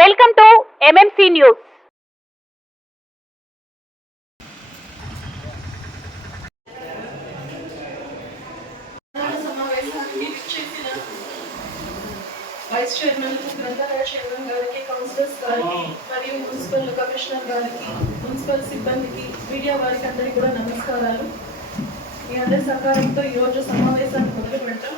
Welcome to MMC news. Vice chairman గ్రంథాలయ chairman గారికి, councillors గారికి మరియు మున్సిపల్ కమిషనర్ గారికి, మున్సిపల్ సిబ్బందికి, మీడియా వారికి అందరికీ కూడా నమస్కారాలు. మీ అందరి సహకారంతో ఈరోజు సమావేశాన్ని మొదలు పెడతాం.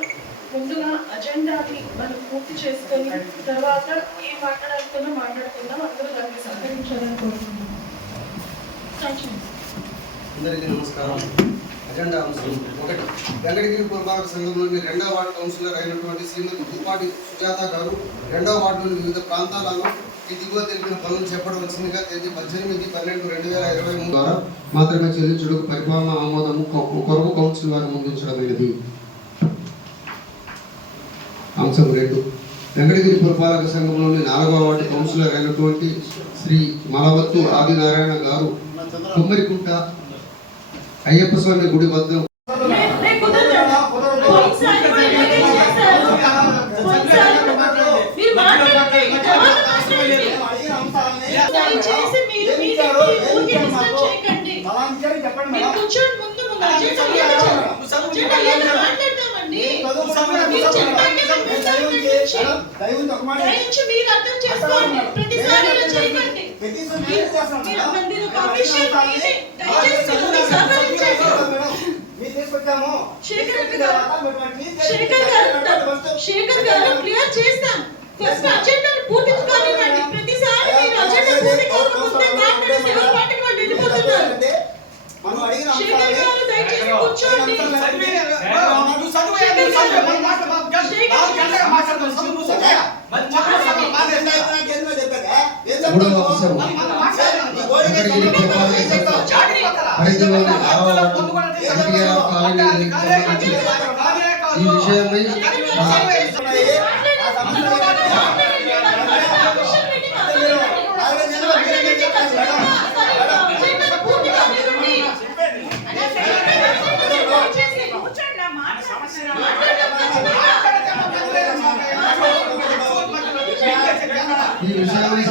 ముందుగా అజెండాని మనం పూర్తి చేసుకొని తర్వాత ఏం మాట్లాడుకుందాం అందరూ దానికి సహకరించాలని కోరుకుంటున్నాం. అందరికీ నమస్కారం. అజెండా అంశం 1. వెంకటగిరి పురపాలక సంఘంలోని 2వ వార్డు కౌన్సిలర్ అయినటువంటి శ్రీమతి భూపాటి సుజాత గారు 2వ వార్డులోని వివిధ ప్రాంతాలలో ఈ దిగువ తెలిపిన పనులు చెప్పవలసిందిగా తేదీ 18/12/2023 ద్వారా మాత్రమే చెల్లించుటకు పరిపాలన ఆమోదము కొరకు కౌన్సిల్ వారు ముందుంచడమైనది. అంశం 2. వెంకటగిరి పురపాలక సంఘంలోని 4వ వార్డు కౌన్సిలర్ అయినటువంటి శ్రీ మలవత్తు ఆదినారాయణ గారు కుమ్మరికుంట అయ్యప్ప స్వామి గుడి వద్ద శేఖర్ గారు క్లియర్ చేస్తాం. ఫస్ట్ అజెండాను పూర్తి కానివ్వండి. ప్రతిసారి మీరు అజెండా పూర్తి కాకపోతే మాట్లాడే సెవెన్ పార్టీ వాళ్ళు వెళ్ళిపోతున్నారు. శేఖర్ గారు దయచేసి కూర్చోండి. ఈ విషయమై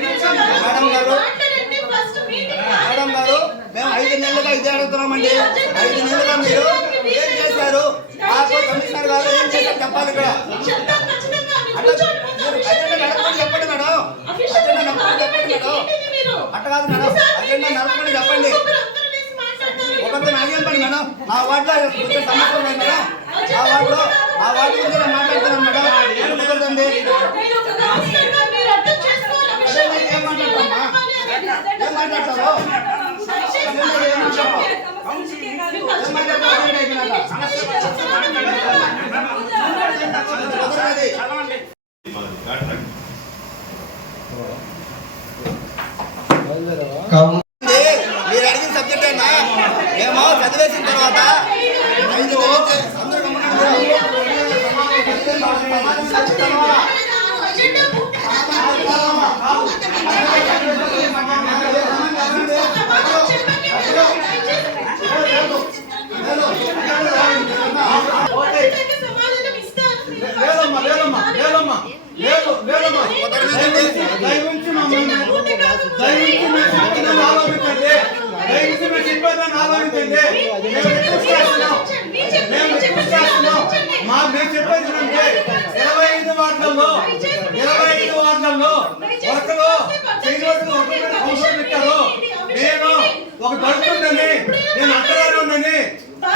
ఆదేశాల మేరకు మేడం గారు మేము 5 నెలలుగా ఇదే అడుగుతున్నామండి. 5 నెలలుగా మీరు ఏం చేశారు? కమిషనర్ గారు ఏం చేశారు చెప్పాలి. ఇక్కడ చెప్పండి మేడం, అజెండా నడుపుకొని చెప్పండి మేడం. అట్ట కాదు మేడం, అజెండా నడుపుకొని చెప్పండి. ఒకరితో నాగేంపండి మేడం. మా వార్డులో సమస్యలు ఉన్నాయి మేడం. ఆ వార్డు గురించి నేను మాట్లాడుతున్నాను మేడం. ఏం కుదరదండి. ఏం మాట్లాడతామా? ఏం మాట్లాడతారు? మీరు అడిగిన సబ్జెక్ట్ అయినా మేము చదివేసిన తర్వాత 5 వార్డులలో వరకలో చేయవలసిన అవసరం పెట్టారు. ఒక దళితుండని నేను అంటగానే ఉందని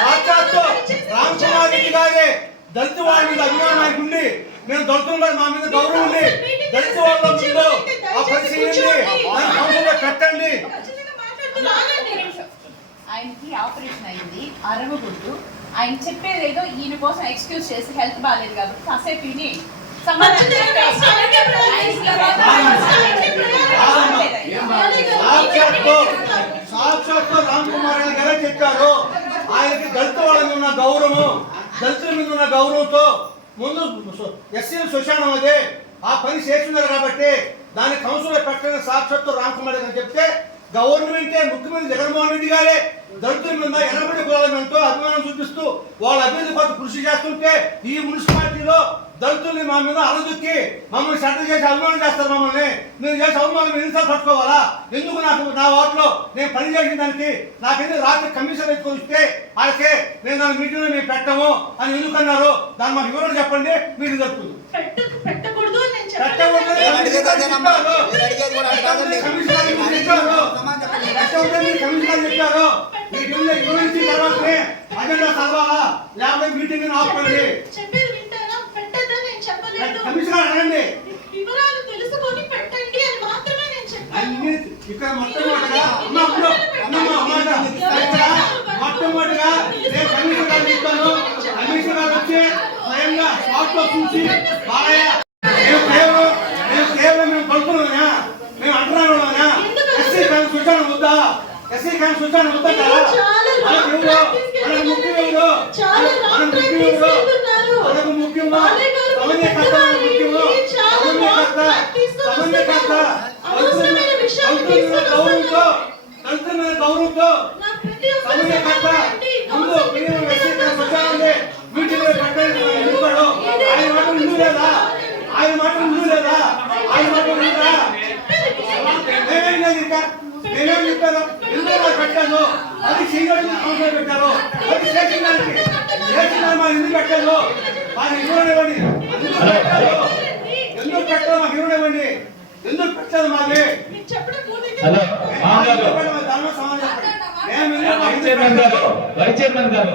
సాక్షాత్తు రామ్ కుమార్ రెడ్డి గారే దళిత వాళ్ళ మీద అభిమానానికి ఉండి మేము దళితులు మా మీద గౌరవం ఉంది దళిత వాళ్ళ ముందు ఆ పరిశీలించి కౌన్సిల్లో పెట్టండి. ఆయనకి ఆపరేషన్ అయింది అరవగుడ్డు. ఆయన చెప్పేదేదో ఈయన కోసం ఎక్స్క్యూజ్ చేసి హెల్త్ బాగాలేదు కాబట్టి కాసేపు విని సాక్షాత్తు రామ్ కుమార్ రెడ్డి గారే చెప్పారు. ఆయనకి దళిత వాళ్ళ మీద ఉన్న గౌరవం దళితుల మీద ఉన్న గౌరవంతో ముందు ఎస్సీలు శ్మశానం అదే ఆ పని చేస్తున్నారు కాబట్టి దాన్ని కౌన్సిల్లో పెట్టిన సాక్షాత్తు రామ్ కుమార్ రెడ్డి చెప్తే గవర్నమెంటే ముఖ్యమంత్రి జగన్మోహన్ రెడ్డి గారే దళితుల మీద ఎనబడి కులాల మీద అభిమానం చూపిస్తూ వాళ్ళ అభివృద్ధి కొరకు కృషి చేస్తుంటే ఈ మున్సిపాలిటీలో దళితుల్ని మా మీద అలదుక్కి మమ్మల్ని సెంటర్ చేసి అవమానం చేస్తారు. మమ్మల్ని మీరు చేసి అవమానం ఎన్నిసార్లు పట్టుకోవాలా? ఎందుకు నాకు నా వార్డులో నేను పని చేసిన దానికి నాకెందుకు రాత్రి కమిషన్ ఎత్తుకొని ఇస్తే వాళ్ళకే నేను దాని మీటింగ్లో మేము పెట్టము అని ఎందుకు అన్నారు? దాన్ని మాకు వివరణ చెప్పండి. మీరు జరుపుతుంది పెట్టకూడదు అని నేను చెప్పారు. అజెండా చదవాలా లేకపోతే మీటింగ్ ఆపుకోండి. చెప్పేది వింటారా? పెట్టద్దని నేను చెప్పలేదు. కమిషనర్ అడగండి. వివరాలు తెలుసుకొని పెట్టండి అని మాత్రమే నేను చెప్పాను. ఇక్కడ మొట్టమొదటిగా మొట్టమొదటిగా నేను కమిషనర్ గారు చెప్తాను. కమిషనర్ గారు వచ్చి స్వయంగా స్పాట్ లో చూసి బాలయ్య మేము కలుపుకున్నా మేము అంటున్నామా ఎస్సీ కానీ సూచన వద్దా ఎస్సీ కానీ సూచన వద్దా మనకు ముఖ్యమా సమన్వయకర్త గౌరవంతో గౌరవంతో సమన్వయకర్త ముందు మీటింగ్ పెట్టాడు. ఆయన మాట ముందు లేదా ఆయన మాట ముందు లేదా ఆయన మాట ఉందా? మేమేం లేదు ఇంకా మేమేం చెప్పారు? ఎందుకు పెట్టాను అది సీనియర్ కౌన్సిలర్ పెట్టారు. అది చేసిన మా ఎందుకు పెట్టారు? మాకు ఇవ్వనివ్వండి. ఎందుకు పెట్టారు? మాకు ఇవ్వనివ్వండి. ఎందుకు పెట్టారు? మాది వైస్ చైర్మన్ గారు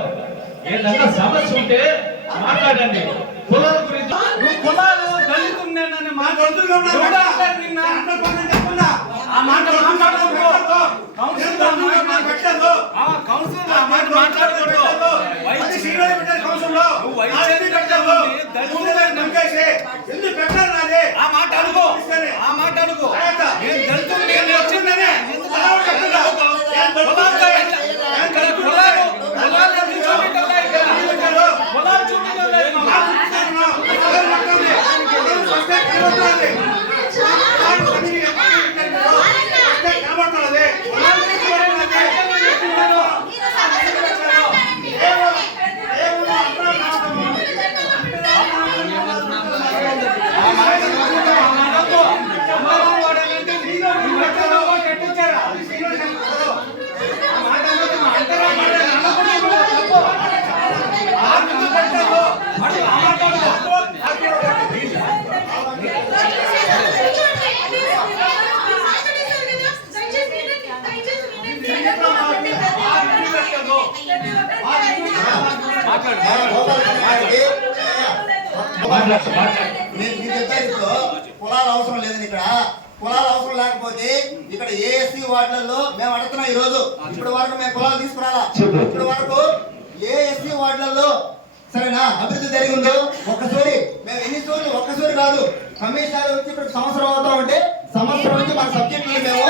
ఏదన్నా సమస్య ఉంటే మాట్లాడండి. కులాల గురించి కులాలు దళితున్నానని మాట్లాడుతున్నా ఆ మాట మాట్లాడకూడదు. ఎందుకు పెట్టారు? నాదే ఆ మాట అనుకో ఆ మాట అనుకో కులాల అవసరం లేదని ఇక్కడ కులాల అవసరం లేకపోతే ఇక్కడ ఏఎస్సీ వార్డులలో మేము అడుగుతున్నాం. ఈ రోజు ఇప్పటి వరకు మేము కులాలు తీసుకురాలా. ఇప్పటి వరకు ఏఎస్సీ వార్డులలో సరేనా అభివృద్ధి జరిగిందో ఒక్కసారి మేము ఎన్ని సోర్లు ఒక్కసారి కాదు కమిషనర్ వచ్చి ఇప్పుడు సంవత్సరం అవుతా ఉంటే సంవత్సరం నుంచి మన సబ్జెక్టులు మేము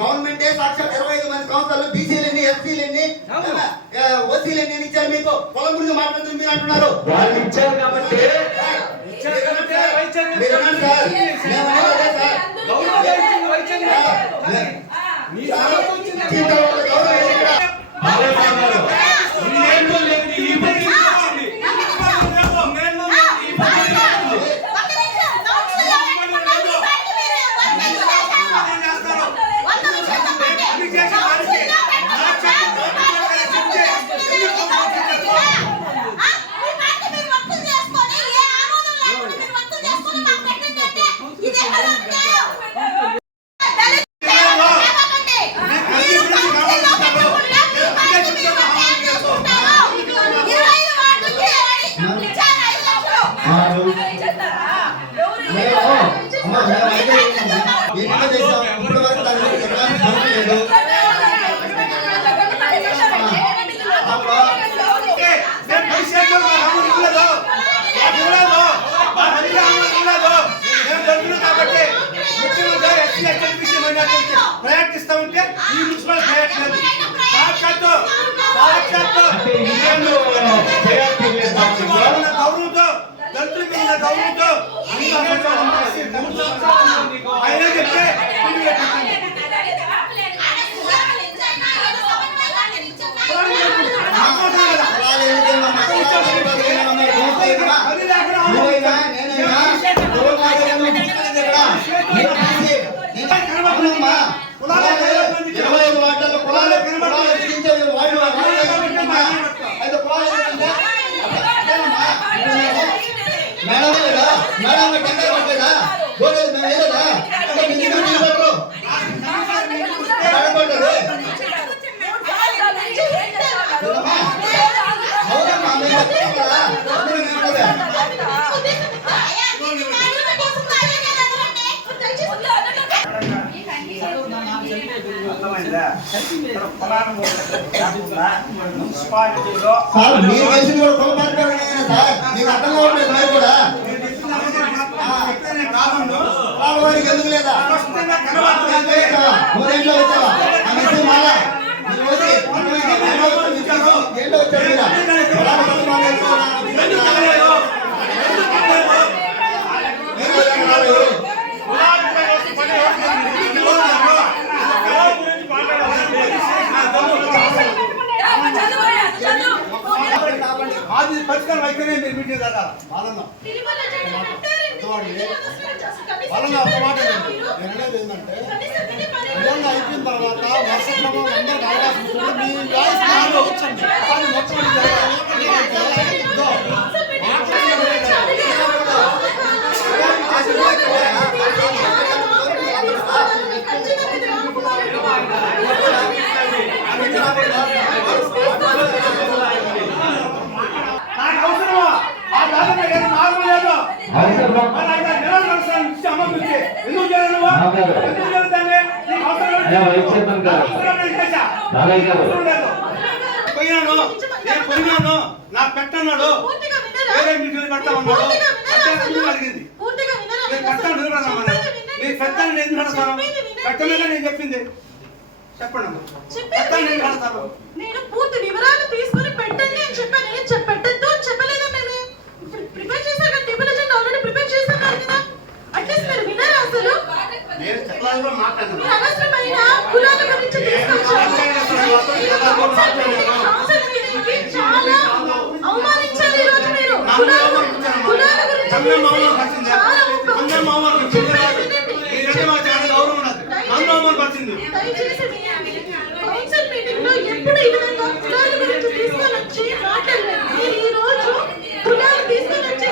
గవర్నమెంట్ సాక్షాత్ 25 మంది కౌన్సిలర్లు బీసీలన్నీ ఎస్సీలన్నీ ఓసీలన్నీ ఇచ్చారు. మీకు పొలం గురించి మాట్లాడుతుంది మీరు అంటున్నారు. వాళ్ళు ఇచ్చారు కాబట్టి ఇప్పుడు వరకు దాని మీద ఎలాంటి మార్పు లేదు. కాబట్టి ముఖ్యమంత్రి ఎస్సీ ఎస్టీ మైనారిటీ ప్రయత్నిస్తూ ఉంటే ఈ మున్సిపల్ ప్రయత్నం సాక్షాత్తు గౌరవంతో దళితుల మీద గౌరవంతో ఆయన చెప్తే మున్సిపాలిటీలో ఎందుకు లేదా అది పరిష్కారం అయితేనే మీరు మీటింగ్ కదా వాళ్ళన్న ఒక మాట నేను అనేది ఏంటంటే నిజంగా అయిపోయిన తర్వాత వర్షక్రమం అందరికి అవకాశం ఇస్తుంది. మీ వాయిస్ వచ్చండి కానీ మొత్తం నాకు అవసరమా ఆ దాదాపు ఏదో మార్పు లేదు మరి ఆయన నిలబడి అవసరాన్ని ఇచ్చి అమ్మకు ఇచ్చి ఎందుకు చేయాలి నువ్వు ఎందుకు జరుగుతుంది నీకు పోయినాను నేను పోయినాను నాకు పెట్టన్నాడు వేరే మీటింగ్ పెట్టామన్నాడు అడిగింది నేను పెట్టాను నిలబడమన్నాడు నీకు పెట్టాను ఎందుకు అడతాను పెట్టలేదా నేను చెప్పింది చెప్పండి పెట్టాను నేను అడతాను నేను పూర్తి వివరాలు తీసుకొని పెట్టండి అని చెప్పాను. నేను పెట్టద్దు అని చెప్పలేదా? మేము ప్రిపేర్ చేశాక టేబుల్ అజెండా ఆల్రెడీ ప్రిపేర్ చేశాను కదా. అట్లీస్ట్ మీరు వినరా? అసలు నేను చెప్పాలని మాట్లాడాను. మీరు అనవసరమైన కులాల గురించి తీసుకొచ్చారు. చాలా అవమానించారు ఈ రోజు మీరు. కులాల గురించి దయచేసి కౌన్సిల్ మీటింగ్ లో ఎప్పుడు ఈ విధంగా కులాల గురించి తీసుకొని వచ్చి మాట్లాడలేదు. మీరు ఈ రోజు కులాలు తీసుకొని వచ్చి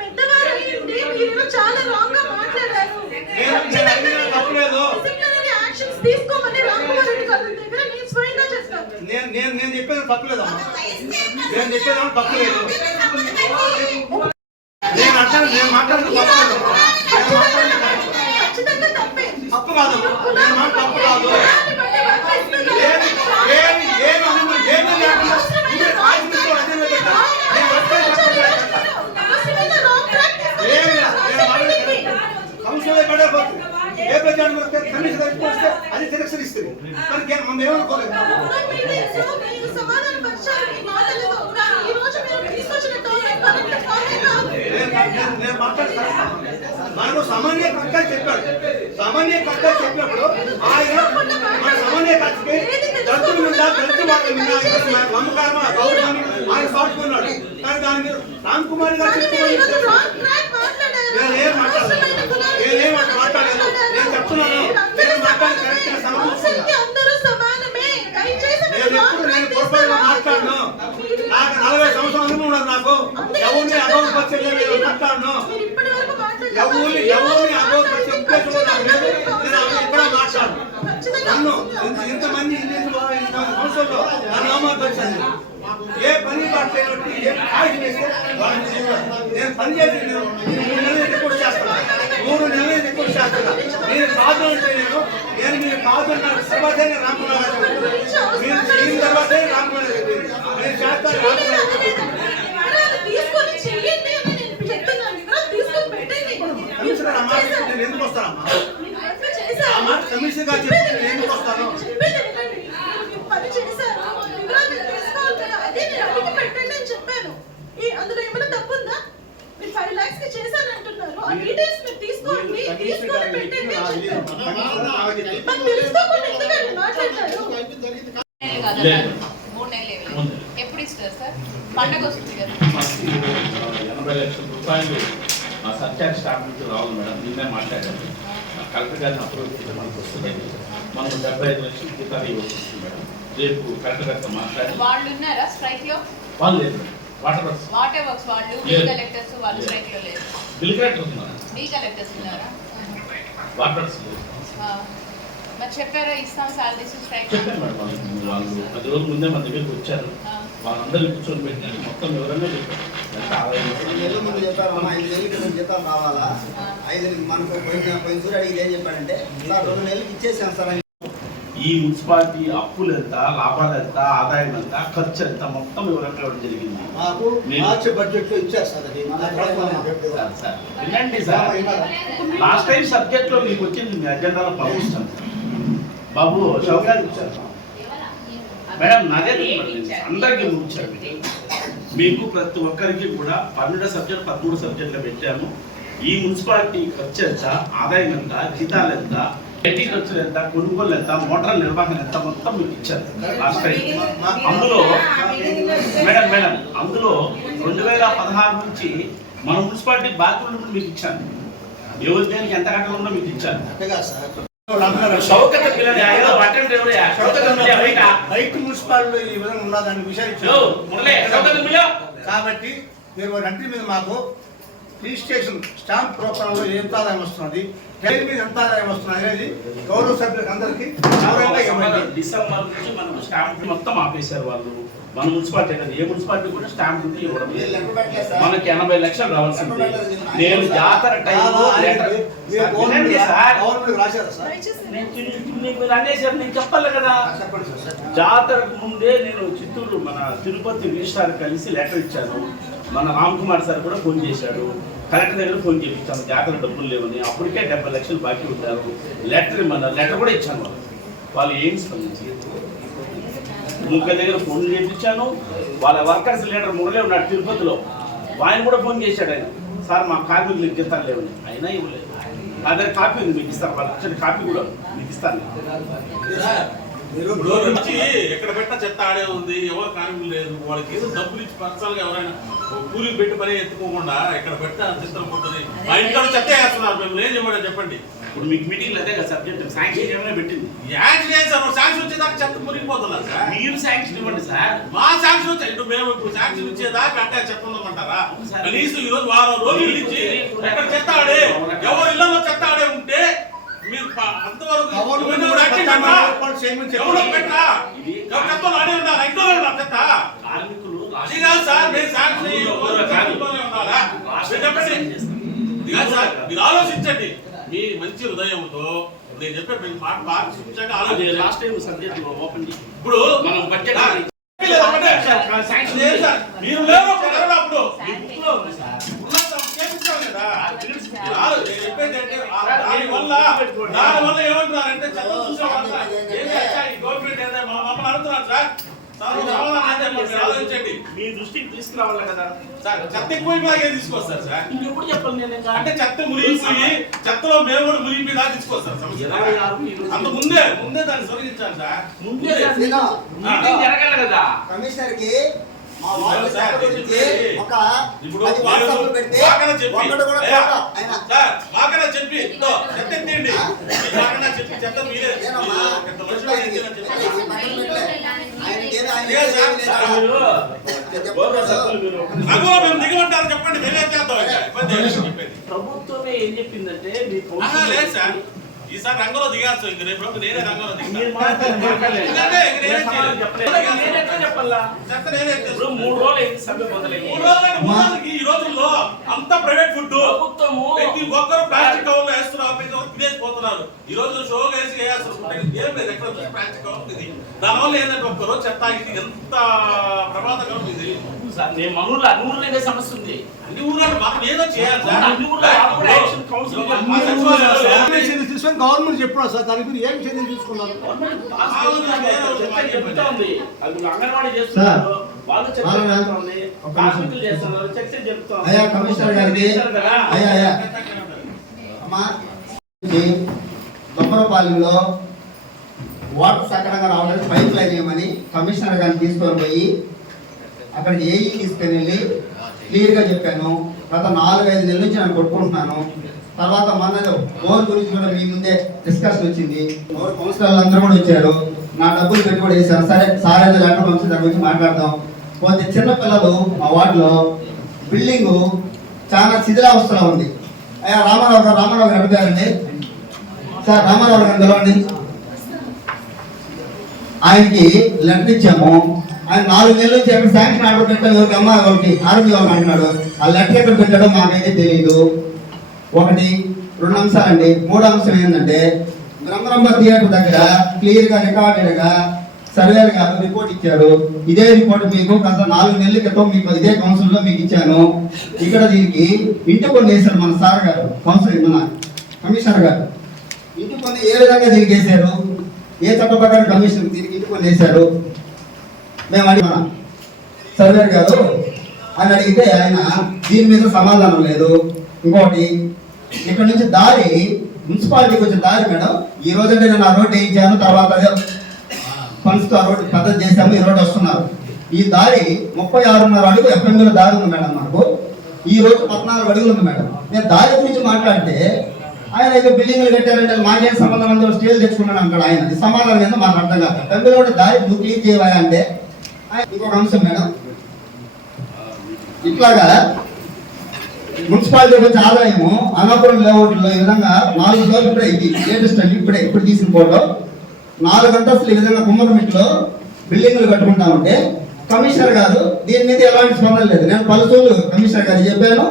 పెద్దవారు మీరు చాలా రాంగ్ గా మాట్లాడారు. యాక్షన్స్ తీసుకోమని రామకుమార్ రెడ్డి గారి దగ్గర నేను స్వయంగా చేస్తాను. నేను చెప్పేది తప్పులేదమ్మా, నేను చెప్పేది తప్పులేదు. నేను అంటాను, నేను మాట్లాడుతూ ఖచ్చితంగా తప్పే. తప్పు కాదు, నేను మాట తప్పు కాదు. ఏ ప్రజలు అది తిరస్కరిస్తుంది మరి మనం ఏమనుకోలేదు. నేను మాట్లాడతాను, మనకు సమన్వయ కర్త చెప్పాడు. సమన్వయ కర్త చెప్పినప్పుడు ఆయన మన సమన్వయ కర్తకి దళితుల మీద దళిత వాళ్ళ మీద నమ్మకారం గౌరవం ఆయన సాటుకున్నాడు. కానీ దాని మీద రామ్ కుమార్ గారు నేనేం మాట్లాడలేదు, నేనేం మాట్లాడలేదు. నేను చెప్తున్నాను, నేను మాట్లాడి కరెక్ట్ గా నేను పొరపాటుగా మాట్లాడను. నాకు 40 సంవత్సరాల అనుభవం ఉన్నది. నాకు ఎవరిని అగౌరవపరిచే మాట్లాడను, ఎవరిని అగౌరవపరిచే ఉద్దేశం నాకు లేదు. నేను ఎక్కడ మాట్లాడను. నన్ను ఇంతమంది కౌన్సిల్లో నా నామాలు వచ్చాను. ఏ పని పట్టలేనట్టు ఏ కాగితం వేస్తే వాళ్ళని నేను పని చేసి నేను 3 నెలలు రిపోర్ట్ చేస్తాను. 3 నెలలు రిపోర్ట్ చేస్తాను. నేను కాదు అంటే నేను మీరు కాదు అన్న తర్వాతే రామకుమార్ గారు మీరు చేసిన తర్వాతే రామకుమార్ గారు నేను చేస్తాను. నేను ఎందుకు వస్తానమ్మా? ఆ మాట కమిషన్గా చెప్పి నేను ఎందుకు వస్తాను? అందులో ఏమైనా తప్పుందా? మీరు 5 lakhs కి చేశాను అంటున్నారు. ఆ డీటెయిల్స్ మీరు తీసుకోండి, తీసుకొని పెట్టండి అని చెప్పాను. మరి తెలుసుకోకుండా ఎందుకండి మాట్లాడతారు? 3 నెలలు ఎప్పుడు ఇస్తారు సార్? పండగ వస్తుంది కదా. 80 లక్షల రూపాయలు మా సర్కార్ స్టాఫ్ నుంచి రావాలి మేడం. నిన్నే మాట్లాడాను. కలెక్టర్ గారిని అప్రూవ్ చేస్తే మనకు వస్తుంది. మనం 75 లక్షలు జీతాలు ఇవ్వాల్సి వస్తుంది మేడం. రేపు కలెక్టర్ గారితో మాట్లాడి వాళ్ళు ఉన్నారా స్ట్రైక్ లో? వాళ్ళు లేదు వాటర్ వర్క్స్ వాటర్ వర్క్స్ వాళ్ళు కలెక్టర్స్ వాళ్ళు స్ట్రైక్ లో లేదు. బిల్ కలెక్టర్ ఉన్నారు. మీ కలెక్టర్స్ ఉన్నారా? వాటర్ వర్క్స్ లేదు. మరి చెప్పారా ఇస్తాం సాలరీస్ స్ట్రైక్? చెప్పాను మేడం. వాళ్ళు 10 రోజుల ముందే మన దగ్గరికి వచ్చారు. వాళ్ళందరూ కూర్చొని పెట్టి మొత్తం వివరంగా చెప్పారు. నెలల ముందు చెప్పారు, 5 నెలలకి నేను జీతాలు రావాలా, 5 మనకు పోయిన సూర్యుడు అడిగి ఏం చెప్పాడంటే సార్ 2 నెలలకి ఇచ్చేసాను సార్ అని. ఈ మున్సిపాలిటీ అప్పులు ఎంత, లాభాలు ఎంత, ఆదాయం ఎంత, ఖర్చు ఎంత మొత్తం వివరంగా ఇవ్వడం జరిగింది. మాకు మార్చి బడ్జెట్లో ఇచ్చేస్తారు. సార్ వినండి సార్, లాస్ట్ టైం సబ్జెక్ట్లో మీకు వచ్చింది మీ అజెండాలో పంపిస్తాను బాబు. షౌకాలు ఇచ్చారు మేడం, నాదే అందరికీ ఇచ్చారు. మీకు ప్రతి ఒక్కరికి కూడా 12 సబ్జెక్ట్ 13 సబ్జెక్టులు పెట్టాము. ఈ మున్సిపాలిటీ ఖర్చు ఎంత, ఆదాయం ఎంత, జీతాలు ఎంత, ఎట్టి ఖర్చులు ఎంత, కొనుగోలు ఎంత, మోటార్ నిర్వహణ ఎంత మొత్తం మీకు ఇచ్చారు లాస్ట్ టైం. అందులో మేడం అందులో 2016 నుంచి మన మున్సిపాలిటీ బాధ్యతలు మీకు ఇచ్చాను. ఎవరి దేనికి ఎంత కట్టాలో మీకు ఇచ్చాను. రైతు మున్సిపాలిటీ ఈ విధంగా ఉన్నదాన్ని విషయం కాబట్టి మీరు రంటి మీద మాకు రిజిస్ట్రేషన్ స్టాంప్ రూపంలో ఎంత ఆదాయం వస్తున్నది, ట్రైన్ మీద ఎంత ఆదాయం వస్తున్నది అనేది గౌరవ సభ్యులకు అందరికీ డిసెంబర్ నుంచి మనం స్టాంప్ మొత్తం ఆపేశారు వాళ్ళు. మన మున్సిపాలిటీ కదా, ఏ మున్సిపాలిటీ కూడా స్టాంప్ ఉంది ఇవ్వడం లేదు. మనకి 80 లక్షలు రావాల్సింది. నేను జాతర టైంలో అనేసారు, నేను చెప్పాలి కదా. జాతరకు ముందే నేను చిత్తూరు మన తిరుపతి రిజిస్ట్రార్ కలిసి లెటర్ ఇచ్చాను. మన రామ్ కుమార్ సార్ కూడా ఫోన్ చేశాడు. కలెక్టర్ దగ్గర ఫోన్ చేయించాను, జాతర డబ్బులు లేవని. అప్పటికే 70 లక్షలు బాకీ ఉంటారు. లెటర్ కూడా ఇచ్చాను. వాళ్ళు ఏం స్పందించారు. ముగ్గురు దగ్గర ఫోన్ చేయించాను. వాళ్ళ వర్కర్స్ లీడర్ మురళి ఉన్నాడు తిరుపతిలో, ఆయన కూడా ఫోన్ చేశాడు. ఆయన సార్ మా కార్మికులకు జీతాలు లేవని, అయినా ఇవ్వలేదు. నా దగ్గర కాపీ ఉంది, మీకు ఇస్తాను. వాళ్ళు వచ్చిన కాపీ కూడా మీకు ఇస్తాను. నుంచి ఎక్కడ పెట్టినా చెత్త ఆడే ఉంది, ఎవరు కార్మికులు లేదు. వాళ్ళకి ఏదో డబ్బులు ఇచ్చి పర్సనల్ గా ఎవరైనా కూలీలు పెట్టి పని ఎత్తుకోకుండా ఎక్కడ పెట్టా చిత్రం పుట్టింది. మా ఇంట్లో చెత్త వేస్తున్నారు. మేము ఏం చెప్పండి చెప్పండి. ఇప్పుడు మీకు మీటింగ్ అదే కదా సబ్జెక్ట్, శాంక్షన్ ఏమైనా పెట్టింది. శాంక్షన్ వచ్చేదాకా చెత్త మురిగిపోతున్నారు సార్. మీరు శాంక్షన్ ఇవ్వండి సార్. మా శాంక్షన్ వచ్చే మేము ఇప్పుడు శాంక్షన్ ఇచ్చేదాకా అంటే చెత్త ఉందమంటారా? కనీసం ఈ రోజు వారం రోజుల నుంచి ఎక్కడ చెత్త ఆడే, ఎవరు ఇళ్లలో చెత్త ఆడే ఉంటే మీరు అంతవరకు మీరు ఆలోచించండి మీ మంచి హృదయంతో. నేను చెప్పే మాట బాగా లాస్ట్ టైం సబ్జెక్ట్ ఓపెన్ ఇప్పుడు మనం బడ్జెట్ మీరు లేరు అప్పుడు దానివల్ల ఏమంటున్నారంటే చెత్త చూసేవాళ్ళ గవర్నమెంట్ మమ్మల్ని అడుగుతున్నారు సార్. ఆలోచించండి, మీ దృష్టికి తీసుకురావాలి కదా సార్. చెత్త ఎక్కువైపోయాకే తీసుకొస్తారు సార్. ఇంకెప్పుడు చెప్పాలి నేను అంటే చెత్త మునిగిపోయి చెత్తలో మేము కూడా మునిగిపోయి దాకా తీసుకొస్తారు సమస్య. అంత ముందే దాన్ని తొలగించాలి సార్. ముందే మీటింగ్ జరగాలి కదా. కమిషనర్ కి మా వార్డు సభ గురించి ఒక ఇప్పుడు 10 వాట్సాప్లు పెడితే ఒక్కడు కూడా ఫోటో ఆయన సార్ మాకన్నా చెప్పి చెత్త ఎత్తండి, మాకన్నా చెప్పి చెత్త మీరే మేము దిగమంటారు చెప్పండి, మేమే చేద్దాం. ప్రభుత్వమే ఏం చెప్పిందంటే లేదు సార్, ఈసారి రంగంలో దిగాల్సి ఇంక రేపు రోజు నేనే రంగంలో మీరు మాట్లాడలేదు. నేను ఎట్లా చెప్పాలా? ఇప్పుడు 3 రోజులు అయింది సభ్య మొదలైంది. ఈ రోజుల్లో అంత ప్రైవేట్ ఫుడ్ ప్రభుత్వము ప్రతి ఒక్కరు ప్లాస్టిక్ కవర్ లో వేస్తున్నారు, ప్రతి ఒక్కరు తినేసిపోతున్నారు. ఈ రోజు షోగా వేసి వేయాల్సిన ఏం లేదు, ఎక్కడ ప్లాస్టిక్ కవర్ ఇది. దానివల్ల ఏంటంటే ఒక్కరోజు చెత్త ఇది ఎంత ప్రమాదకరం ఇది. సార్ నేను మనూర్లో అన్ని ఊర్లో ఇదే సమస్య ఉంది. అన్ని ఊర్లలో మనం ఏదో చేయాలి సార్. అన్ని ఊర్లో అప్పుడు యాక్షన్ కౌన్సిల్ చర్యలు తీసుకొని గవర్నమెంట్ చెప్పినా సార్ దాని గురించి ఏం చర్యలు తీసుకున్నారు? చెప్తా ఉంది. అది అంగన్వాడీ చేస్తున్నారు, వాళ్ళు చెప్తా ఉంది, కార్మికులు చేస్తున్నారు, చర్చలు చెప్తా అయ్యా కమిషనర్ గారికి అయ్యా అమ్మా దొమ్మరపాలెంలో వాటర్ సక్రమంగా రావడానికి పైప్ లైన్ వేయమని కమిషనర్ గారిని తీసుకొని పోయి అక్కడికి ఏఈ తీసుకొని వెళ్ళి క్లియర్గా చెప్పాను. గత 4-5 నెలల నుంచి నేను కొట్టుకుంటున్నాను. తర్వాత మన బోర్ గురించి కూడా మీ ముందే డిస్కషన్ వచ్చింది. బోర్ కౌన్సిలర్లు అందరూ కూడా వచ్చారు. నా డబ్బులు పెట్టుబడి చేశాను. సరే సార్ ఏదో లెటర్ పంపించి దాని గురించి మాట్లాడదాం. కొంచెం చిన్నపిల్లలు మా వార్డులో బిల్డింగు చాలా శిథిలావస్థలో ఉంది. అయ్యా రామారావు గారు అడిగారండి సార్, రామారావు గారు పిలవండి. ఆయనకి లెటర్ ఇచ్చాము. ఆయన 4 నెలల నుంచి ఎక్కడ శాంక్షన్ ఆర్డర్ పెట్టాడు, ఎవరికి అమ్మ వాళ్ళకి ఆరోగ్య వాళ్ళకి అంటున్నాడు. ఆ లెటర్ ఎక్కడ పెట్టాడో మాకైతే తెలియదు. 1 2 అంశాలండి. 3వ అంశం ఏంటంటే బ్రహ్మరంభ థియేటర్ దగ్గర క్లియర్ గా రికార్డెడ్గా సర్వేర్ గారు రిపోర్ట్ ఇచ్చారు. ఇదే రిపోర్ట్ మీకు గత 4 నెలల క్రితం మీకు ఇదే కౌన్సిల్ లో మీకు ఇచ్చాను. ఇక్కడ దీనికి ఇంటి పన్ను వేశారు మన సార్ గారు, కౌన్సిల్ మన కమిషనర్ గారు. ఇంటి పన్ను ఏ విధంగా దీనికి వేశారు, ఏ చట్ట ప్రకారం కమిషన్ దీనికి ఇంటి పన్ను వేశారు మేము అడిగినా సర్వేర్ గారు అని అడిగితే ఆయన దీని మీద సమాధానం లేదు. ఇంకోటి ఇక్కడ నుంచి దారి మున్సిపాలిటీకి వచ్చిన దారి మేడం, ఈ రోజంటే నేను ఆ రోడ్డు వేయించాను, తర్వాత ఫండ్స్తో ఆ రోడ్డు పద్ధతి చేశాము, ఈ రోడ్డు వస్తున్నారు. ఈ దారి 36.5 అడుగు ఎఫ్ఎంలో దారి ఉంది మేడం. మాకు ఈ రోజు 14 అడుగులు ఉంది మేడం. నేను దారి గురించి మాట్లాడితే ఆయన అయితే బిల్డింగ్లు కట్టారంటే మాకేం సంబంధం అందరూ స్టేల్ తెచ్చుకున్నాను అంటాడు. ఆయన సమాధానం ఏందో మాకు అర్థం కాదు. ఎఫ్ఎంలో దారి నువ్వు క్లీన్ చేయవా అంటే ఇంకొక అంశం మేడం, ఇట్లాగా మున్సిపాలిటీ వచ్చే ఆదాయము అనాపురం లేఅవుట్లో ఈ విధంగా 4 ఫ్లోర్లు ఇప్పుడే ఇది లేటెస్ట్ అండి, ఇప్పుడు తీసిన ఫోటో 4 అంతస్తులు ఈ విధంగా కుమ్మరమిట్లో బిల్డింగ్లు కట్టుకుంటా ఉంటే కమిషనర్ గారు దీని మీద ఎలాంటి స్పందన లేదు. నేను పలుసూరు కమిషనర్ గారు చెప్పాను,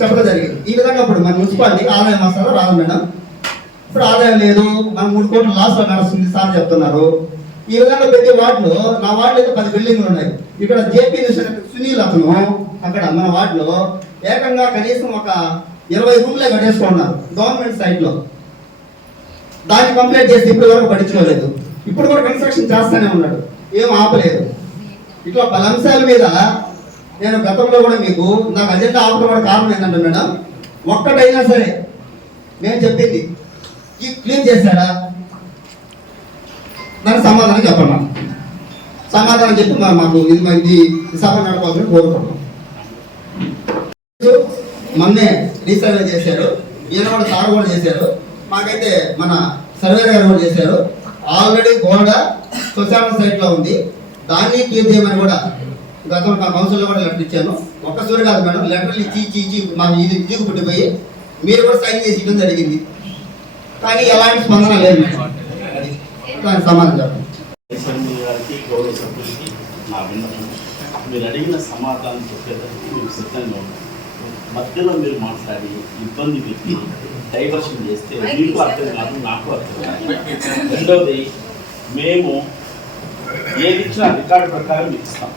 చెప్పడం జరిగింది. ఈ విధంగా ఇప్పుడు మన మున్సిపాలిటీ ఆదాయం వస్తారో రాదు మేడం. ఇప్పుడు ఆదాయం లేదు, మనం 3 కోట్ల లాస్లో నడుస్తుంది సార్ చెప్తున్నారు. ఈ విధంగా ప్రతి వార్డులో నా వార్డులో అయితే 10 బిల్డింగ్లు ఉన్నాయి. ఇక్కడ జేపీ సునీల్ అతను అక్కడ మన వార్డులో ఏకంగా కనీసం ఒక 20 రూమ్లే కట్టేసుకున్నారు గవర్నమెంట్ సైట్ లో. దాన్ని కంప్లీట్ చేసి ఇప్పటి వరకు పట్టించుకోలేదు. ఇప్పుడు కూడా కన్స్ట్రక్షన్ చేస్తూనే ఉన్నాడు, ఏం ఆపలేదు. ఇట్లా పలు అంశాల మీద నేను గతంలో కూడా మీకు నాకు అజెండా ఆపడం కూడా కారణం ఏంటంటే మేడం, ఒక్కటైనా సరే నేను చెప్పింది ఈ క్లీన్ చేశాడా దానికి సమాధానం చెప్పండి. సమాధానం చెప్పి మరి మాకు ఇది సభ నడపాలని కోరుకుంటున్నాం. మొన్నే రీసర్వే చేశారు, ఈయన కూడా సార్ కూడా చేశారు, మాకైతే మన సర్వేర్ గారు కూడా చేశారు. ఆల్రెడీ గోడ శ్మశాన సైట్ లో ఉంది, దాన్ని క్లియర్ చేయమని కూడా గతంలో నా కౌన్సిల్లో కూడా లెటర్ ఇచ్చాను. ఒక్కసారి కాదు మేడం, లెటర్లు ఇచ్చి మాకు ఇది ఇదిగు పుట్టిపోయి మీరు కూడా సైన్ చేసి ఇవ్వడం జరిగింది. కానీ ఎలాంటి స్పందన లేదు మేడం. అది దానికి సమాధానం చెప్పండి. గారికి గౌరవ సభ్యులకి నా విన్నపం, మీరు అడిగిన సమాధానం చెప్పేదానికి మీరు సిద్ధంగా ఉన్నారు. మధ్యలో మీరు మాట్లాడి ఇబ్బంది పెట్టి డైవర్షన్ చేస్తే మీకు అర్థం కాదు, నాకు అర్థం కాదు. రెండవది, మేము ఏది ఇచ్చినా రికార్డు ప్రకారం ఇస్తాం.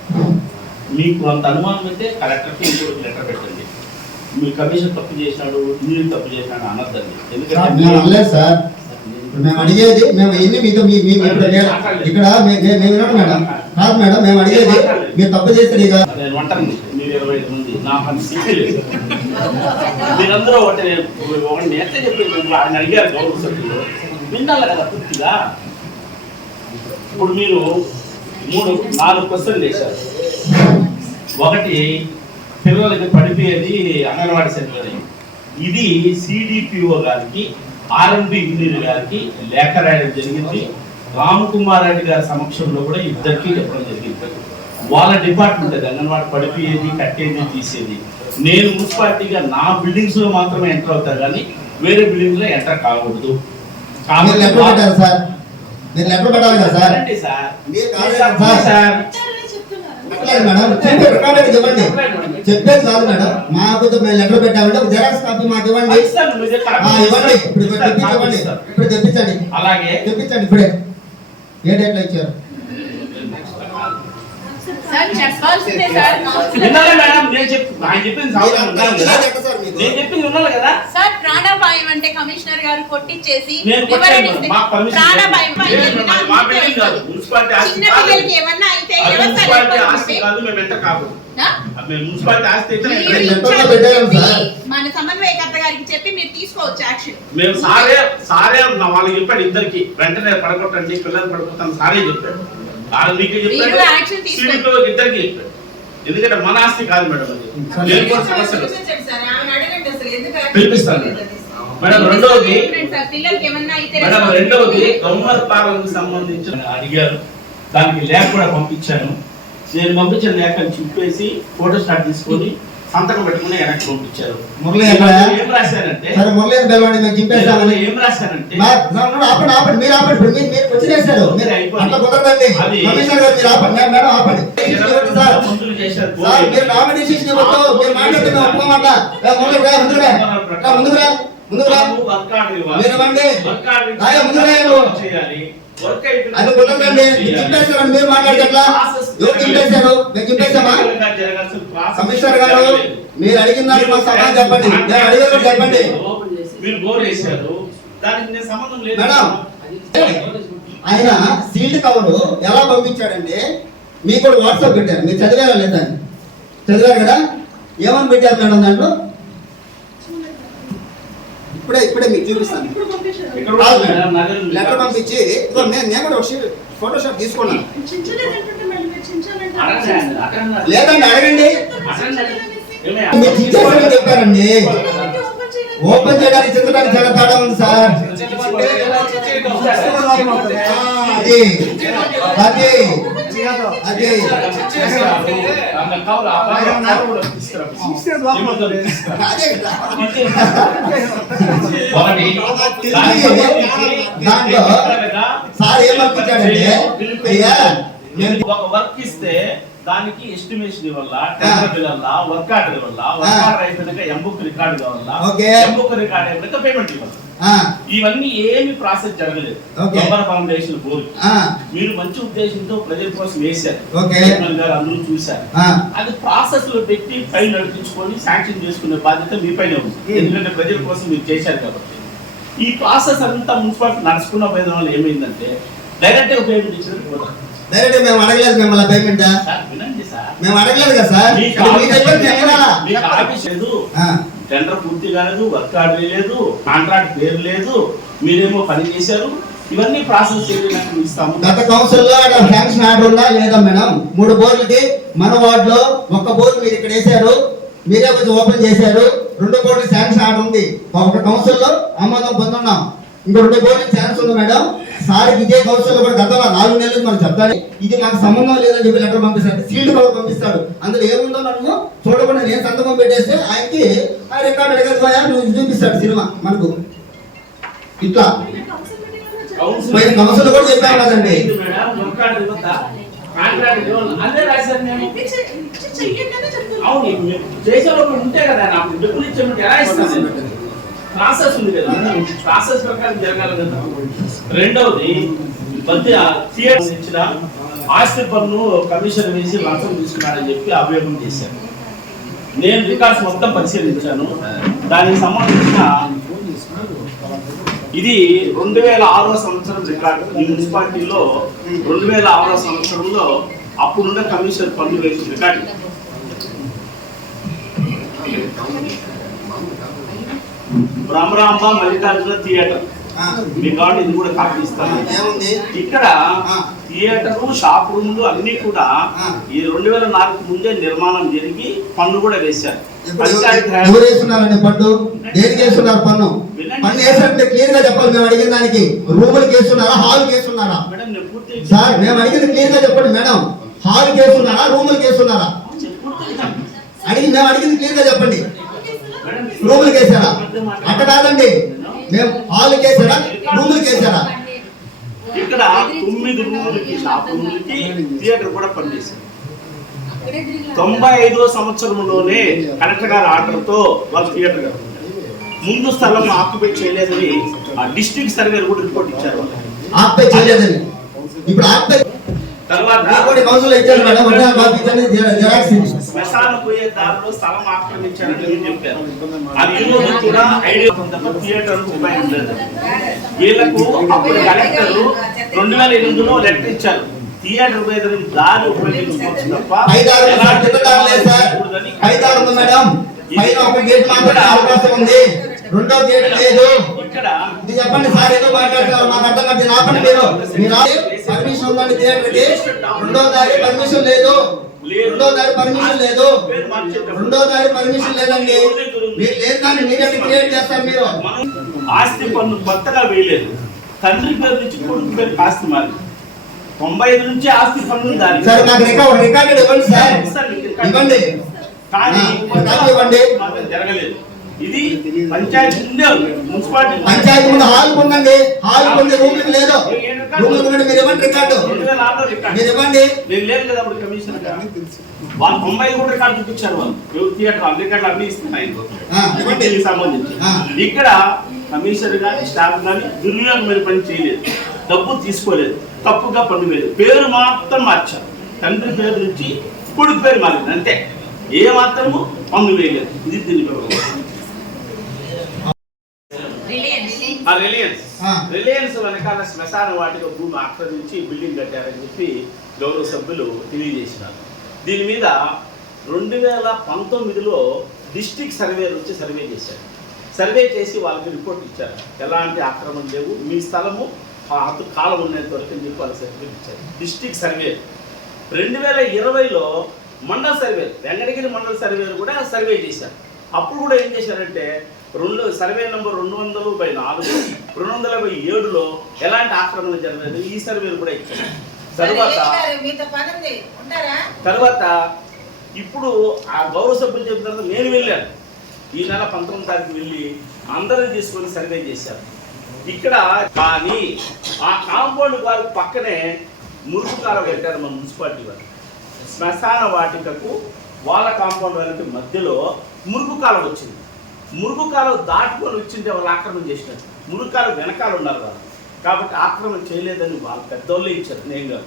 మీకు అంత అనుమానం అయితే కలెక్టర్కి ఇంకోటి లెటర్ పెట్టండి. మీ కమిషన్ తప్పు చేసినాడు, మీరు తప్పు చేసినాడు అనద్దండి. ఎందుకంటే సార్ మేము అడిగేది మేము ఎన్ని మీతో ఇక్కడ మేడం కాదు మేడం, మేము అడిగేది మీరు తప్పు చేస్తే నేను అంటాను, మీరు 25 మంది నా పని సీట్లు లేదు. మీరందరూ ఒకటి నేత చెప్పి ఆయన అడిగారు గౌరవ సభ్యులు, విన్నాలి కదా పూర్తిగా. ఇప్పుడు మీరు 4 క్వశ్చన్లు వేశారు. ఒకటి, పిల్లలకి పడిపోయేది అంగన్వాడీ సెంటర్. ఇది సిడిపిఓ గారికి, ఆర్ఎంపీ ఇంజనీర్ గారికి లేఖ రాయడం జరిగింది. రామ్ కుమార్ రెడ్డి గారి సమక్షంలో కూడా ఇద్దరికి చెప్పడం జరిగింది. వాళ్ళ డిపార్ట్మెంట్ అది అంగన్వాడీ పడిపోయేది, కట్టేది, తీసేది. నేను మున్సిపాలిటీగా నా బిల్డింగ్స్ లో మాత్రమే ఎంటర్ అవుతాను, కానీ వేరే బిల్డింగ్స్ లో ఎంటర్ కాకూడదు. మీరు లెటర్ పెట్టారు సార్, మీరు లెటర్ పెట్టాలి కదా సార్. రండి సార్. మీరు మీరు కాదు చెప్పండి సార్. ఇచ్చారని చెప్తున్నారు. అట్లేదు మేడం, చెప్పేది రికార్డెడ్ ఇవ్వండి. చెప్పేది కాదు మేడం, మాకు మేము లెటర్ పెట్టామంటే ఒక జెరాక్స్ కాపీ మాకు ఇవ్వండి. ఇస్తాను, మీరు ఇవ్వండి, ఇప్పుడు తెప్పించండి, ఇప్పుడు తెప్పించండి, అలాగే తెప్పించండి ఇప్పుడే. ఏ డేట్లో ఇచ్చారు? సార్ చెప్పాల్సిందే సార్ కౌన్సిలర్ విన్నారా మేడం? నేను ఆయన చెప్పింది సావధానం విన్నాను కదా? నేను చెప్పింది విన్నాను కదా? సార్ ప్రాణాపాయం అంటే కమిషనర్ గారు కొట్టించేసి నేను వివరణ కొట్టాను, ఇస్తే మాకు పర్మిషన్ ప్రాణాపాయం లేదు. లేదు, మా బిల్డింగ్ కాదు, మున్సిపాలిటీ ఆస్తి చిన్న కాదు. పిల్లలకి ఏమన్నా అయితే అది ఎవరు మున్సిపాలిటీ ఆస్తి సరిపోతుంది కాదు, మేము ఎంత కాదు. మేము మున్సిపాలిటీ ఆస్తి అయితే మీరు మేము లెటర్లో ఇచ్చారని పెట్టారు చెప్పి సార్. మన సమన్వయకర్త గారికి చెప్పి మీరు తీసుకోవచ్చు యాక్షన్. మేము సారే ఉన్నా వాళ్ళకి చెప్పాడు ఇద్దరికి వెంటనే పడగొట్టండి పిల్లలు పడిపోతాను సారే చెప్పాడు. వాళ్ళు మీకే మీరు చెప్పాడు, యాక్షన్ తీసుకోండి. సీట్లో ఇద్దరికి చెప్పాడు. ఎందుకంటే మన ఆస్తి కాదు మేడం అది. నేను కూడా సమస్యలు పిలిపిస్తాను మేడం. రెండవది పిల్లలకి ఏమన్నా అయితే మేడం, రెండవది గవర్నర్ పాలనకు సంబంధించిన అడిగారు, దానికి లేఖ కూడా పంపించాను. నేను పంపించిన లేఖను చింపేసి ఫోటో స్టార్ట్ తీసుకొని సంతకం పెట్టుకుని వెనక్కి పంపించారు. మురళి ఎక్కడ? ఏం రాశానంటే సరే మురళిని పిలవండి, మేము చింపేస్తామని. ఏం రాశానంటే ఆపండి ఆపండి, మీరు ఆపండి. ఇప్పుడు మీరు వచ్చినేసారు, అట్లా కుదరదండి. కమిషనర్ గారు మీరు ఆపండి. మేడం ఆపండి. సార్ మందులు చేశారు. సార్ మీరు నామినేషన్ ఇవ్వద్దు, మీరు మాట్లాడితే మేము ఒప్పుకోమంటా. ముందుకు రా, ముందుకు రా, ముందుకు రా, ముందుకు రా. మీరు ఇవ్వండి. ముందుకు రా నువ్వు. చేయాలి. అది కుదరదండి. మీరు చింపేస్తారండి, మీరు మాట్లాడితే ఎట్లా? ఎవరు చింపేశారు? మేము చింపేశామా? కమిషనర్ గారు మీరు అడిగిన దానికి మాకు సమాధానం చెప్పండి. నేను అడిగేది చెప్పండి. మీరు బోర్ వేశారు, దానికి నేను సంబంధం లేదు మేడం, ఆయన సీల్డ్ కవర్ ఎలా పంపించాడంటే మీకు కూడా వాట్సాప్ పెట్టారు, మీరు చదివారా లేదా? చదివారు కదా? ఏమని పెట్టారు మేడం దాంట్లో? ఇప్పుడే మీకు చూపిస్తాను. ఇప్పుడు పంపించారు. ఇక్కడ కూడా లెటర్ పంపించి ఇదిగో నేను కూడా ఒక ఫోటోషాప్ తీసుకున్నాను. చించలేదంటుంటే మళ్ళీ మీరు చించాలంటే లేదండి, అడగండి. ఏమయ్యా? మీరు చించేసారని చెప్పారండి. ఓపెన్ చేయడానికి చించడానికి చాలా తేడా ఉంది సార్. అది అది అది దాంట్లో సార్ ఏం పంపించాడంటే అయ్యా ఒక వర్క్ ఇస్తే దానికి ఎస్టిమేషన్ వల్ల టెండర్ వల్ల వర్క్ ఆర్డర్ వల్ల వర్క్ ఆర్డర్ అయిపోయినాక ఎంబుక్ రికార్డు కావాలా, ఎంబుక్ రికార్డ్ అయిపోయినాక పేమెంట్ ఇవ్వాలి. ఇవన్నీ ఏమి ప్రాసెస్ జరగలేదు. గంబర్ ఫౌండేషన్ బోర్డు మీరు మంచి ఉద్దేశంతో ప్రజల కోసం వేశారు, గారు అందరూ చూశారు. అది ప్రాసెస్ లో పెట్టి ఫైల్ నడిపించుకొని శాంక్షన్ చేసుకునే బాధ్యత మీ పైన ఉంది. ఎందుకంటే ప్రజల కోసం మీరు చేశారు కాబట్టి. ఈ ప్రాసెస్ అంతా మున్సిపాలిటీ నడుచుకున్న పోయిన వల్ల ఏమైందంటే డైరెక్ట్ గా పేమెంట్ ఇచ్చినట్టు పోతారు. డైరెక్ట్ మేము అడగలేదు మిమ్మల్ని పేమెంట్. వినండి సార్, మేము అడగలేదు కదా సార్. టెండర్ పూర్తి కాలేదు, వర్క్ ఆర్డర్ లేదు, కాంట్రాక్ట్ పేరు లేదు, మీరేమో పని చేశారు. ఇవన్నీ ప్రాసెస్ చేయడానికి ఇస్తాము. గత కౌన్సిల్లో శాంక్షన్ ఆర్డర్ ఉందా లేదా మేడం? 3 బోర్డులకి మన వార్డులో ఒక్క బోర్డు మీరు ఇక్కడ వేశారు, మీరే కొంచెం ఓపెన్ చేశారు. 2 బోర్డులు శాంక్షన్ ఆర్డర్ ఉంది. ఒక కౌన్సిల్లో ఆమోదం పొందున్నాం, ఇంకో 2 బోర్డులు ఛాన్స్ ఉంది మేడం. సార్ ఇదే కౌన్సిల్లో కూడా గతంలో 4 నెలలు మనం చెప్తాను, ఇది మాకు సంబంధం లేదని చెప్పి లెటర్ పంపిస్తాడు, సీల్డ్ కవర్ పంపిస్తాడు. అందులో ఏముందో నన్ను చూడకుండా నేను సంతకం పెట్టేస్తే ఆయనకి ఆ రికార్డు అడగకపోయా నువ్వు చూపిస్తాడు సినిమా మనకు. ఇట్లా కౌన్సిల్ కూడా చెప్పాను కదండి. ఉంటే కదా నాకు డబ్బులు ఇచ్చేటప్పుడు ఎలా ఇస్తాను? ప్రాసెస్ ఉంది కదా, ప్రాసెస్ ప్రకారం జరగాలి కదా. రెండవది మధ్య థియేటర్ ఇచ్చిన ఆస్తి పన్ను కమిషన్ వేసి లంచం తీసుకున్నాడని చెప్పి అభియోగం చేశారు. నేను రికార్డ్స్ మొత్తం పరిశీలించాను. దానికి సంబంధించిన ఇది 2006వ సంవత్సరం రికార్డు. ఈ మున్సిపాలిటీలో 2006వ సంవత్సరంలో అప్పుడున్న కమిషనర్ పన్ను వేసిన రికార్డు. బ్రహ్మరాంబ మల్లికార్జున థియేటర్ మీకు కాబట్టి ఇది కూడా కాపీ ఇస్తాను. ఇక్కడ థియేటరు, షాప్ రూమ్లు అన్ని కూడా ఈ 2004 ముందే నిర్మాణం జరిగి పన్ను కూడా వేశారు. ఎవరు వేస్తున్నారండి పన్ను? దేనికి వేస్తున్నారు పన్ను? పన్ను వేసినట్టు క్లియర్ గా చెప్పాలి. మేము అడిగిన దానికి రూములకి వేస్తున్నారా, హాల్కి వేస్తున్నారా? సార్ మేము అడిగింది క్లియర్ గా చెప్పండి మేడం. హాల్కి వేస్తున్నారా, రూములకి వేస్తున్నారా? మేము అడిగింది క్లియర్ గా చెప్పండి. రూములకి వేసారా? అట్ట కాదండి, మేము హాల్ కేసారా రూములు కేసారా? ఇక్కడ 9 రూములకి షాప్ రూములకి థియేటర్ కూడా పనిచేసింది. 95వ సంవత్సరంలోనే కలెక్టర్ గారి ఆర్డర్తో వాళ్ళు థియేటర్ గారు ముందు స్థలం ఆక్యుపై చేయలేదని ఆ డిస్ట్రిక్ట్ సర్వేర్ కూడా రిపోర్ట్ ఇచ్చారు వాళ్ళు. ఆక్యుపై చేయలేదని ఇప్పుడు ఆక్యుపై తర్వాత కౌన్సిల్ ఇచ్చారు మేడం. శ్మశాన పోయే దారిలో స్థలం ఆక్రమించారని మీరు చెప్పారు. అది ఈ రోజు కూడా ఐడియా తప్ప థియేటర్ ఉపయోగం లేదు. వీళ్ళకు అప్పుడు కలెక్టర్ 2008లో లెటర్ ఇచ్చారు, థియేటర్ మీద దారి ఉపయోగించుకోవచ్చు తప్ప 5-6 మేడం. పైన ఒక గేట్ మాత్రమే అవకాశం ఉంది, రెండో గేట్ లేదు. ఇక్కడ ఇది చెప్పండి సార్, ఏదో మాట్లాడుతున్నారు మాకు అర్థం కాదు. ఆపండి మీరు పర్మిషన్ ఉందండి థియేటర్కి. రెండో దారి పర్మిషన్ లేదు, రెండో దారి పర్మిషన్ లేదు, రెండో దారి పర్మిషన్ లేదండి. మీరు లేదు కానీ మీరే క్రియేట్ చేస్తారు. మీరు ఆస్తి పన్ను కొత్తగా వేయలేదు, తండ్రి పేరు నుంచి కొడుకు పేరు ఆస్తి మారి 95 నుంచి ఆస్తి పన్ను దాని సార్ నాకు రికార్డెడ్ ఇవ్వండి సార్, ఇవ్వండి. కానీ ఇవ్వండి. జరగలేదు. ఇది పంచాయతీ ముందే మున్సిపాలిటీ పంచాయతీ ముందు హాల్ ఉందండి, హాల్ ఉంది, రూమ్కి లేదు. రూమ్కి ఉందండి, మీరు ఇవ్వండి రికార్డు, మీరు ఇవ్వండి. నేను లేదు కదా అప్పుడు కమిషనర్ గారు వాళ్ళు 90 కూడా రికార్డు చూపించారు. వాళ్ళు థియేటర్ రికార్డు అన్ని ఇస్తున్నాయి సంబంధించి. ఇక్కడ కమిషనర్ కానీ స్టాఫ్ కానీ దుర్వినియోగమైన పని చేయలేదు, డబ్బు తీసుకోలేదు, తప్పుగా పన్ను వేయలేదు, పేరు మాత్రం మార్చారు. తండ్రి పేరు నుంచి కొడుకు పేరు మారింది అంతే, ఏ మాత్రము పన్ను వేయలేదు. ఇది దీని రిలయన్స్ వెనకాల శ్మశాన వాటిక భూమి ఆక్రమించి బిల్డింగ్ కట్టారని చెప్పి గౌరవ సభ్యులు తెలియజేసినారు. దీని మీద 2019లో డిస్ట్రిక్ట్ సర్వేర్ వచ్చి సర్వే చేశారు. సర్వే చేసి వాళ్ళకి రిపోర్ట్ ఇచ్చారు, ఎలాంటి ఆక్రమణ లేవు, మీ స్థలము కాలం ఉన్నంత వరకు అని చెప్పి వాళ్ళు సర్టిఫికేట్ ఇచ్చారు. డిస్ట్రిక్ట్ సర్వే 2020లో మండల సర్వే వెంకటగిరి మండల సర్వేలు కూడా సర్వే చేశారు. అప్పుడు కూడా ఏం చేశారంటే సర్వే నెంబర్ 200/4 200/7లో ఎలాంటి ఆక్రమణ జరగలేదు, ఈ సర్వేలు కూడా ఇచ్చారు. తర్వాత ఇప్పుడు ఆ గౌరవ సభ్యులు చెప్పిన తర్వాత నేను వెళ్ళాను, ఈ నెల 19వ తారీఖు వెళ్ళి అందరూ తీసుకొని సర్వే చేశారు. ఇక్కడ కానీ ఆ కాంపౌండ్ వారి పక్కనే మురుగు కాలువ పెట్టారు మన మున్సిపాలిటీ వారు. శ్మశాన వాటికకు వాళ్ళ కాంపౌండ్ వాళ్ళకి మధ్యలో మురుగు కాలువ వచ్చింది. మురుగు కాలువ దాటుకొని వచ్చింటే వాళ్ళు ఆక్రమణ చేసినారు. మురుగు కాలువ వెనకాల ఉన్నారు వాళ్ళు, కాబట్టి ఆక్రమణ చేయలేదని వాళ్ళు పెద్దోళ్ళే ఇచ్చారు. నేను కాదు.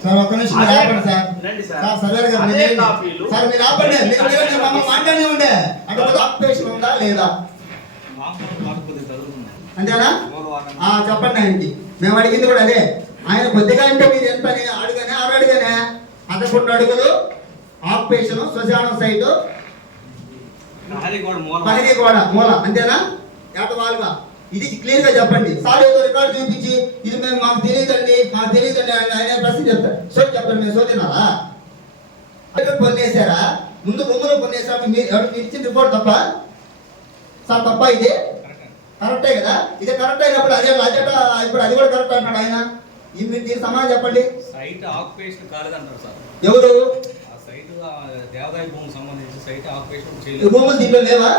అంతేనా? చెప్పండి ఆయనకి. మేము అడిగింది కూడా అదే. ఆయన కొద్దిగా అంటే మీరు ఎంత అడిగానే 6 అడిగానే 11 అడుగులు ఆక్యుపేషన్ శ్మశానం సైటు గోడ మూల అంతేనా? ఏటవాలుగా ఇది క్లియర్ గా చెప్పండి సార్. ఏదో రికార్డు చూపించి ఇది మేము మాకు తెలియదండి ఆయన ప్రశ్న చెప్తారు. సో చెప్పండి, మేము సోదినారా? పొందేశారా? ముందు రూములో పొందేశారా? మీరు ఇచ్చిన రిపోర్ట్ తప్ప సార్? తప్ప ఇది కరెక్టే కదా? ఇది కరెక్ట్ అయినప్పుడు అదే బాధ్యత. ఇప్పుడు అది కూడా కరెక్ట్ అంటాడు ఆయన. మీరు దీని సమాధానం చెప్పండి. సైట్ ఆక్యుపేషన్ కాలేదంటారు సార్. ఎవరు? సైట్ దేవాదాయ భూమికి సంబంధించి సైట్ ఆక్యుపేషన్ చేయలేదు. భూములు దీంట్లో లేవా?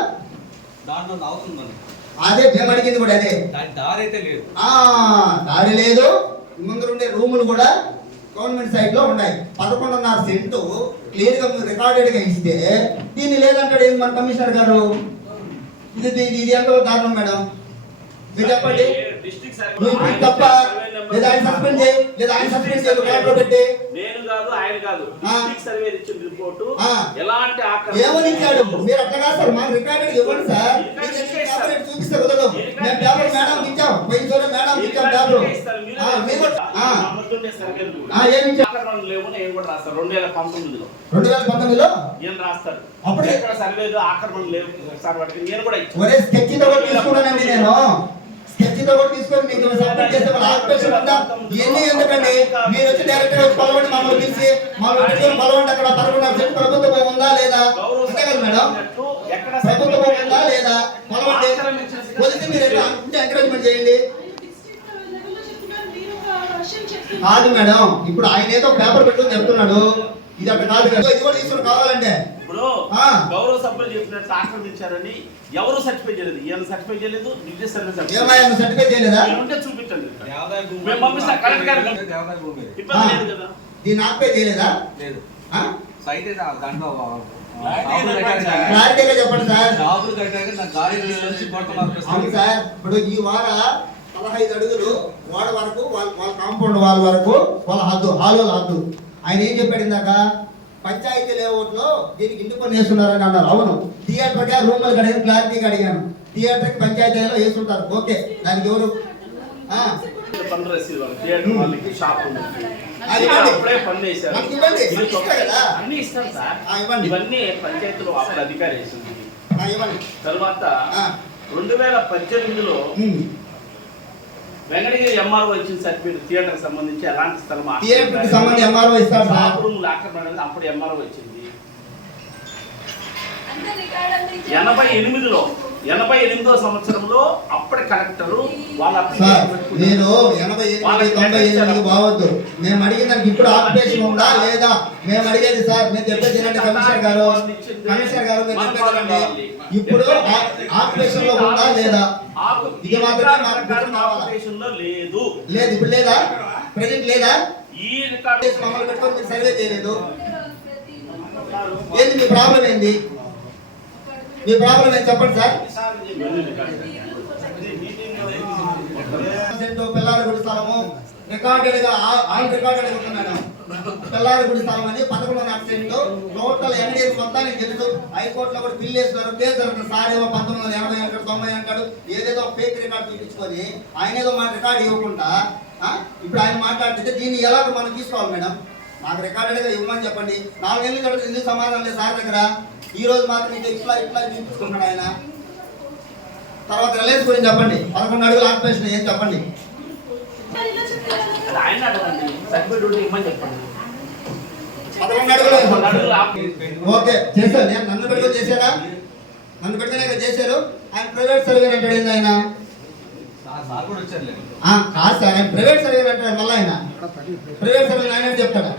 దాంట్లో అవుతుందండి. అదే మేము అడిగింది కూడా అదే. దారి అయితే లేదు. దారి లేదు. ముందు ఉండే రూములు కూడా గవర్నమెంట్ సైట్ లో ఉన్నాయి. 11.5 సెంటు క్లియర్ గా రికార్డెడ్ గా ఇస్తే దీన్ని లేదంటాడు ఏంటి మన కమిషనర్ గారు? ఇది ఎంత దారుణం మేడం, మీరు చెప్పండి. తప్ప లేదా ఆయన సస్పెండ్ చేయి, లేదా ఆయన సస్పెండ్ చేయాలి పెట్టి. నేను కాదు, ఆయన కాదు, సర్వే ఇచ్చిన రిపోర్ట్ ఎలాంటి ఏమని ఇచ్చాడు? మీరు అట్లా కాదు సార్, మాకు రికార్డెడ్ ఇవ్వండి సార్. చూపిస్తే కుదరదు. మేము పేపర్ మేడం ఇచ్చాం, మేడం ఇచ్చాం పేపర్. ఏమి లేవు నేను కూడా రాస్తాను 2019లో. 2019లో ఏం రాస్తారు? అప్పుడు ఎక్కడ సర్వేలు ఆక్రమణ లేవు సార్, వాటికి నేను కూడా ఇచ్చాను. ఒరే స్కెచ్ తో కూడా తీసుకున్నానండి నేను. స్కెచ్ తో కూడా తీసుకొని మీకు సబ్మిట్ చేస్తే వాళ్ళ ఆక్యుపేషన్ ఉందా? ఇవన్నీ ఎందుకండి? మీరు వచ్చి డైరెక్ట్ గా పొలవండి, మమ్మల్ని పిలిచి మమ్మల్ని పొలవండి. అక్కడ 11.5 సెంట్ ప్రభుత్వ భూమి ఉందా లేదా? అంతే కదా మేడం, ప్రభుత్వ భూమి ఉందా లేదా? పొలవండి, పోలీసు మీరు ఎంకరేజ్మెంట్ చేయండి. కాదు మేడం, ఇప్పుడు ఆయన ఏదో పేపర్ పెట్టుకుని చెప్తున్నాడు, ఇది అక్కడ కాదు కదా. ఇది కూడా తీసుకుని కావాలంటే ఇప్పుడు గౌరవ సభ్యులు చెప్పినట్టు ఆక్రమించారని ఎవరు సర్టిఫై చేయలేదు, ఈయన సర్టిఫై చేయలేదు, డిగ్రీ సర్వీస్ ఏమైనా సర్టిఫికేట్ చేయలేదా? ఉంటే చూపించండి. దేవాదాయ భూమి మేము పంపిస్తాం కలెక్టర్ గారికి. దేవాదాయ భూమి ఇది. ఇబ్బంది లేదు కదా. దీన్ని ఆపే చేయలేదా? లేదు ఆ? సైట్ అయితే దాంట్లో క్లారిటీగా చెప్పండి సార్. షాపులు కట్టాక నాకు గాడి నుంచి కొడుతున్నారు. అవును సార్, ఇప్పుడు ఈ వార 15 అడుగులు గోడ వరకు వాళ్ళ కాంపౌండ్ వాళ్ళ వరకు వాళ్ళ హద్దు హాలుల హద్దు. ఆయన ఏం చెప్పాడు ఇందాక, పంచాయతీ లేఅవుట్ లో దీనికి ఇంటి పని వేస్తున్నారని అన్నారు. అవును, థియేటర్ గా రూములు కడిగాను, క్లారిటీగా అడిగాను. థియేటర్ కి పంచాయతీలో వేస్తుంటారు, ఓకే. దానికి ఎవరు పన్ను రసీదు వాళ్ళకి, థియేటర్ వాళ్ళకి, షాప్ అది ఇవ్వండి. అప్పుడే పన్ను వేశారు. మనకి ఇవ్వండి, మనకి ఇస్తారు కదా. అన్ని ఇస్తాం సార్. ఇవ్వండి. ఇవన్నీ పంచాయతీలో అప్పుడు అధికారి వేసింది. ఇవ్వండి. తర్వాత ఆ. 2018లో ఉమ్. వెంకటగిరి ఎంఆర్ఓ ఇచ్చిన సర్టిఫికేట్ థియేటర్ సంబంధించి ఎలాంటి స్థలం థియేటర్ కి సంబంధించి ఎంఆర్ఓ ఇస్తారు సార్. షాప్ రూమ్ ఆక్రమణ అనేది అప్పుడు ఎంఆర్ఓ వచ్చింది. 88వ సంవత్సరంలో అప్పటి కలెక్టర్ వాళ్ళ సార్, నేను 88, 98 బావద్దు. మేము అడిగిన దానికి ఇప్పుడు ఆక్యుపేషన్ ఉందా లేదా మేము అడిగేది సార్. మేము చెప్పేది ఏంటంటే కమిషనర్ గారు మేము చెప్పేది ఇప్పుడు ఆక్యుపేషన్ లో ఉందా లేదా, ఇది మాత్రమే మాకు ఆక్యుపేషన్ లో లేదు. లేదు ఇప్పుడు లేదా, ప్రెజెంట్ లేదా. ఈ రికార్డు మమ్మల్ని పెట్టుకొని మీరు సర్వే చేయలేదు. ఏంది మీ ప్రాబ్లం ఏంది? మీ ప్రాబ్లం ఏంటి చెప్పండి సార్. పిల్లారగుడి స్థలము రికార్డెడ్ గా ఆల్ రికార్డెడ్ ఉంటున్నాను. పిల్లారగుడి స్థలం అని 11 సెంట్లు టోటల్ ఎన్డీఎస్ మొత్తానికి తెలుసు. హైకోర్టులో కూడా బిల్ వేస్తున్నారు, కేసు జరుగుతుంది. సార్ ఏమో 1980 అంటాడు, 90 అంటాడు, ఏదేదో ఫేక్ రికార్డు చూపించుకొని ఆయన ఏదో మా రికార్డు ఇవ్వకుండా ఇప్పుడు ఆయన మాట్లాడితే దీన్ని ఎలా మనం తీసుకోవాలి మేడం? నాకు రికార్డెడ్ గా ఇవ్వమని చెప్పండి. 4 నెలలు కూడా ఎందుకు సమాధానం లేదు సార్ దగ్గర. ఈ రోజు మాత్రం మీకు ఇట్లా చూపించుకుంటాడు ఆయన. తర్వాత రిలయన్స్ గురించి చెప్పండి. 11 అడుగుల ఆక్యుపేషన్ ఏం చెప్పండి. ఆయన అడగండి, సర్టిఫికేట్ ఇవ్వమని చెప్పండి. 11 అడుగులు ఓకే చేశారు. నేను నన్ను పెట్టుకొని చేశారా? నన్ను పెట్టుకునే చేశారు. ఆయన ప్రైవేట్ సర్వే అంటాడు ఏంది ఆయన? సార్ కూడా వచ్చారు. కాదు సార్, ఆయన ప్రైవేట్ సర్వే అంటాడు. మళ్ళీ ఆయన ప్రైవేట్ సర్వే ఆయన చెప్తాడు.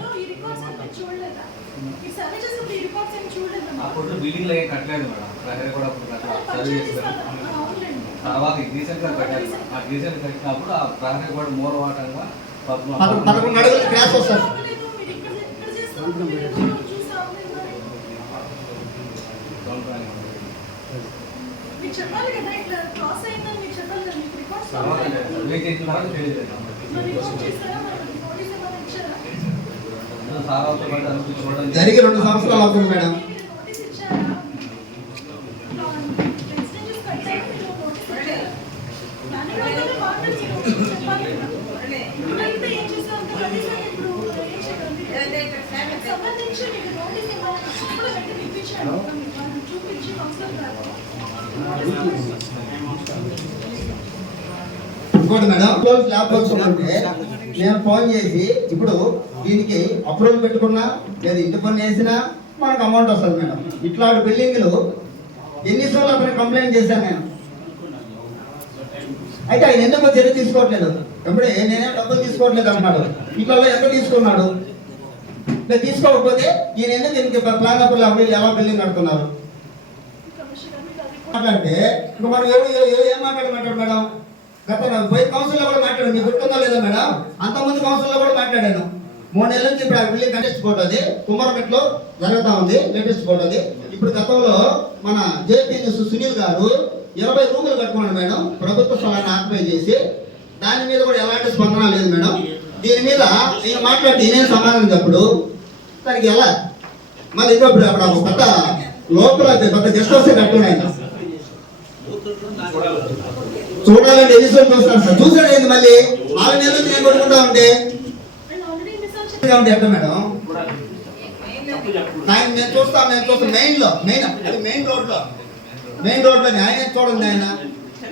అప్పుడు బిల్డింగ్ లో ఏం కట్టలేదు మేడం. ప్రహరీ కూడా అప్పుడు సర్వే చేశారు. తర్వాత రీసెంట్ గా కట్టారు. ఆ రీసెంట్ కట్టినప్పుడు ఆ ప్రహరీ కూడా మూలవాటంగా 11 అడుగులు క్రాస్ వస్తారు. చెప్పాలి కదా, ఇట్లా క్రాస్ అయిందని మీకు చెప్పాలి కదా. మీకు రికార్డ్స్ సర్వే చేసిన తర్వాత తెలియదు. జరిగి 2 సంవత్సరాలు అవుతుంది మేడం. ఇంకోటి మేడం, స్లాబ్ వచ్చుకుంటే నేను ఫోన్ చేసి ఇప్పుడు దీనికి అప్రూవల్ పెట్టుకున్నా లేదా ఇంటి పని వేసినా మనకు అమౌంట్ వస్తుంది మేడం. ఇట్లాంటి బిల్డింగ్లు ఎన్నిసార్లు అతను కంప్లైంట్ చేశాను నేను. అయితే ఆయన ఎందుకు చర్య తీసుకోవట్లేదు? ఎప్పుడే నేనేం డబ్బులు తీసుకోవట్లేదు అన్నాడు. ఇట్లా ఎంత తీసుకున్నాడు? లేదు తీసుకోకపోతే ఈయన ఎందుకు ఇంక ప్లాన్ అప్పుడు ఎలా బిల్డింగ్ కడుతున్నారు మాట్లాడితే ఇంకా మనం ఏం మాట్లాడమంటాడు మేడం? గత పోయి కౌన్సిల్లో కూడా మాట్లాడాను. మీకు గుర్తుందా లేదా మేడం? అంతకుముందు కౌన్సిల్లో కూడా మాట్లాడాను. 3 నెలల నుంచి ఇప్పుడు ఆ బిల్డింగ్ కంటెస్ట్ పోతుంది. కుమారపేటలో జరుగుతూ ఉంది లేటెస్ట్ పోతుంది. ఇప్పుడు గతంలో మన జేపీ న్యూస్ సునీల్ గారు 20 రూములు కట్టుకున్నాడు మేడం, ప్రభుత్వ స్థలాన్ని ఆక్యుపై చేసి. దాని మీద కూడా ఎలాంటి స్పందన లేదు మేడం. దీని మీద నేను మాట్లాడితే నేనేం సమాధానం చెప్పుడు దానికి ఎలా మళ్ళీ ఇంకొప్పుడు అప్పుడు పెద్ద లోపల పెద్ద గెస్ట్ హౌస్ కట్టున్నాయి. చూడాలంటే ఎన్నిసార్లు చూస్తాను సార్. చూసాడు ఏంది మళ్ళీ 4 నెలల నుంచి నేను కొట్టుకుంటా ఉంటే ఎట్లా మేడం? మేము చూస్తాం మెయిన్ రోడ్ లో ఆయన చూడండి. ఆయన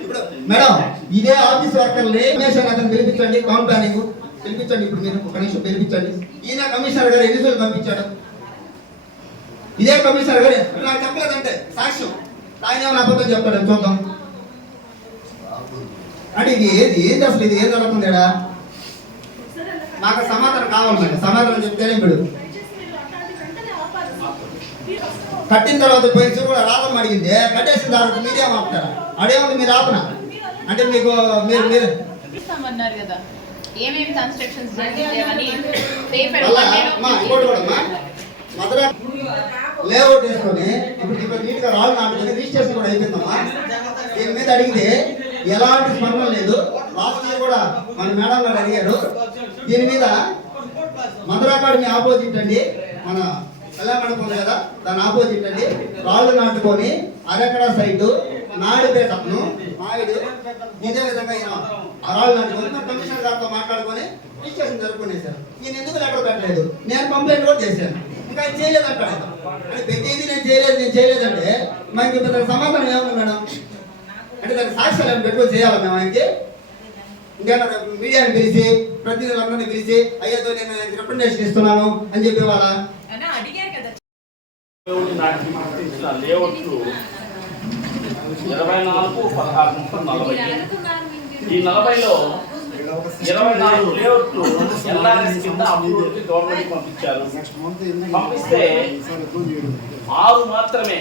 ఇప్పుడు మేడం ఇదే ఆఫీస్ వర్కర్ని అతను పిలిపించండి, టౌన్ ప్లానింగ్ పిలిపించండి. ఇప్పుడు మీరు ఒక నిమిషం పిలిపించండి. ఈయన కమిషనర్ గారు ఎన్నిసార్లు పంపించాడు? ఇదే కమిషనర్ గారు నాకు చెప్పలేదంటే సాక్ష్యం ఆయన ఏమైనా అబద్ధం చెప్తాడు చూద్దాం. అంటే ఇది ఏంది అసలు? ఇది ఏం జరుగుతుంది? నాకు సమాధానం కావాలి మేడం. సమాధానం చెప్తేనే ఇప్పుడు కట్టిన తర్వాత పోయి కూడా రాదమ్మ అడిగింది కట్టేసిన తర్వాత మీరేం ఆపుతారా? అడేముంది మీరు ఆపనా అంటే మీకు మీరు ఇస్తామన్నారు కదా, ఏమేమి కన్స్ట్రక్షన్స్ జరిగిందేమని పేపర్ అమ్మా ఇంకోటి కూడా అమ్మా మధుర లేఅవుట్ వేసుకొని ఇప్పుడు నీట్గా రాళ్ళు నాటుకొని రిజిస్ట్రేషన్ కూడా అయిపోయిందమ్మా. దీని మీద అడిగితే ఎలాంటి స్పందన లేదు. లాస్ట్ ఇయర్ కూడా మన మేడం గారు అడిగారు దీని మీద. మధుర అకాడమీ ఆపోజిట్ అండి, మన కళ్యాణ మండపం ఉంది కదా దాని ఆపోజిట్ అండి, రాళ్ళు నాటుకొని అరెకడ సైటు నాయుడుపేటను నాయుడు ఇదే విధంగా ఆ రాళ్ళు నాటుకొని కమిషనర్ గారితో మాట్లాడుకొని రిజిస్ట్రేషన్ జరుపుకునేసారు. ఈయన ఎందుకు లెటర్ పెట్టలేదు? నేను కంప్లైంట్ కూడా చేశాను, ఇంకా ఆయన చేయలేదు అంటాడు. అంటే ప్రతిదీ నేను చేయలేదంటే మనకి దానికి సమాధానం ఏమన్నా మేడం? అంటే దానికి సాక్ష్యాలు ఏమైనా పెట్టుకొని చేయాలి మేము ఆయనకి? ఇంకేనా మీడియాని పిలిచి ప్రతినిధులందరినీ పిలిచి అయ్యేదో నేను రిప్రజెంటేషన్ ఇస్తున్నాను అని చెప్పి వాళ్ళ అడిగారు కదా. లేఅవుట్లు 24, 16, 30, 40. ఈ 40లో 24 లేఅవుట్లు ఎల్ఆర్ఎస్ కింద అప్రూవల్కి గవర్నమెంట్ పంపించారు. పంపిస్తే 6 మాత్రమే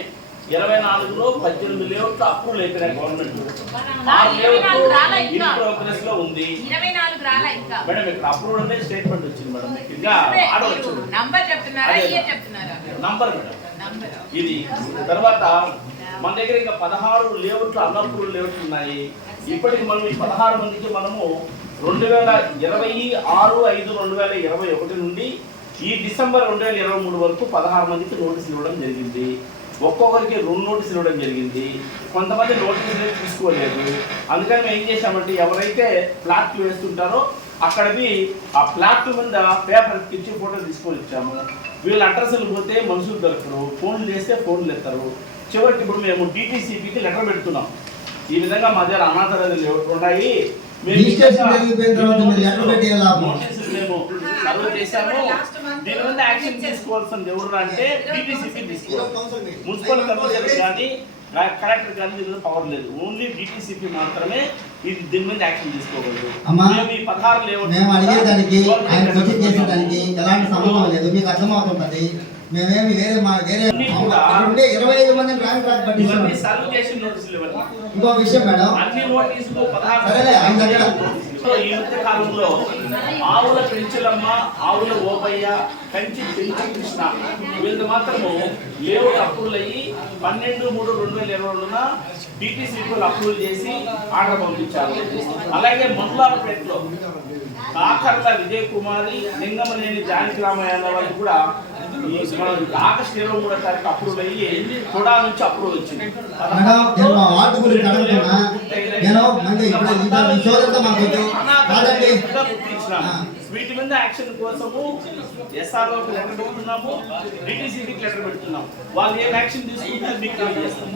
24లో 18 లేఅవుట్లు అప్రూవల్ అయిపోయినాయి గవర్నమెంట్. 6 లేఅవుట్లు ఇన్ ప్రోగ్రెస్ లో ఉంది. 24 రాలా ఇంకా మేడం ఇక్కడ అప్రూవల్ అనే స్టేట్మెంట్ వచ్చింది మేడం. మీకు ఇంకా ఆడవచ్చు నంబర్ చెప్తున్నారా ఇయర్ చెప్తున్నారా? నంబర్ మేడం ఇది. తర్వాత మన దగ్గర ఇంకా 16 లేఅవుట్లు అన్అప్రూవల్ లేఅవుట్లు ఉన్నాయి. ఇప్పటికి మనం ఈ 16 మందికి మనము 2026/5/2021 నుండి ఈ డిసెంబర్ 2023 వరకు 16 మందికి నోటీసులు ఇవ్వడం జరిగింది. ఒక్కొక్కరికి 2 నోటీసులు ఇవ్వడం జరిగింది. కొంతమంది నోటీసులు తీసుకోలేదు. అందుకని మేము ఏం చేసామంటే ఎవరైతే ఫ్లాట్లు వేస్తుంటారో అక్కడికి ఆ ఫ్లాట్ మీద పేపర్ ఇచ్చి ఫోటోలు తీసుకొని ఇచ్చాము. వీళ్ళ అడ్రస్లు పోతే మనుషులు దొరకరు, ఫోన్లు చేస్తే ఫోన్లు ఎత్తారు. చివరికి ఇప్పుడు మేము DTCPకి లెటర్ పెడుతున్నాం. ఈ విధంగా మా దగ్గర అనాథాలయాలు ఉన్నాయి, రిజిస్ట్రేషన్ జరిగిపోయిన తర్వాత మీరు లెటర్ పెట్టి ఎలా నోటీసులు మేము సర్వ్ చేశాము. దీని మీద యాక్షన్ తీసుకోవాల్సింది ఎవరు అంటే DTCP తీసుకోవాలి. మున్సిపల్ కమిషనర్ కానీ కలెక్టర్ కానీ దీని మీద పవర్ లేదు. ఓన్లీ DTCP మాత్రమే దీని మీద యాక్షన్ తీసుకోగలరు. మేము ఈ 16 లేఅవుట్ మేము అడిగేదానికి ఆయన క్వశ్చన్ చేసేదానికి ఎలాంటి సంబంధం లేదు, మీకు అర్థమవుతుంటది. మేమేమి వేరే 25 మందిని ర్యాంక్ రాక్ పట్టిస్తాం. సర్వ్ చేసిన నోటీసులు ఇవ్వండి. ఇంకో విషయం మేడం, అన్ని నోటీసులు 16 సరేలే ఆయన దగ్గర ఈ మధ్య కాలంలో ఆవుల పెంచులమ్మ, ఆవుల ఓపయ్య, కంచి కృష్ణ వీళ్ళు మాత్రము లేఅవుట్ అప్రూవల్ అయ్యి 12/3/2022 DTCPలు అప్రూవల్ చేసి ఆర్డర్ పంపించారు. అలాగే మండలాలపేటలో కాకర్ల విజయ్ కుమారి, లింగమనేని జానకి రామయ్య వాళ్ళు కూడా ఆగస్టు 23వ తారీఖు అప్రూవల్ అయ్యి కూడా నుంచి అప్రూవల్ వచ్చింది. వీటి మీద యాక్షన్ కోసము SROకి లెటర్ పెడుతున్నాము, DTCPకి లెటర్ పెడుతున్నాము. వాళ్ళు ఏం యాక్షన్ తీసుకుంటారు మీకు తెలియజేస్తాము.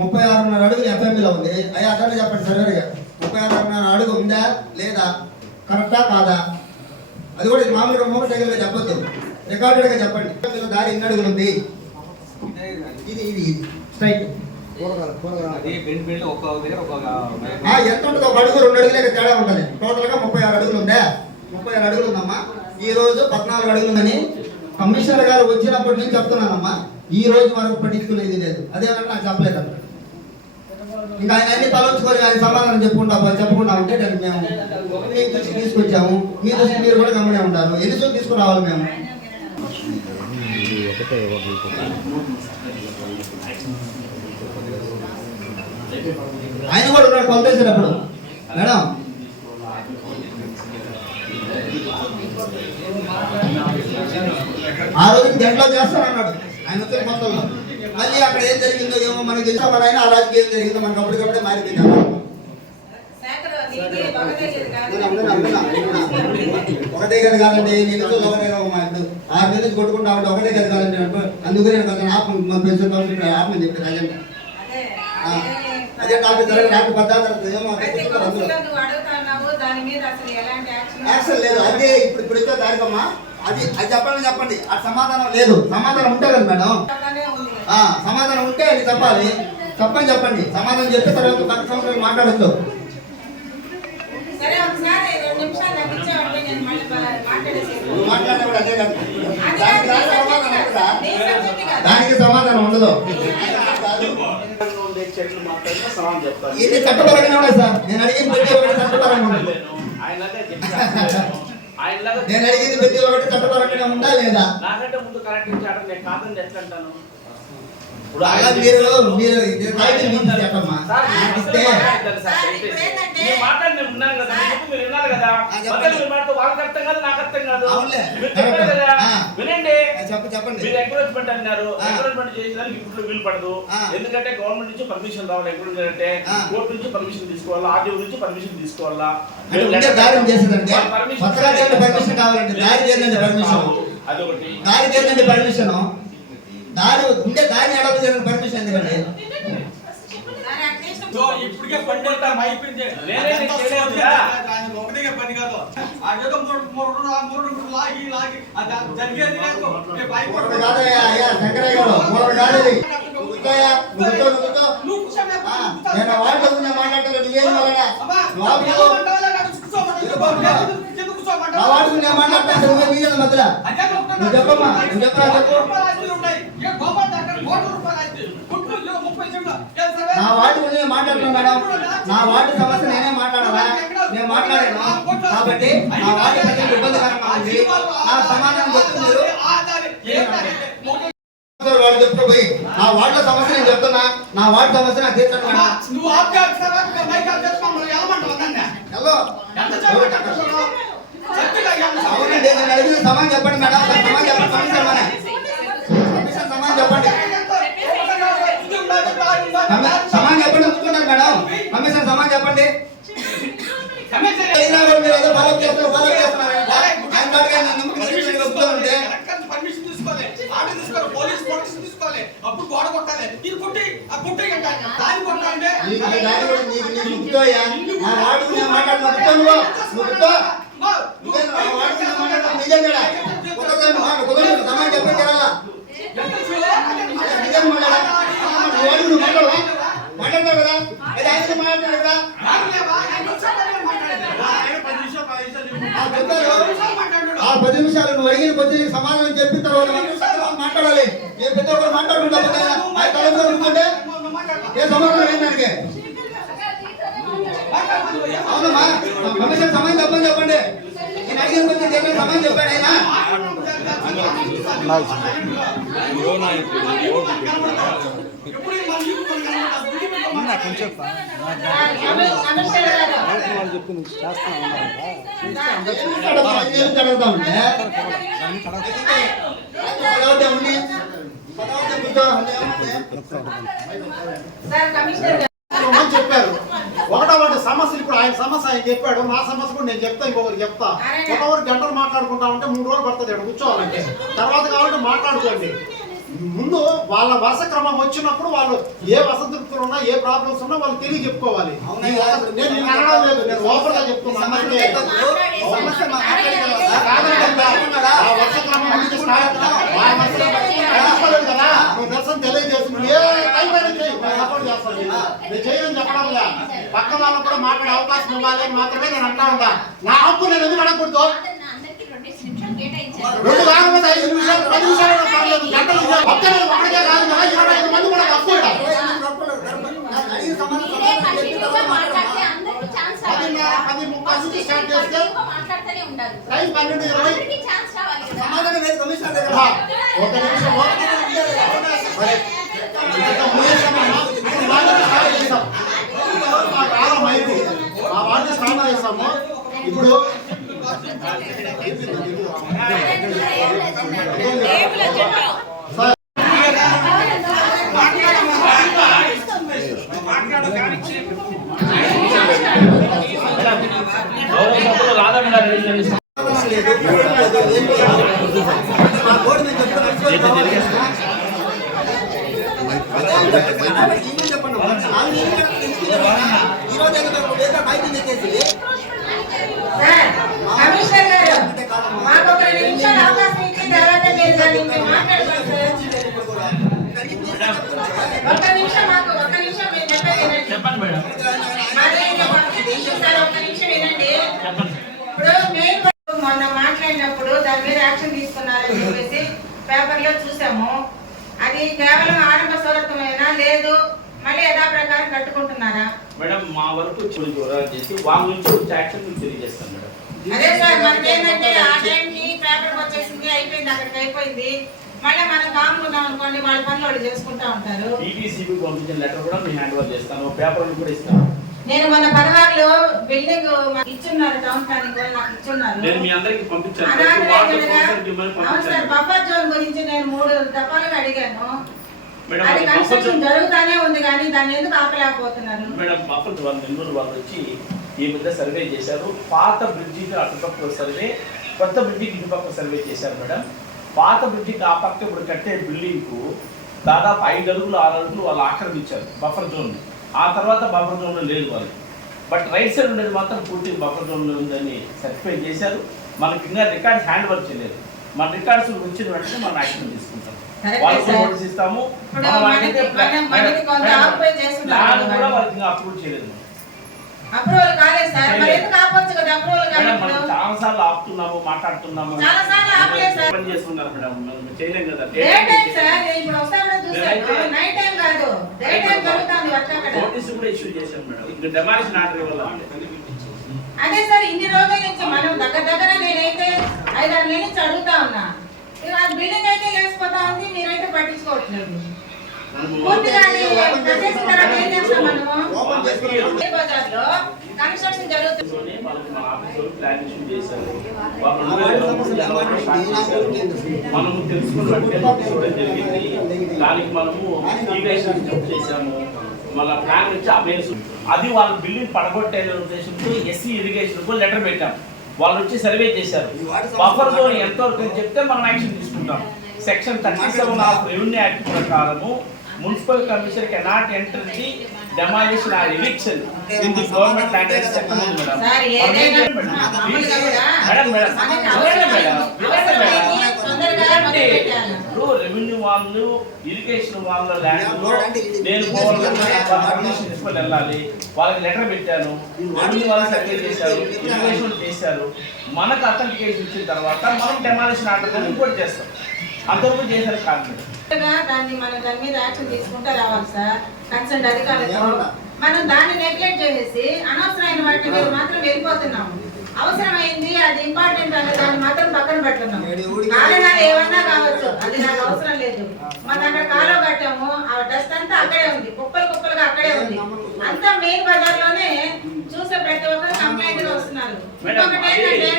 36.5 అడుగులు FMలో ఉంది. అయ్యా అక్కడ చెప్పండి సర్వేర్ గారు, 36.5 అడుగు ఉందా లేదా, కరెక్టా కాదా? అది కూడా మామూలుగా మోటార్ సైకిల్గా చెప్పొద్దు, రికార్డెడ్గా చెప్పండి. దారి 2 అడుగులు ఉంది, ఇది స్ట్రైట్ ఎంత ఉంటుంది? 1 అడుగు 2 అడుగులే తేడా ఉంటుంది. టోటల్గా 36 అడుగులు ఉందా? 36 అడుగులు ఉందమ్మా. ఈ రోజు 14 అడుగులు ఉందని కమిషనర్ గారు వచ్చినప్పటి నుంచి చెప్తున్నానమ్మా. ఈ రోజు వరకు పట్టించుకునేది లేదు. అదేమంటే నాకు చెప్పలేదు అక్కడ. ఇంకా ఆయన అన్ని తలంచుకొని ఆయన సమాధానం చెప్పకుండా ఉంటే దానికి మేము మీ దృష్టికి తీసుకొచ్చాము. మీ దృష్టి మీరు కూడా గమనే ఉంటారు. ఎన్ని రోజులు తీసుకురావాలి మేము? ఆయన కూడా ఉన్నాడు కొలతేసేటప్పుడు మేడం. ఆ రోజు గంటలో చేస్తానన్నాడు ఆయన వచ్చిన మొత్తంలో. మళ్ళీ అక్కడ ఏం జరిగిందో ఏమో మనకి తెలుసా, మన ఆయన ఆ రాజుకి ఏం జరిగిందో మనకు అప్పటికప్పుడే మారిపోయింది. ఒకటే గది కాదండి, నేను ఒకటే 6 నెలలు కొట్టుకుంటా ఉంటే ఒకటే గది కాదండి. అందుకనే పెన్షన్ ఆపమని చెప్పి రాజండి. అదే డాక్టర్ యాక్షన్ లేదు. అదే ఇప్పుడు ఇచ్చే దానికమ్మా అది చెప్పండి. ఆ సమాధానం లేదు. సమాధానం ఉంటే కదా మేడం, సమాధానం ఉంటే అది చెప్పాలి. చెప్పండి. సమాధానం చెప్పే తర్వాత పక్క సంవత్సరాలు మాట్లాడచ్చు. మాట్లాడేవాడు అదే కదా, దానికి సమాధానం మాట్లాడినా సమాధానం చెప్తాను. ఇది చట్టపరంగానే ఉన్నాయి సార్. నేను అడిగిన ప్రతి ఒక్కటి చట్టపరంగా ఉంది. ఆయనలాగా చెప్పాను. ఆయనలాగా నేను అడిగింది ప్రతి ఒక్కటి చట్టపరంగానే ఉందా లేదా? నాకంటే ముందు కరెక్ట్ ఇచ్చాడు. నేను కాదని ఎట్లా అంటాను? ఇప్పుడు అలా మీరు ఇది కాగితం మీద చెప్పమ్మా. ఇస్తే నేను మాట్లాడి నేను ఉన్నాను కదా, నేను చెప్పి మీరు విన్నారు కదా. మొదలు మీరు మాట్లాడితే వాళ్ళకి అర్థం కాదు, నాకు అర్థం కాదు. అవునులే. మీరు చెప్పారు కదా, వినండి. చెప్పండి. మీరు ఎంకరేజ్మెంట్ అన్నారు. ఎంకరేజ్మెంట్ చేసేదానికి ఇప్పుడు వీలు పడదు. ఎందుకంటే గవర్నమెంట్ నుంచి పర్మిషన్ రావాలి. ఎంకరేజ్మెంట్ అంటే కోర్టు నుంచి పర్మిషన్ తీసుకోవాలా, ఆర్డీఓ నుంచి పర్మిషన్ తీసుకోవాలా. దారి చేసేదండి పర్మిషన్ కావాలండి. దారి చేయండి పర్మిషన్. అదొకటి. దారి చేయండి పర్మిషన్. దారి ఉండే దారి అడగ పర్మిషన్ ఎందుకండి? ఇప్పటికే పని అయిపోయింది. ఒకటిగా పని కాదు. అదేదో మూడు లాగి జరిగేది లేదు. శంకరయ్య గారు నేను వాటిలో ఉన్న మాట్లాడలేదు. నేను మాట్లాడతాను మధ్యలో. నువ్వు చెప్పమ్మా, నువ్వు చెప్పరా చెప్పు. నా వాటి గురించి నేను మాట్లాడుతున్నాను మేడం. నా వాటి సమస్య నేనే మాట్లాడాలా? నేను మాట్లాడాను కాబట్టి నా వాటి ప్రజలకు ఇబ్బందికరంగా ఉంది. నా సమాధానం చెప్తున్నారు. వాళ్ళు చెప్పుకోపోయి నా వాటిలో సమస్య నేను చెప్తున్నా. నా వాటి సమస్య నాకు తీర్చండి మేడం. అవునండి, నేను అడిగిన సమాధానం చెప్పండి మేడం. సమాధానం చెప్పండి. సమాధానం చెప్పండి. సమాధానం చెప్పండి. కూర్చున్నారు మేడం. కమిషన్ సమాధానం చెప్పండి. మాట్లాడతావు కదా, మాట్లాడతావు కదా. ఆ 10 నిమిషాలు నువ్వు అడిగిన క్వశ్చన్కి సమాధానం చెప్పిన తర్వాత మాట్లాడాలి. నేను ప్రతి ఒక్కరు మాట్లాడుకుంటా కూర్చుంటే ఏ సమాధానం ఏంటంటే అవునమ్మా. కమిషన్ సమయం చెప్పని చెప్పండి. నేను అడిగిన క్వశ్చన్ చెప్పిన సమయం చెప్పాడు ఆయన. చెప్పారు ఒకటో సమస్య. ఇప్పుడు ఆయన సమస్య ఆయన చెప్పాడు. నా సమస్య కూడా నేను చెప్తా. ఇంకొకరికి చెప్తా. ఒకరు గంటలు మాట్లాడుకుంటా ఉంటే 3 రోజులు పడుతుంది ఇక్కడ కూర్చోవాలంటే. తర్వాత కావాలంటే మాట్లాడుకోండి. ముందు వాళ్ళ వరుస క్రమం వచ్చినప్పుడు వాళ్ళు ఏ అసంతృప్తులు ఉన్నా, ఏ ప్రాబ్లమ్స్ ఉన్నా వాళ్ళు తెలియ చెప్పుకోవాలి. నేను అనడం లేదు, నేను ఓపెన్ గా చెప్తున్నాను. కదా నువ్వు దర్శనం తెలియజేస్తుంది. ఏ టైం అయినా చేయి, సపోర్ట్ చేస్తాను. నేను చేయని చెప్పడం లే. పక్క వాళ్ళకు కూడా మాట్లాడే అవకాశం ఇవ్వాలి అని మాత్రమే నేను అంటా ఉంటా. నా హక్కు నేను ఎందుకు అడగకూడదు? 2 కాకపోతే 5 నిమిషాలు 10 నిమిషాలు పర్లేదు. గంటలు ఒకటే కాదు కదా, 25 మంది కూడా తక్కువ. 10:30 నుంచి స్టార్ట్ చేస్తే టైం 12:20. సమాధానం లేదు కమిషన్ దగ్గర. ఒక నిమిషం మా వాడిని స్నానం చేస్తాము. ఇప్పుడు కమిషనర్ గారు మాకు 1 నిమిషం అవకాశం ఇచ్చిన తర్వాత మీరు దాన్ని మాట్లాడతారు సార్. 1 నిమిషం మాకు 1 నిమిషం మీరు చెప్పండి మేడం. సార్ 1 నిమిషం వినండి. ఇప్పుడు మేము మొన్న మాట్లాడినప్పుడు దాని మీద యాక్షన్ తీసుకున్నారని చెప్పేసి పేపర్లో చూసాము. అది కేవలం ఆడంబ స్వరత్వమేనా లేదు మళ్ళీ యథాప్రకారం కట్టుకుంటున్నారా? మేడం మా వరకు వివరాలు చేసి వాళ్ళ నుంచి వచ్చే యాక్షన్ మీకు తెలియజేస్తాం మేడం. అదే సార్ మనకి ఏంటంటే ఆ టైంకి పేపర్కి వచ్చేసింది, అయిపోయింది, అక్కడికి అయిపోయింది. మళ్ళీ మనం కాముకున్నాం అనుకోండి, వాళ్ళ పనులు వాళ్ళు చేసుకుంటా ఉంటారు. ఈటీసీబీ పంపించిన లెటర్ కూడా మేము హ్యాండ్ ఓవర్ చేస్తాను, పేపర్లు కూడా ఇస్తాను. నేను మొన్న పదవారులో బిల్డింగ్ ఇచ్చున్నారు, టౌన్ ప్లానింగ్ వాళ్ళు నాకు ఇచ్చున్నారు. నేను మీ అందరికి పంపించాను. అవును సార్, బఫర్ జోన్ గురించి నేను 3 దఫాలుగా అడిగాను. అది కన్స్ట్రక్షన్ జరుగుతానే ఉంది కానీ దాన్ని ఎందుకు ఆపలేకపోతున్నారు? మేడం బఫర్ జోన్ నెల్లూరు వాళ్ళు వచ్చి ఈ మధ్య సర్వే చేశారు. పాత బ్రిడ్జికి అటుపక్క సర్వే, కొత్త బ్రిడ్జికి ఇటుపక్క సర్వే చేశారు మేడం. పాత బ్రిడ్జికి ఆ పక్క ఇప్పుడు కట్టే బిల్డింగ్కు దాదాపు 5 అడుగులు 6 అడుగులు వాళ్ళు ఆక్రమించారు బఫర్ జోన్. ఆ తర్వాత బఫర్ జోన్లో లేదు వాళ్ళు. బట్ రైట్ సైడ్ ఉండేది మాత్రం పూర్తి బఫర్ జోన్లో ఉందని సర్టిఫై చేశారు. మనకి ఇంకా రికార్డ్స్ హ్యాండ్ వర్క్ చేయలేదు. మన రికార్డ్స్ వచ్చిన వెంటనే మనం యాక్షన్ తీసుకుంటాం. వాళ్ళకి నోటీస్ ఇస్తాము. అప్రూవ్ చేయలేదు. అప్రూవల్ కాలేదు సార్, మరి ఎందుకు ఆపొచ్చు కదా? అప్రూవల్ కాలేదు. చాలా సార్లు ఆపుతున్నాము, మాట్లాడుతున్నాము, చాలా సార్లు ఆపలేదు సార్. పని చేస్తున్నారు మేడం, మనం చేయలేం కదా. డే టైం సార్, ఇప్పుడు వస్తామని చూసాను, నైట్ టైం కాదు, డే టైం జరుగుతుంది వర్క్ అక్కడ. నోటీస్ కూడా ఇష్యూ చేశాం మేడం. ఇంకా డెమాలిషన్ ఆర్డర్ ఇవ్వాలి. అదే సార్, ఇన్ని రోజుల నుంచి మనం దగ్గర నేనైతే 5-6 నెలల నుంచి అడుగుతా ఉన్నా. ఇక బిల్డింగ్ అయితే లేచిపోతా ఉంది, మీరైతే పట్టించుకోవట్లేదు. పూర్తిగా చేసిన తర్వాత ఏం చేస్తాం మనము? ఏ బజార్లో కన్స్ట్రక్షన్ జరుగుతుంది. మనము తెలుసుకున్నట్టు జరిగింది. దానికి మనము చేసాము. మళ్ళీ ప్లాన్ వచ్చి అమేజ్ అది వాళ్ళ బిల్డింగ్ పడగొట్టే ఉద్దేశంతో ఎస్సీ ఇరిగేషన్ కూడా లెటర్ పెట్టాం. వాళ్ళు వచ్చి సర్వే చేశారు. బఫర్ జోన్ ఎంతవరకు అని చెప్తే మనం యాక్షన్ తీసుకుంటాం. సెక్షన్ 37 ఆఫ్ రెవెన్యూ యాక్ట్ ప్రకారము municipal commissioner cannot enter the demolition or eviction in the government land as చెప్పండి మేడం. సార్ ఏదైనా రెవెన్యూ వాళ్ళు ఇరిగేషన్ వాళ్ళ ల్యాండ్ లో నేను పర్మిషన్ తీసుకొని వెళ్ళాలి. వాళ్ళకి లెటర్ పెట్టాను, రెవెన్యూ వాళ్ళు సర్వే చేశారు, ఇరిగేషన్ చేశారు. మనకు అథెంటికేషన్ ఇచ్చిన తర్వాత మనం డెమాలిషన్ ఆర్డర్ ఇంకోటి చేస్తాం. అంతవరకు చేశారు కాదు. దాన్ని మనం దాని మీద యాక్షన్ తీసుకుంటా రావాలి సార్. కన్సర్న్ అధికారులతో మనం దాన్ని నెగ్లెక్ట్ చేసేసి అనవసరమైన వాటి మీద మాత్రం వెళ్ళిపోతున్నాము. అవసరమైంది, అది ఇంపార్టెంట్ అనే దాన్ని మాత్రం పక్కన పెడుతున్నాం. కారణాలు ఏమన్నా కావచ్చు, అది నాకు అవసరం లేదు. మనం అక్కడ కాలో కట్టాము, ఆ డస్ట్ అంతా అక్కడే ఉంది, కుప్పలుగా అక్కడే ఉంది. అంతా మెయిన్ బజార్ లోనే చూసే ప్రతి ఒక్కరు కంప్లైంట్ గా వస్తున్నారు. ఇంకొకటి ఏంటంటే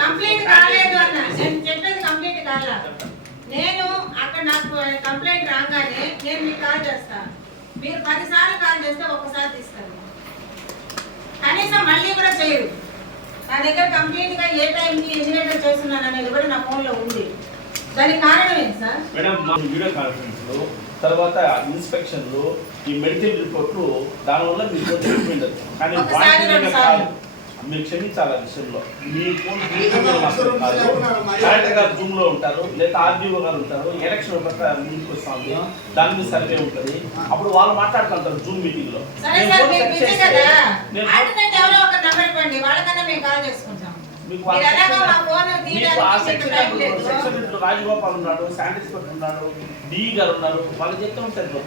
కంప్లైంట్ కాలేదు అన్న, నేను చెప్పేది కంప్లైంట్ కాలా. నేను అక్కడ నాకు కంప్లైంట్ రాగానే నేను మీకు కాల్ చేస్తాను. మీరు 10 సార్లు కాల్ చేస్తే ఒక్కసారి తీస్తారు, కనీసం మళ్ళీ కూడా చేయరు. నా దగ్గర కంప్లీట్ గా ఏ టైంకి ఎన్ని గంటలు చేస్తున్నాను అనేది కూడా నా ఫోన్ లో ఉంది. దానికి కారణం ఏంటి సార్? మేడం వీడియో కాన్ఫరెన్స్ లో తర్వాత ఇన్స్పెక్షన్ లో ఈ మెడికల్ రిపోర్ట్లు దానివల్ల మీకు తెలిపోయిండదు. కానీ మీరు క్షమించాలి. ఆ విషయంలో మీ ఫోన్ కలెక్టర్ గారు జూమ్ లో ఉంటారు, లేదా ఆర్డీఓ గారు ఉంటారు, ఎలక్షన్ ముందుకు వస్తా ఉంది, దాని మీద సర్వే ఉంటుంది. అప్పుడు వాళ్ళు మాట్లాడుతుంటారు జూమ్ మీటింగ్ లో. రాజగోపాల్ ఉన్నాడు, శానిటరీ ఉన్నాడు, డి గారు ఉన్నారు, వాళ్ళు చెప్తూ ఉంటారు.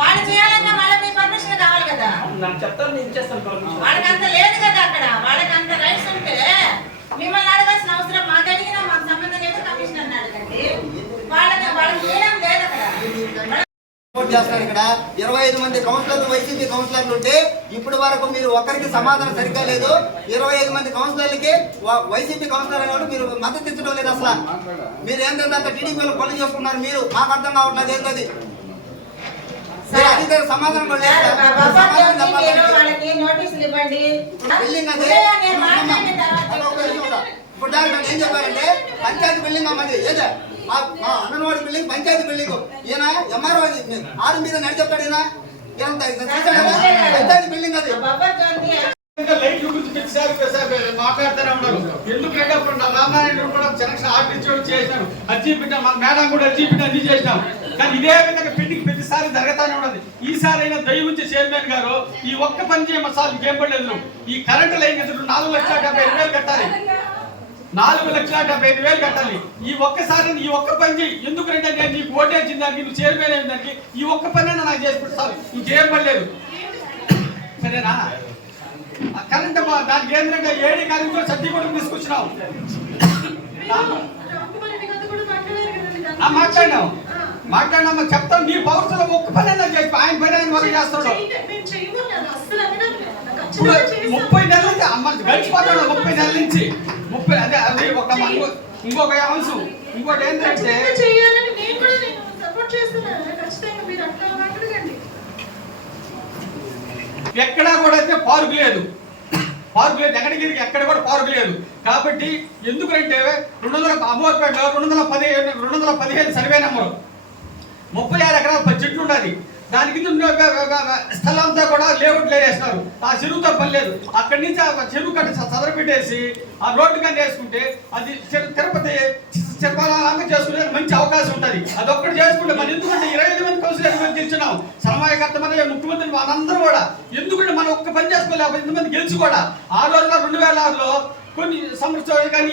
వాళ్ళు చేయాలన్నా వాళ్ళ మీ పర్మిషన్ కావాలి కదా. నాకు చెప్తాను, నేను ఇచ్చేస్తాను పర్మిషన్. వాళ్ళకి అంత లేదు కదా అక్కడ. వాళ్ళకి అంత రైట్స్ ఉంటే మిమ్మల్ని అడగాల్సిన అవసరం మాకు అడిగినా మాకు సంబంధం లేదు, కమిషనర్ అడగండి. వాళ్ళకి చేయడం లేదు అక్కడ. చేస్తారు. ఇక్కడ 25 మంది కౌన్సిలర్లు వైసీపీ కౌన్సిలర్లు ఉంటే ఇప్పుడు వరకు మీరు ఒక్కరికి సమాధానం సరిగ్గా లేదు. 25 మంది కౌన్సిలర్లకి వైసీపీ కౌన్సిలర్ అనేవాడు మీరు మద్దతు ఇచ్చడం లేదు. అసలు మీరు ఏంటంటే అంత టీడీపీ పనులు చేసుకున్నారు. మీరు మాకు అర్థం కావట్లేదు ఏంటది. సమాధానం ఇప్పుడు దాని ఏం చెప్పారంటే పంచాయతీ బిల్డింగ్ అమ్మది ఏదో మా అంగన్వాడీ బిల్డింగ్ పంచాయతీ బిల్డింగ్. ఈయన ఎంఆర్ఓ ఆరు మీద నడి చెప్పాడు. ఈయన పంచాయతీ బిల్డింగ్ అది. లైట్లు గురించి ప్రతిసారి మాట్లాడుతూనే ఉన్నారు. ఎందుకంటే అప్పుడు రామారాయణ కూడా సెలక్షన్ ఆర్డర్ చేసినాను, అర్జీ పెట్టాం, మన మేడం కూడా అర్జీ పెట్టి అన్ని చేసినాం. కానీ ఇదే విధంగా పెండింగ్ ప్రతిసారి జరుగుతూనే ఉన్నది. ఈసారి అయినా దయవుంచి చైర్మన్ గారు ఈ ఒక్క పని చేయమసాలు ఏం పడలేదు. ఈ కరెంటు లైన్ 4,70,000 కట్టాలి. 4,75,000 కట్టాలి. ఈ ఒక్కసారి ఈ ఒక్క పని చేయి. ఎందుకంటే నేను నీకు ఓటేసిన దానికి నువ్వు చైర్మన్ అయిన దానికి ఈ ఒక్క పని నాకు చేసి పెడతాను. ఇంకేం పని లేదు, సరేనా? కరెంట్ దానికి ఏంటంటే ఏడీ కార్మికులు సర్టిఫికెట్ తీసుకొచ్చినావు, మాట్లాడినామా చెప్తాను. నీ పౌరుషంలో ఒక్క పని అయినా చెప్పి ఆయన పని ఆయన వర్క్ చేస్తాడు. ఇప్పుడు 30 నెలల నుంచి అమ్మ గడిచిపోతాడు. 30 నెలల నుంచి 30 అదే అది ఒక ఇంకొక అంశం. ఇంకోటి ఏంటంటే ఎక్కడా కూడా అయితే పార్కు లేదు, వెంకటగిరికి ఎక్కడ కూడా పార్కు లేదు. కాబట్టి ఎందుకంటే 200 అమోర్పేటలో 215 సర్వే నెంబరు 36 ఎకరాల 10 చెట్లు ఉన్నది. దాని కింద స్థలం అంతా కూడా లేఅవుట్లు వేసినారు. ఆ చెరువుతో పని లేదు. అక్కడి నుంచి ఆ చెరువు కట్టి చదర పెట్టేసి ఆ రోడ్డు కానీ వేసుకుంటే అది తిరుపతి చిరపాలంగా చేసుకునే మంచి అవకాశం ఉంటుంది. అదొక్కటి చేసుకుంటే మనం ఎందుకంటే 25 మంది కౌన్సిలర్ గెలిచినాం. సమన్వయకర్త మన ముఖ్యమంత్రి మనందరూ కూడా ఎందుకంటే మనం ఒక్క పని చేసుకోలేకపోతే ఇంతమంది గెలిచి కూడా ఆ రోజున 2006లో కొన్ని సంవత్సరాలు కానీ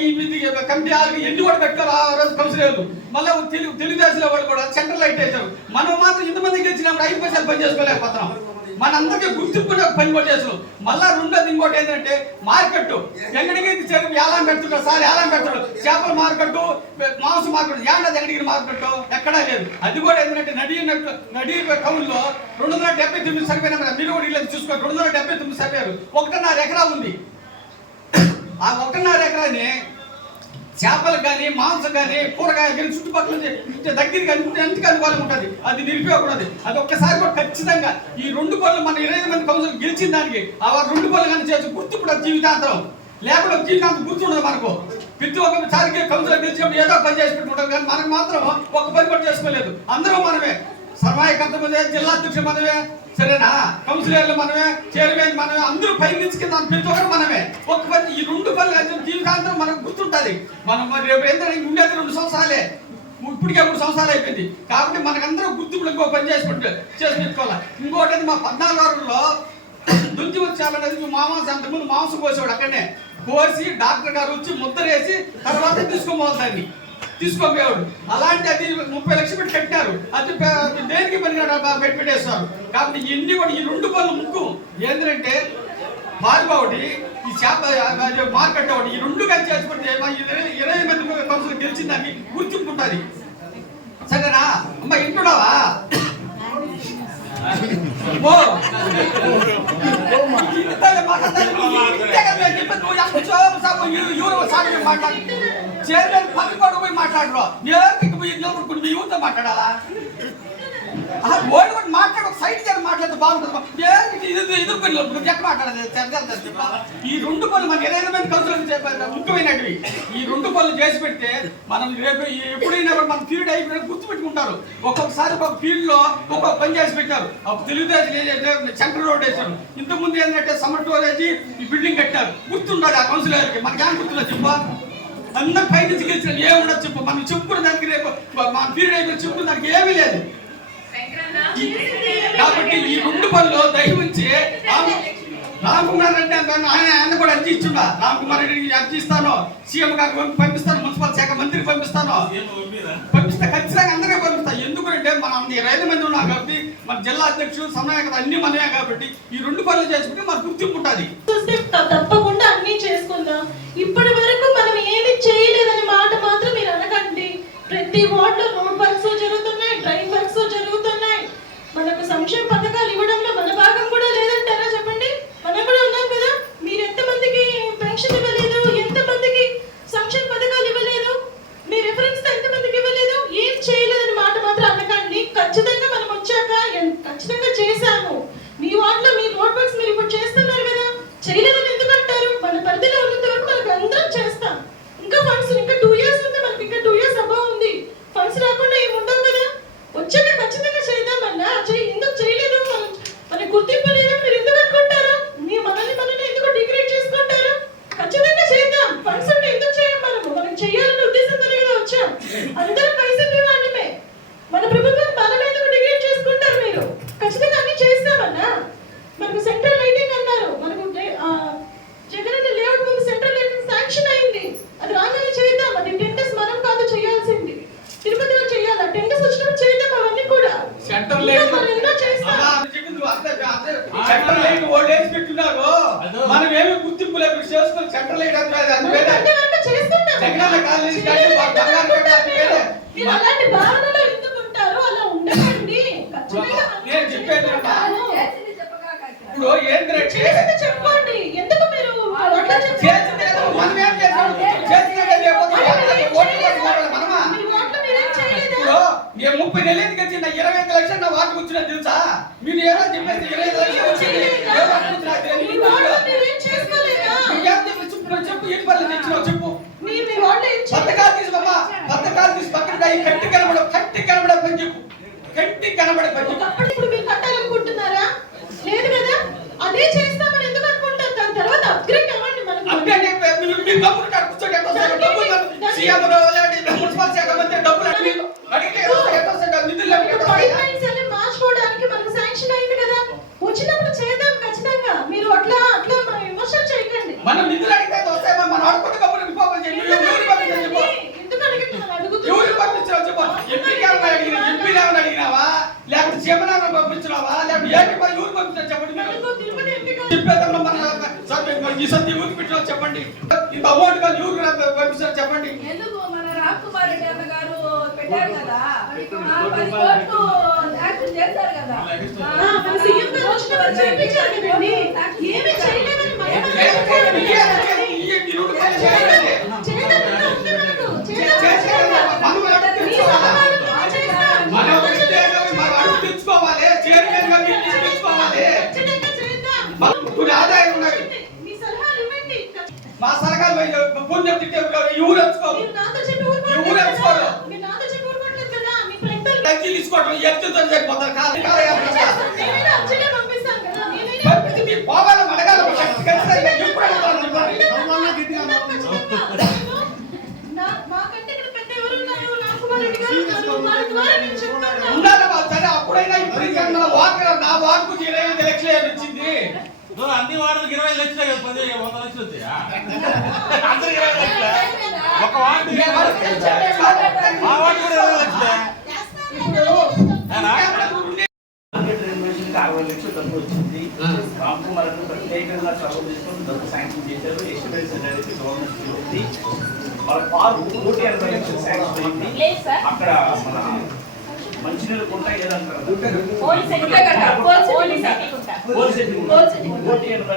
కమిటీ ఆలు ఎన్ని కూడా కట్టారు ఆ రోజు కౌన్సిలర్లు. మళ్ళీ తెలుగుదేశంలో వాళ్ళు కూడా సెంట్రల్ లైట్ వేశారు. మనం మాత్రం ఇంతమంది గెలిచినప్పుడు 5 పైసలు పని చేసుకోలేకపోతున్నాం. మనందరికీ గుర్తింపునే పని కూడా చేస్తున్నాం. మళ్ళా రెండోది ఇంకోటి ఏంటంటే మార్కెట్. వెంకటగిరి చెరువు ఏలాం పెడుతుంటారు సార్, ఏలాం పెడతాడు. చేపల మార్కెట్, మాంసం మార్కెట్, ఏడా వెంకటగిరి మార్కెట్ ఎక్కడా లేదు. అది కూడా ఏంటంటే నడి టౌన్లో 279 సర్వే నెంబర్ మీరు కూడా ఇల్లు చూసుకోండి. 279 సర్వేలు 1.5 ఎకరా ఉంది. ఆ 1.5 ఎకరాన్ని చేపలు కానీ మాంసం కానీ కూరగాయలు కానీ చుట్టుపక్కల దగ్గర కానీ ఎందుకు అనుకూలంగా ఉంటుంది. అది నిలిపివ్వకూడదు. అది ఒక్కసారి కూడా ఖచ్చితంగా ఈ 2 పనులు మన 25 మంది కౌన్సిల్ గెలిచిన దానికి ఆ 2 పనులు కానీ చేసి గుర్తింపు జీవితాంతరం లేకుండా జీవితాంతం గుర్తుండదు మనకు. ప్రతి ఒక్కసారికి కౌన్సిలర్ గెలిచినప్పుడు ఏదో పని చేసి పెట్టుకుంటాం. కానీ మనకు మాత్రం ఒక్క పని కూడా చేసుకోలేదు. అందరూ మనమే, సమన్వయకర్త మనమే, జిల్లా అధ్యక్షుడు మనమే, సరేనా? కౌన్సిలర్లు మనమే, చైర్మన్ మనమే, అందరూ పై నుంచి కింద ప్రతి ఒక్కరు మనమే. ఒక్క పని ఈ 2 పనులు జీవితాంతం మనకు గుర్తుంటుంది. మనం రేపు ఏంటంటే ఉండేది 2 సంవత్సరాలే, ఇప్పటికే 3 సంవత్సరాలు అయిపోయింది. కాబట్టి మనకందరూ గుర్తింపులు ఇంకో పని చేసి పెట్టుకోవాలి. ఇంకోటి మా 14 వారంలో దుంచి వచ్చామనేది అంతకుముందు మాంసం కోసేవాడు. అక్కడనే కోసి డాక్టర్ గారు వచ్చి ముద్ర వేసి తర్వాత తీసుకోవాలి, దాన్ని తీసుకోపోయాడు. అలాంటి అది 30 లక్షలు పెట్టి కట్టారు. అది దేనికి పని పెట్టేస్తారు. కాబట్టి ఇన్ని కూడా ఈ 2 పనులు ముక్కు ఏంటంటే పార్క్ ఒకటి, ఈ చేప మార్కెట్ ఒకటి, ఈ 2 కలిసి చేసుకుంటే 20 మంది కౌన్సిల్ గెలిచిందని గుర్తింపు ఉంటుంది. సరేనా అమ్మ? ఇంటున్నావా? చైర్మన్ పని కూడా పోయి మాట్లాడరు. మీ ఊరితో మాట్లాడాలా? ఓడి కూడా మాట్లాడు, సైడ్ గారు మాట్లాడితే బాగుంటుంది. ఎక్కడ మాట్లాడదు? ఈ 2 పనులు మన 25 మంది కౌన్సిలర్ ముఖ్యమైనవి. ఈ 2 పనులు చేసి పెడితే మనం రేపు ఎప్పుడైనా మనం ఫీల్డ్ అయిపోయిన గుర్తుపెట్టుకుంటారు. ఒక్కొక్కసారి ఒక ఫీల్డ్ లో ఒక్కొక్క పని చేసి పెట్టారు. తెలుగుదేశం సెంట్రల్ రోడ్ వేశారు. ఇంతకుముందు ఏంటంటే సమ్మర్ స్టోరేజ్ ఈ బిల్డింగ్ కట్టారు. గుర్తుండాలి ఆ కౌన్సిలర్కి. మనకి ఏం గుర్తున్నా చెప్పా? అందరు పై నుంచి గెలిచిన ఏముండదు చెప్పు. మనం చెప్పుకున్న దానికి రేపు మన పీరియడ్ అయిపోయి చెప్పుకున్న దానికి ఏమీ లేదు. కాబట్టి ఈ 2 పనులు దయవుంచి రామ్ కుమార్ రెడ్డి ఆయన కూడా అర్జీ ఇచ్చుండా. రామ్ కుమార్ రెడ్డికి అర్జీ ఇస్తాను, సీఎం గారికి పంపిస్తాను, మున్సిపల్ శాఖ మంత్రికి పంపిస్తాను, పంపిస్తే ఖచ్చితంగా అందరికీ పంపిస్తాను. ఎందుకంటే మనం 25 మంది ఉన్నాం కాబట్టి మన జిల్లా అధ్యక్షుడు సమన్వయకర్త అన్ని మనమే. కాబట్టి ఈ 2 పనులు చేసుకుంటే మనకు గుర్తింపు ఉంటుంది. తప్పకుండా అన్ని చేసుకుందాం. ఇప్పటి వరకు మనం ఏమి చేయలేదని మాట మాత్రం మీరు అనకండి. ప్రతి వార్డులో రోడ్ వర్క్స్ జరుగుతున్నాయి, డ్రైన్ వర్క్స్ జరుగుతున్నాయి. మనకు సంక్షేమ పథకాలు ఇవ్వడంలో మన భాగం కూడా లేదంటారా చెప్పండి? మనం కూడా ఉన్నాం కదా. మీరు ఎంతమందికి పెన్షన్ ఇవ్వలేదు, ఎంతమందికి సంక్షేమ పథకాలు ఇవ్వలేదు, మీ రిఫరెన్స్ తో ఎంతమందికి ఇవ్వలేదు, ఏం చేయలేదని మాట మాత్రం అనకండి. ఖచ్చితంగా మనం వచ్చాక ఖచ్చితంగా చేశాము. మీ వార్డులో మీ రోడ్ వర్క్స్ మీరు ఇప్పుడు చేస్తున్నారు కదా, చేయలేదని ఎందుకు అంటారు? మన పరిధిలో ఉన్నంత వరకు మనకు అందరం చేస్తాం. ఇంకా ఫండ్స్ ఇంకా 2 years ఉంది, మనకి ఇంకా 2 years అబ్బా ఉంది. ఫండ్స్ రాకుండా ఏమి ఉండవు కదా. వచ్చాక ఖచ్చితంగా చేద్దామన్నా ఎందుకు చేయలేదు? మనకి గుర్తింపు లేదని మీరు ఎందుకు అనుకుంటారు? మీ మనల్ని ఎందుకు డిగ్రేడ్ చేసుకుంటారు? ఖచ్చితంగా చేద్దాం. ఫండ్స్ ఉంటే ఎందుకు చేయం? మనం చేయాలనే ఉద్దేశంతో కదా వచ్చాం. అందరం పైసలు వాళ్ళమే. మన ప్రభుత్వం మనమే ఎందుకు డిగ్రేడ్ చేసుకుంటారు? మీరు ఖచ్చితంగా అన్ని చేస్తామన్నా. మనకు సెంట్రల్ లైటింగ్ అన్నారు, మనకు జగన్ లేఅవుట్ ముందు సెంట్రల్ లైటింగ్ శాంక్షన్ అయింది. అది రాగా జగనన్న కాలనీ కంటే మాకు బంగారు పేట అది వేరే. మీరు అలాంటి భావనలో ఎందుకు ఉంటారు? అలా ఉండకండి. ఖచ్చితంగా నేను చెప్పేది ఇప్పుడు ఏంటంటే చేసింది చెప్పండి. ఎందుకు మీరు అట్లా చెప్పారు? చేసిందేదో మనం ఏం చేసాం? చేసిందే లేకపోతే ఓట్లు పట్టుకోవాలి మనమా? మీ ఓట్లు మీరేం చేయలేదా? ఇప్పుడు నేను 30 నెలలు ఎందుకు వచ్చిన 25 లక్షలు నా వాటికి వచ్చినా తెలుసా? మీరు ఏదో చెప్పేసి 25 లక్షలు వచ్చింది ఏ వాటికి వచ్చినా మీ ఓట్లు మీరేం చేసుకోలేదా? చెప్పు ఏం పర్లేదు తెచ్చినావు చెప్పు. మీ ఓట్లు ఏం చేయలేదు? పథకాలు తీసుకోమ్మా, పథకాలు తీసి పక్కన కట్టి కనబడే పని చెప్పు, కట్టి కనబడే పని చెప్పు. ఒకప్పుడు ఇప్పుడు మీరు కట్టాలనుకుంటున్నారా? లేదు కదా. అదే చేస్తామని ఎందుకు అనుకుంటారు? దాని తర్వాత అప్గ్రేడ్ అవ్వండి. మనకు అంటే మీ డబ్బులు కూర్చోండి డబ్బులు సీఎం మున్సిపల్ శాఖ మంత్రి డబ్బులు అడిగితే నిధులు పైప్లైన్స్ అన్ని మార్చుకోవడానికి మనకు శాంక్షన్ అయింది కదా. వచ్చినప్పుడు చేద్దాం ఖచ్చితంగా. మీరు అట్లా మనం విమర్శలు చేయకండి. మనం నిధులు అడిగితే వస్తాయి. మనం ఆడుకుంటే డబ్బులు రిపోర్ట్ చేయండి. ఎందుకు అడుగుతున్నాం? ఎవరు పంపించావు చెప్పు. ఎంపీకి ఏమైనా అడిగినా, ఎంపీలు ఏమైనా అడిగినావా, లేకపోతే సీఎం ఏమైనా పంపించినావా, లేకపోతే ఎవరు పంపించారు చెప్పండి. చెప్పేదమ్మా మన ఈ సత్తి ఊరికి పెట్టినా చెప్పండి. ఇంత అమౌంట్ కానీ ఎవరు పంపించారు చెప్పండి. ఎందుకు మన రాకుమార్ రెడ్డి అన్న గారు పెట్టారు కదా 10 కోట్లు యాక్షన్ చేశారు కదా. మన సీఎం గారు వచ్చినప్పుడు చెప్పించారు కదండి. ఏమీ చేయలేదని తెచ్చుకోవాలి చైర్మన్ గా మీరు తెచ్చుకోవాలి. ఆదాయం ఉన్నది మీ సలహాలు ఇవ్వండి. మా సలహాలు పుణ్యం తిట్టే ఎవరు ఎంచుకోవాలి. మీరు నాతో చెప్పి ఊరుకోవట్లేదు కదా. మీరు నాతో చెప్పి ఊరుకోవట్లేదు కదా. మీకు లెక్కలు టచ్చి తీసుకోవడం ఎత్తుతో సరిపోతారు నేనైనా అర్జెంట్గా పంపిస్తాను కదా. నేనైనా పోవాలి అడగాలి ఎప్పుడు అడుగుతాను మాకంటే ఇక్కడ పెద్ద ఎవరు ఉన్నారు? రాకుమార్ రెడ్డి గారు ఉన్నారు. వారి ద్వారా నేను చెప్తాను. ఉండాలి సరే అప్పుడైనా ఇప్పుడు నా వార్డుకు 25 లక్షలు వచ్చింది. అన్ని వార్డులకు 25 లక్షలే కదా, 100 లక్షలు వచ్చాయా? అందరికి 20 లక్షలే. ఒక వార్డు మా వార్డు కూడా 20 లక్షలే. రెనోవేషన్కి 60 లక్షలు డబ్బు వచ్చింది. రామ్కుమార్ ప్రత్యేకంగా చదువు తీసుకొని డబ్బు శాంక్షన్ చేశారు. ఎస్టిమేట్స్ అనేది గవర్నమెంట్ ఉంది. వాళ్ళ పార్క్ 180 లక్షలు శాంక్షన్ అయింది. అక్కడ మన మంచినీళ్ళు కుంట ఏదంటారు 180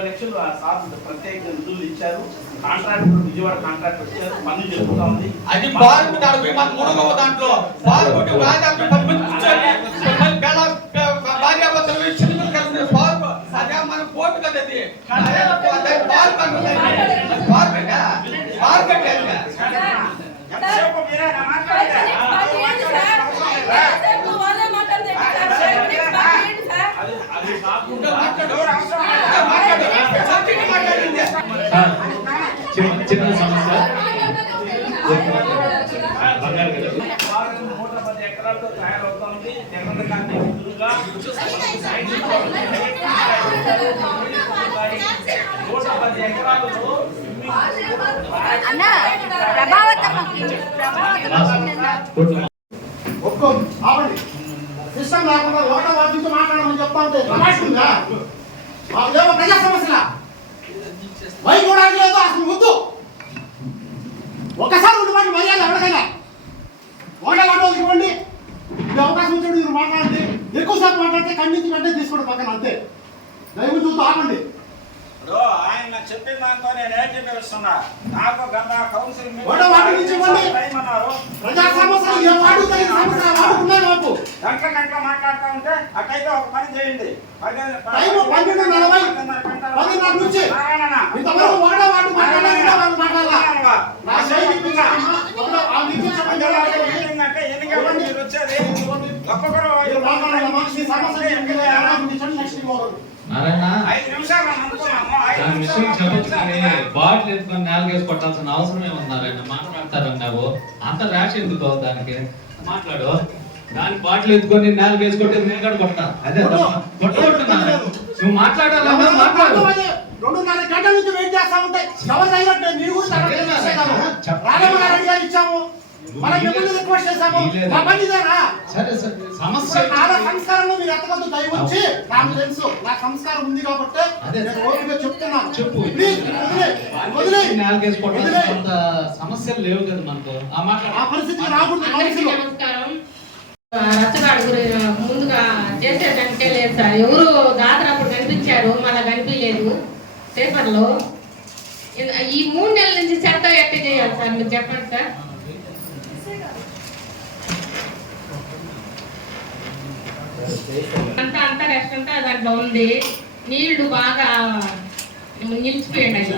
లక్షలు ఆ సార్ ప్రత్యేక నిధులు ఇచ్చారు. కాంట్రాక్ట్ విజయవాడ కాంట్రాక్ట్ వచ్చారు. పనులు జరుగుతూ ఉంది. అది బార్ మూడవ దాంట్లో బార్ కొట్టి రాజాకి 10 మంది కూర్చొని భార్యాభర్తలు చిన్న కలిసి బార్ అదే మన కోర్టు కదా అది బార్ బార్ బార్ కట్టారు. చిన్న సమస్య 110 ఎకరాలతో తయారవుతుంది. జగన్ గాంధీ ఎదురుగా 110 ఎకరాలలో సిస్టమ్ లేకుండా ఓటర్ వాటితో మాట్లాడమని చెప్తా ఉంటే ప్రమాషంగా మాకేమో ప్రజా సమస్యల వై కూడా లేదు అసలు వద్దు. ఒకసారి ఉండిపోండి మర్యాద ఎవరికైనా ఓటర్ వాటి ఇవ్వండి. ఈ అవకాశం వచ్చాడు మీరు మాట్లాడండి. ఎక్కువసేపు మాట్లాడితే ఖండించి వెంటనే తీసుకోండి పక్కన అంతే. దయవు చూస్తూ ఆపండి. ఇప్పుడు ఆయన చెప్పిన దాంతో నేను ఏం చెప్పేస్తున్నా, నాకు గత కౌన్సిల్ ప్రజా సమస్యలు ఏ వాడు వాడుకున్నాయి మాకు గంటల మాట్లాడుతూ ఉంటే అట్టయితే ఒక పని చేయండి. 10:40 నుంచి ఇంతవరకు వాడు అంటే ఎన్నికలు మీరు వచ్చేది ఒక్కొక్కరు 5 నిమిషాలు అనుకున్నాము. 5 నిమిషాలు బాటిల్ ఎత్తుకొని నేలకేసి కొట్టాల్సిన అవసరం ఏమన్నారన్న మాట్లాడతారన్నావు. అంత ర్యాష్ ఎందుకు దానికి మాట్లాడు. దాని బాటిల్ ఎత్తుకొని నేలకేసి కొట్టే నేను కూడా కొట్టా. అదే కొట్టుకుంటున్నాను. నువ్వు మాట్లాడాలన్నా మాట్లాడు. 2:30 గంటల నుంచి వెయిట్ చేస్తా ఉంటే ఎవరు అయినట్టు నీ గురించి రాఘవనారెడ్డి గారు ఇచ్చాము. మనం మిమ్మల్ని రిక్వెస్ట్ చేశాము మా పని ఇదేనా? సరే సరే సమస్య ఇప్పుడు నా సంస్కారంలో మీరు ఎంతమంది దయ వచ్చి నాకు తెలుసు నా సంస్కారం ఉంది కాబట్టి నేను ఓపిక చెప్తున్నాను. చెప్పు. ప్లీజ్ వదిలేయ్. నాలుగేసుకోవడం కొంత సమస్యలు లేవు కదా మనకు. ఆ పరిస్థితికి రాకూడదు మనుషులు. రచ్చగాడు ముందుగా చేసేదానికే లేదు సార్. ఎవరు దాదాపు కనిపించారు, మళ్ళీ కనిపించలేదు పేపర్లో. ఈ 3 నెలల నుంచి చెత్త ఎట్ట చేయాలి సార్, మీరు చెప్పండి సార్. అంతా రెస్ట్ అంతా దాంట్లో ఉంది. నీళ్లు బాగా నిలిచిపోయాడు.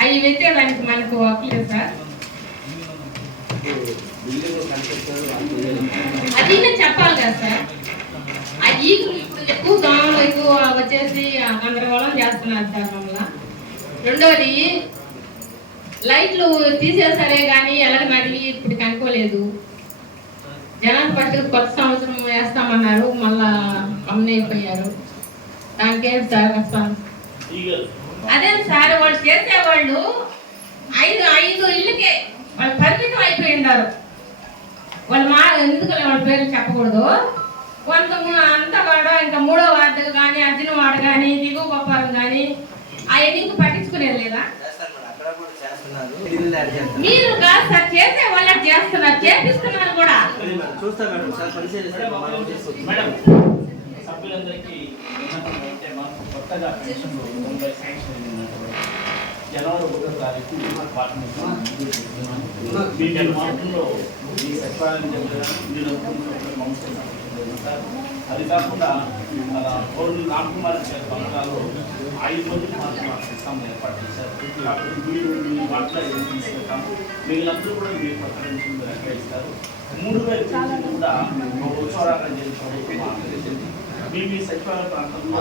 అవి పెట్టేదానికి మనకు అక్కలేదు సార్. అది నేను చెప్పాలి కదా సార్. ఆ ఈగలు ఇప్పుడు ఎక్కువ దోమలు ఎక్కువ వచ్చేసి గందరగోళం చేస్తున్నారు సార్ మమ్మల్ని. రెండోది లైట్లు తీసేసరే కానీ ఎలాగనడివి ఇప్పుడు కనుక్కోలేదు. జనాన్ని పట్టు కొత్త సంవత్సరం వేస్తామన్నారు, మళ్ళా అయిపోయారు. దానికేం సార్ వస్తాను. అదే సార్ వాళ్ళు చేసేవాళ్ళు 5 ఇళ్ళకే వాళ్ళు పరిమితం అయిపోయి ఉన్నారు. వాళ్ళు ఎందుకు వాళ్ళ పేర్లు చెప్పకూడదు. కొంత అంతా కూడా ఇంకా 3వ వార్డు కానీ, అర్జునవాడ కానీ, దిగువ గొప్పారం కానీ అవన్నీ పట్టించుకునేది లేదా? మీరు కాదు సార్, చేసే వాళ్ళకి చేస్తున్నారు, చేపిస్తున్నారు కూడా. మేడం సభ్యులందరికీ కొత్తగా పెన్షన్లు 90 శాంక్షన్ జనవరి 1వ తారీఖు మీ మార్పుల్లో ఈ సచివాలయం అది కాకుండా పౌరులు రామ్కుమార్ బంగాలో 5 మంది మార్పు ఏర్పాటు చేశారు. కాబట్టి మీరు మీ వాటిలో తీసుకుంటాము. మిగిలినందరూ కూడా మీరు పక్కన నుంచి లెక్క ఇస్తారు. 3000 కూడా ఉత్సవాలను చేసిన మీ సచివాలయ ప్రాంతంలో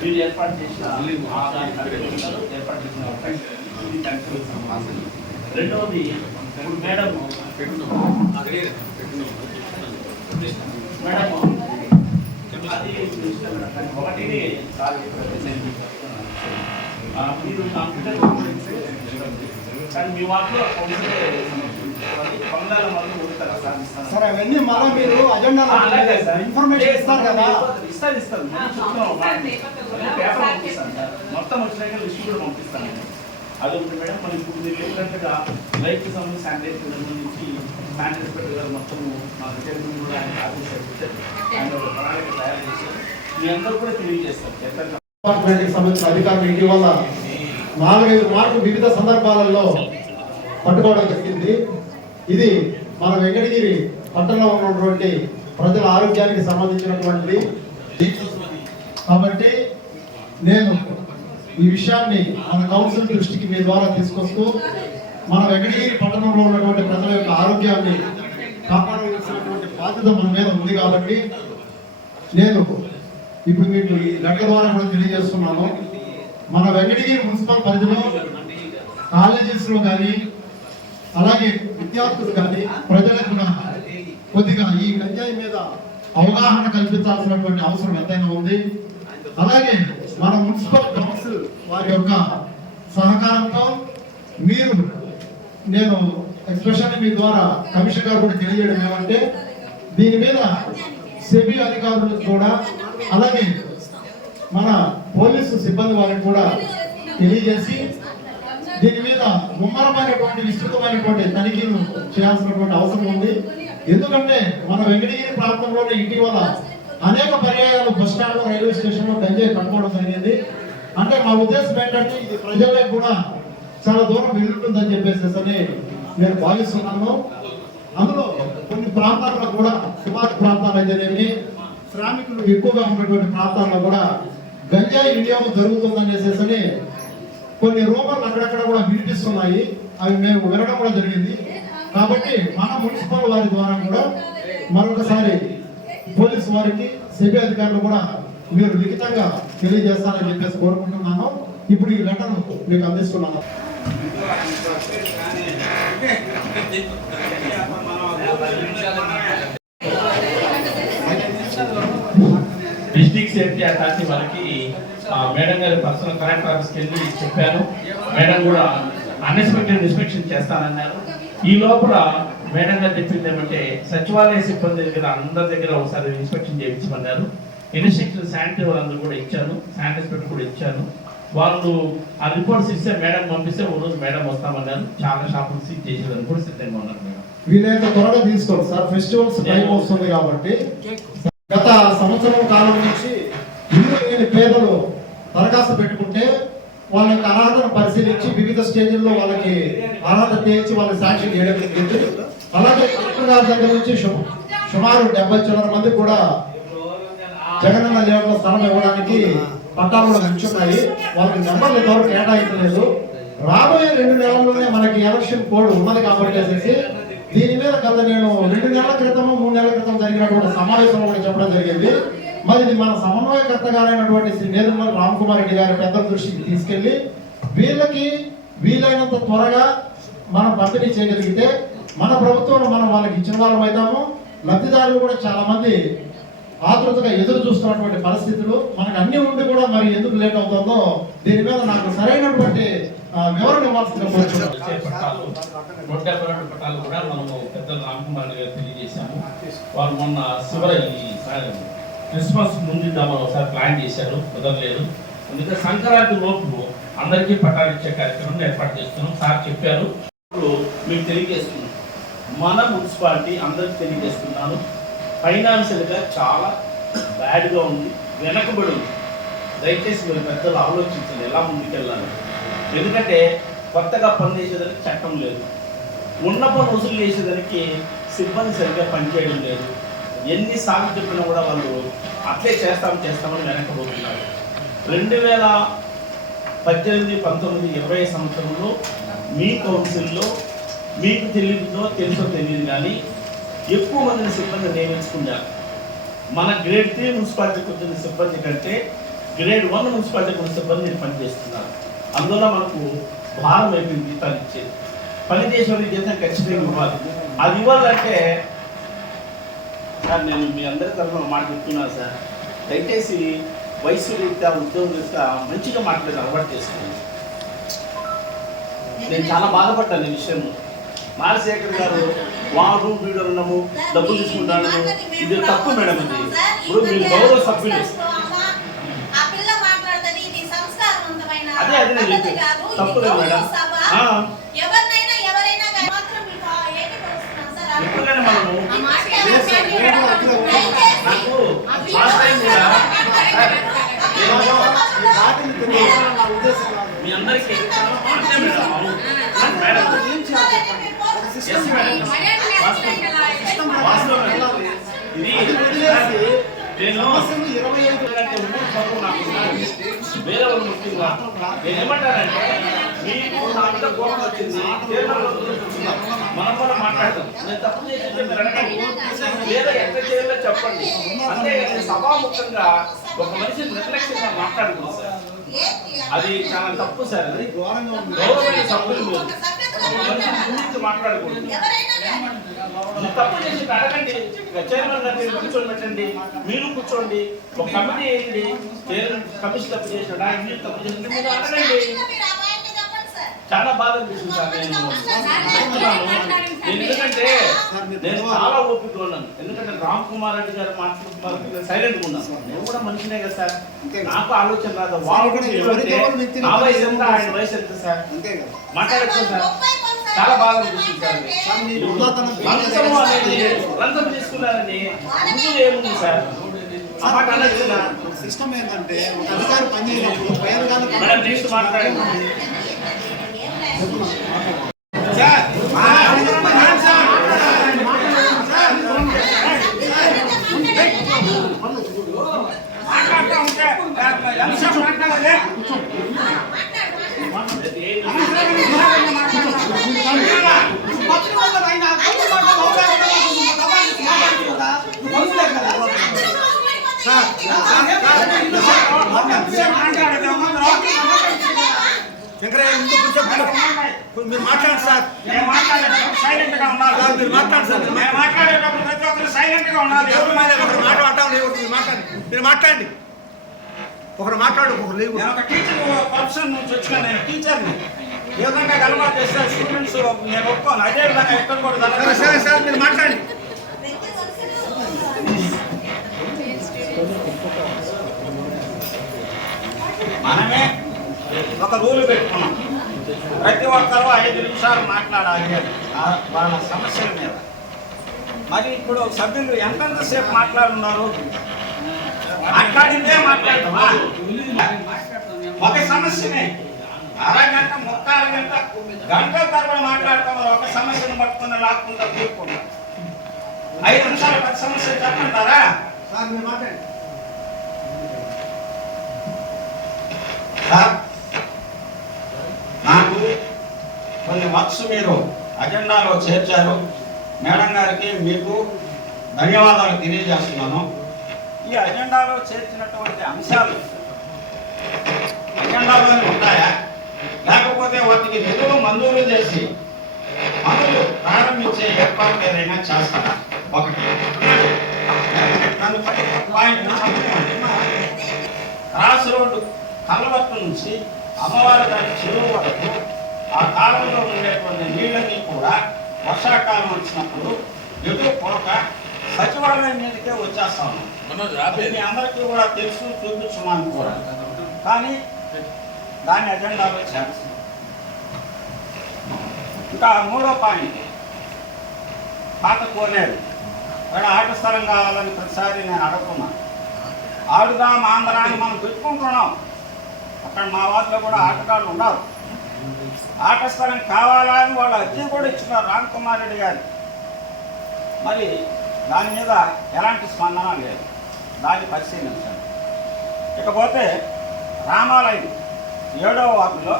మీరు ఏర్పాటు చేసిన ఏర్పాటు చేసిన అవకాశం. రెండవది ఇప్పుడు మేడం అది ఒకటిని మీరు కంప్యూటర్ కానీ మీ వాటిలో పొందాల వల్ల సార్ అవన్నీ మళ్ళీ మీరు అజెండా ఇన్ఫర్మేషన్ ఇస్తారు కదా? ఇస్తాను పేపర్ పంపిస్తాను సార్. మొత్తం వచ్చినాక లిస్ట్ కూడా పంపిస్తాను. అది ఒకటి మేడం. మరి ఇప్పుడు మీరు చెప్పినట్టుగా లైఫ్కి సంబంధించి శానిటైజర్ సంబంధించి శానిటైజర్ గారు మొత్తం మా రిటైర్మెంట్ కూడా ఆయన ఆఫీసర్ ఆయన ఒక ప్రణాళిక తయారు చేశారు. మీ అందరూ కూడా తెలియజేస్తారు. డిపార్ట్మెంట్కి సంబంధించిన అధికారులు ఇటీవల 4-5 మార్లు వివిధ సందర్భాలలో పట్టుకోవడం జరిగింది. ఇది మన వెంకటగిరి పట్టణంలో ఉన్నటువంటి ప్రజల ఆరోగ్యానికి సంబంధించినటువంటిది. కాబట్టి నేను ఈ విషయాన్ని మన కౌన్సిల్ దృష్టికి మీ ద్వారా తీసుకొస్తూ మన వెంకటగిరి పట్టణంలో ఉన్నటువంటి ప్రజల యొక్క ఆరోగ్యాన్ని కాపాడవలసినటువంటి బాధ్యత మన మీద ఉంది. కాబట్టి నేను ఇప్పుడు మీకు ఈ లెటర్ ద్వారా కూడా తెలియజేస్తున్నాను. మన వెంకటగిరి మున్సిపల్ పరిధిలో కాలేజెస్లో కానీ అలాగే విద్యార్థులు కానీ ప్రజలకు కూడా కొద్దిగా ఈ గంజాయి మీద అవగాహన కల్పించాల్సినటువంటి అవసరం ఎంతైనా ఉంది. అలాగే మన మున్సిపల్ కౌన్సిల్ వారి యొక్క సహకారంతో మీరు నేను ఎస్పెషల్లీ మీ ద్వారా కమిషనర్ గారు కూడా తెలియజేయడం ఏమంటే దీని మీద సెబీ అధికారులకు కూడా అలాగే మన పోలీసు సిబ్బంది వారికి కూడా తెలియజేసి దీని మీద ముమ్మరమైనటువంటి విస్తృతమైనటువంటి తనిఖీలు చేయాల్సినటువంటి అవసరం ఉంది. ఎందుకంటే మన వెంకటగిరి ప్రాంతంలోనే ఇటీవల అనేక పర్యాయాలు బస్ స్టాండ్ రైల్వే స్టేషన్ లో గంజాయి పట్టుకోవడం జరిగింది. అంటే మా ఉద్దేశం ఏంటంటే ఇది ప్రజలకు కూడా చాలా దూరం వెళ్ళుంటుందని చెప్పేసి నేను భావిస్తున్నాను. అందులో కొన్ని ప్రాంతాల్లో కూడా శివారు ప్రాంతాలు అయితేనేమి శ్రామికులు ఎక్కువగా ఉన్నటువంటి ప్రాంతాల్లో కూడా గంజాయి వినియోగం జరుగుతుందనేసి కొన్ని రూమర్లు అక్కడక్కడ కూడా వినిపిస్తున్నాయి. అవి మేము వినడం కూడా జరిగింది. కాబట్టి మన మున్సిపల్ వారి ద్వారా కూడా మరొకసారి పోలీసు వారికి సిబిఐ అధికారులు కూడా మీరు లిఖితంగా తెలియజేస్తారని చెప్పేసి కోరుకుంటున్నాను. ఇప్పుడు ఈ లెటర్ మీకు అందిస్తున్నాను. డిస్ట్రిక్ట్ సేఫ్టీ అథారిటీ వాళ్ళకి మేడం గారి పర్సనల్ కలెక్టర్ ఆఫీస్కి వెళ్ళి చెప్పాను. మేడం కూడా అన్ఎక్స్పెక్టెడ్ ఇన్స్పెక్షన్ చేస్తానన్నారు. ఈ లోపల మేడం గారు చెప్పింది ఏమంటే సచివాలయ సిబ్బంది దగ్గర అందరి దగ్గర ఒకసారి ఇన్స్పెక్షన్ చేయించమన్నారు. ఇన్స్ట్రక్షన్ శానిటరీ వాళ్ళందరూ కూడా ఇచ్చాను, శానిటైజర్ కూడా ఇచ్చాను. వాళ్ళు ఆ రిపోర్ట్స్ ఇస్తే మేడం పంపిస్తే ఓ రోజు మేడం వస్తామన్నారు. చాలా షాపులు సీజ్ చేసేదాన్ని కూడా సిద్ధంగా ఉన్నారు మేడం. వీలైతే త్వరగా తీసుకోండి సార్, ఫెస్టివల్స్ టైం వస్తుంది కాబట్టి. గత సంవత్సరం కాలం నుంచి ఇల్లు లేని పేదలు దరఖాస్తు పెట్టుకుంటే వాళ్ళ యొక్క అర్హతను పరిశీలించి వివిధ స్టేజ్ల్లో వాళ్ళకి అర్హత తేల్చి వాళ్ళకి శాంక్షన్ చేయడం జరిగింది. అలాగే కలెక్టర్ గారి దగ్గర నుంచి సుమారు 70 మంది కూడా జగనన్న లేఅవుట్లో స్థలం ఇవ్వడానికి పట్టాలు కూడా నిల్చున్నాయి. వాళ్ళకి నెంబర్లు ఎవరు కేటాయించలేదు. రాబోయే 2 నెలల్లోనే మనకి ఎలక్షన్ కోడ్ ఉన్నది కాబట్టి దీని మీద గత నేను 2 నెలల క్రితం 3 నెలల క్రితం జరిగినటువంటి సమావేశంలో కూడా చెప్పడం జరిగింది. మరి ఇది మన సమన్వయకర్త గారైనటువంటి శ్రీ నేదురుమల రామ్ కుమార్ రెడ్డి గారి పెద్ద దృష్టికి తీసుకెళ్లి వీళ్ళకి వీలైనంత త్వరగా మనం పంపిణీ చేయగలిగితే మన ప్రభుత్వంలో మనం వాళ్ళకి ఇచ్చిన వాళ్ళం అవుతాము. లబ్ధిదారులు కూడా చాలా మంది ఆతృతగా ఎదురు చూస్తున్నటువంటి పరిస్థితులు మనకు అన్ని ఉండి కూడా మరి ఎందుకు లేట్ అవుతుందో దీని మీద నాకు సరైనటువంటి వివరణ ఇవ్వాల్సిందిగా కోరుతున్నాను. పట్టాలు 172 పట్టాలు కూడా మనము పెద్ద రామ్ కుమార్ గారు తెలియజేశాము. వాళ్ళు మొన్న క్రిస్మస్ ముందు మనం ఒకసారి ప్లాన్ చేశారు, కుదరలేదు. అందుకే సంక్రాంతి లోపు అందరికీ పట్టాలు ఇచ్చే కార్యక్రమం ఏర్పాటు చేస్తున్నాం. సార్ చెప్పారు. ఇప్పుడు మీకు తెలియజేస్తున్నాం, మన మున్సిపాలిటీ అందరికి తెలియజేస్తున్నాను, ఫైనాన్షియల్గా చాలా బ్యాడ్గా ఉంది, వెనకబడి ఉంది. దయచేసి మీరు పెద్దలు ఆలోచించండి ఎలా ముందుకెళ్ళాలి. ఎందుకంటే కొత్తగా పని చేసేదానికి చట్టం లేదు, ఉన్న పని వసూలు చేసేదానికి సిబ్బంది సరిగ్గా పనిచేయడం లేదు. ఎన్నిసార్లు చెప్పినా కూడా వాళ్ళు అట్లే చేస్తామని వెనకపోతున్నారు. 2018, 19, 20 సంవత్సరంలో మీ కౌన్సిల్లో మీకు తెలుసో తెలియదు కానీ ఎక్కువ మందిని సిబ్బంది నియమించుకున్నారు. మన గ్రేడ్ 3 మున్సిపాలిటీకి వచ్చిన సిబ్బంది కంటే గ్రేడ్ 1 మున్సిపాలిటీకి వచ్చిన సిబ్బంది పనిచేస్తున్నారు. అందువల్ల మనకు భారం అయిపోయింది జీతాలు ఇచ్చేది. పని చేసే జీతం ఖచ్చితంగా ఇవ్వాలి. అది ఇవ్వాలంటే సార్ నేను మీ అందరి తరఫున మాట చెప్తున్నాను సార్, దయచేసి వయసు రీత్యా ఉద్యోగం రీత్యా మంచిగా మాట్లాడే అలవాటు చేసుకోండి. నేను చాలా బాధపడ్డాను ఈ విషయంలో. రాజశేఖర్ గారు వాడు వీడు అన్నాము, డబ్బులు తీసుకుంటాను, ఇది తప్పు మేడం. ఇది ఇప్పుడు మీరు గౌరవ సభ్యులు. అదే నేను చెప్పాను, తప్పు లేదు మేడం. ఎప్పుడైనా మనము నాకు లాస్ట్ టైం కూడా మీ అందరికీ వేరే వాళ్ళు ముఖ్యంగా నేను ఏమంటానంటే మీకు నా మీద కోపం వచ్చింది, మనం కూడా మాట్లాడతాం. నేను తప్పు చేసి మీరు అడగండి, లేదా ఎక్కడ చేయాలో చెప్పండి. అంతేగాని సభాముఖంగా ఒక మనిషిని నిర్లక్ష్యంగా మాట్లాడుతుంది సార్, అది చాలా తప్పు సార్. అది గౌరవమైన సభ్యులు గురించి మాట్లాడకూడదు. తప్పు చేసి అడగండి, చైర్మన్ గారిని కూర్చొని పెట్టండి, మీరు కూర్చోండి, ఒక కమిటీ వేయండి. కమిషన్ తప్పు చేసినా ఇంగ్లీష్ తప్పు చేసిన మీరు అడగండి. చాలా బాధ అనిపిస్తుంది సార్. నేను ఎందుకంటే నేను చాలా ఓపిక ఉన్నాను. ఎందుకంటే రామ్ కుమార్ రెడ్డి గారు మాట్లాడుతున్నారు, సైలెంట్గా ఉన్నాను. నేను కూడా మనిషినే కదా సార్, నాకు ఆలోచన రాదు. వాళ్ళు నా వయసు ఎంత, ఆయన వయసు ఎంత సార్, మాట్లాడచ్చు సార్. చాలా బాగా అనిపిస్తుంది సార్. లంచం అనేది లంచం తీసుకున్నారని ముందు ఏముంది సార్, ఆ మాట అనొచ్చునా? సిస్టమ్ ఏంటంటే ఒక అధికారి పనిచేయనప్పుడు మేడం నెక్స్ట్ మాట్లాడండి. మీరు మాట్లాడండి సార్. నేను మాట్లాడేటప్పుడు సైలెంట్ గా ఉండాలి. మీరు మాట్లాడండి సార్. నేను మాట్లాడేటప్పుడు ప్రతి ఒక్కరు సైలెంట్ గా ఉండాలి. మీరు మాట్లాడండి. ఒకరు మాట్లాడు, ఒకరు లేవు. నేను ఒక టీచర్ ప్రొఫెషన్ నుంచి వచ్చిన నేను టీచర్ని. ఏ విధంగా గలవా చేస్తే స్టూడెంట్స్ నేను ఒప్పుకోను. అదే విధంగా ఎక్కడ కూడా సార్ మీరు మాట్లాడండి. మనమే ఒక రూల్ పెట్టుకున్నాం, ప్రతి ఒక్కరూ 5 నిమిషాలు మాట్లాడాలి వాళ్ళ సమస్యల మీద. మరి ఇప్పుడు సభ్యులు ఎంతసేపు మాట్లాడుతున్నారు? మాట్లాడిందే మాట్లాడతామా? ఒక సమస్యనే అరగంట 3/4 గంట గంటల తరబడి మాట్లాడతాం. ఒక సమస్యను పట్టుకుని లాక్కుంటా కూర్చుంటా 5 నిమిషాలు 10 సమస్యలు చెప్పంటారా? సార్ మీరు మాట్లాడండి. సార్, నాకు కొన్ని వర్క్స్ మీరు అజెండాలో చేర్చారు. మేడం గారికి మీకు ధన్యవాదాలు తెలియజేస్తున్నాను. ఈ అజెండాలో చేర్చినటువంటి అంశాలు అజెండాలోనే ఉంటాయా, లేకపోతే వాటికి నిధులు మంజూరు చేసి పనులు ప్రారంభించే ఏర్పాటు ఏదైనా చేస్తారా? ఒకటి. క్రాస్ రోడ్డు కలవట్టు నుంచి అమ్మవారి గారి చెరువు వరకు ఆ కాలంలో ఉండేటువంటి నీళ్ళని కూడా వర్షాకాలం వచ్చినప్పుడు ఎటు పోక సచివాలయం మీదకే వచ్చేస్తాము. దీన్ని అందరికీ కూడా తెలుసు, చూపించున్నాను కూడా. కానీ దాని అజెండాలో చేస్తాం. ఇంకా 3వ పాయింట్, పాత కోనేరు అక్కడ ఆట స్థలం కావాలని ప్రతిసారి నేను అడుగుతున్నాను. ఆడుదాం ఆంధ్ర అని మనం పెట్టుకుంటున్నాం. అక్కడ మా వాటిలో కూడా ఆటగాళ్ళు ఉన్నారు. ఆట స్థలం కావాలా అని వాళ్ళు అర్జీ కూడా ఇచ్చినారు రామ్ కుమార్ రెడ్డి గారు. మరి దాని మీద ఎలాంటి స్పందన లేదు. దాన్ని పరిశీలించండి. ఇకపోతే రామాలయం 7వ వార్డులో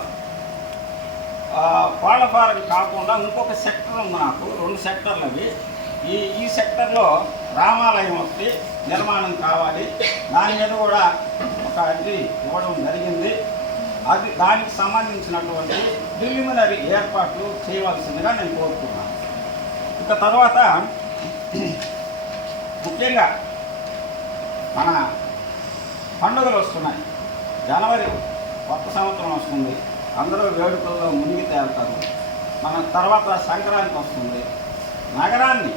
కోళ్ల ఫారం కాకుండా ఇంకొక సెక్టర్ ఉంది. నాకు 2 సెక్టర్లు అవి. ఈ సెక్టర్లో రామాలయం ఒకటి నిర్మాణం కావాలి. దాని మీద కూడా ఒక అర్జీ ఇవ్వడం జరిగింది. అది దానికి సంబంధించినటువంటి ప్రిలిమినరీ ఏర్పాట్లు చేయవలసిందిగా నేను కోరుతున్నాను. ఇక తర్వాత ముఖ్యంగా మన పండుగలు వస్తున్నాయి. జనవరి కొత్త సంవత్సరం వస్తుంది. అందరూ వేడుకల్లో మునిగి తేలుతారు. మన తర్వాత సంక్రాంతి వస్తుంది. నగరాన్ని,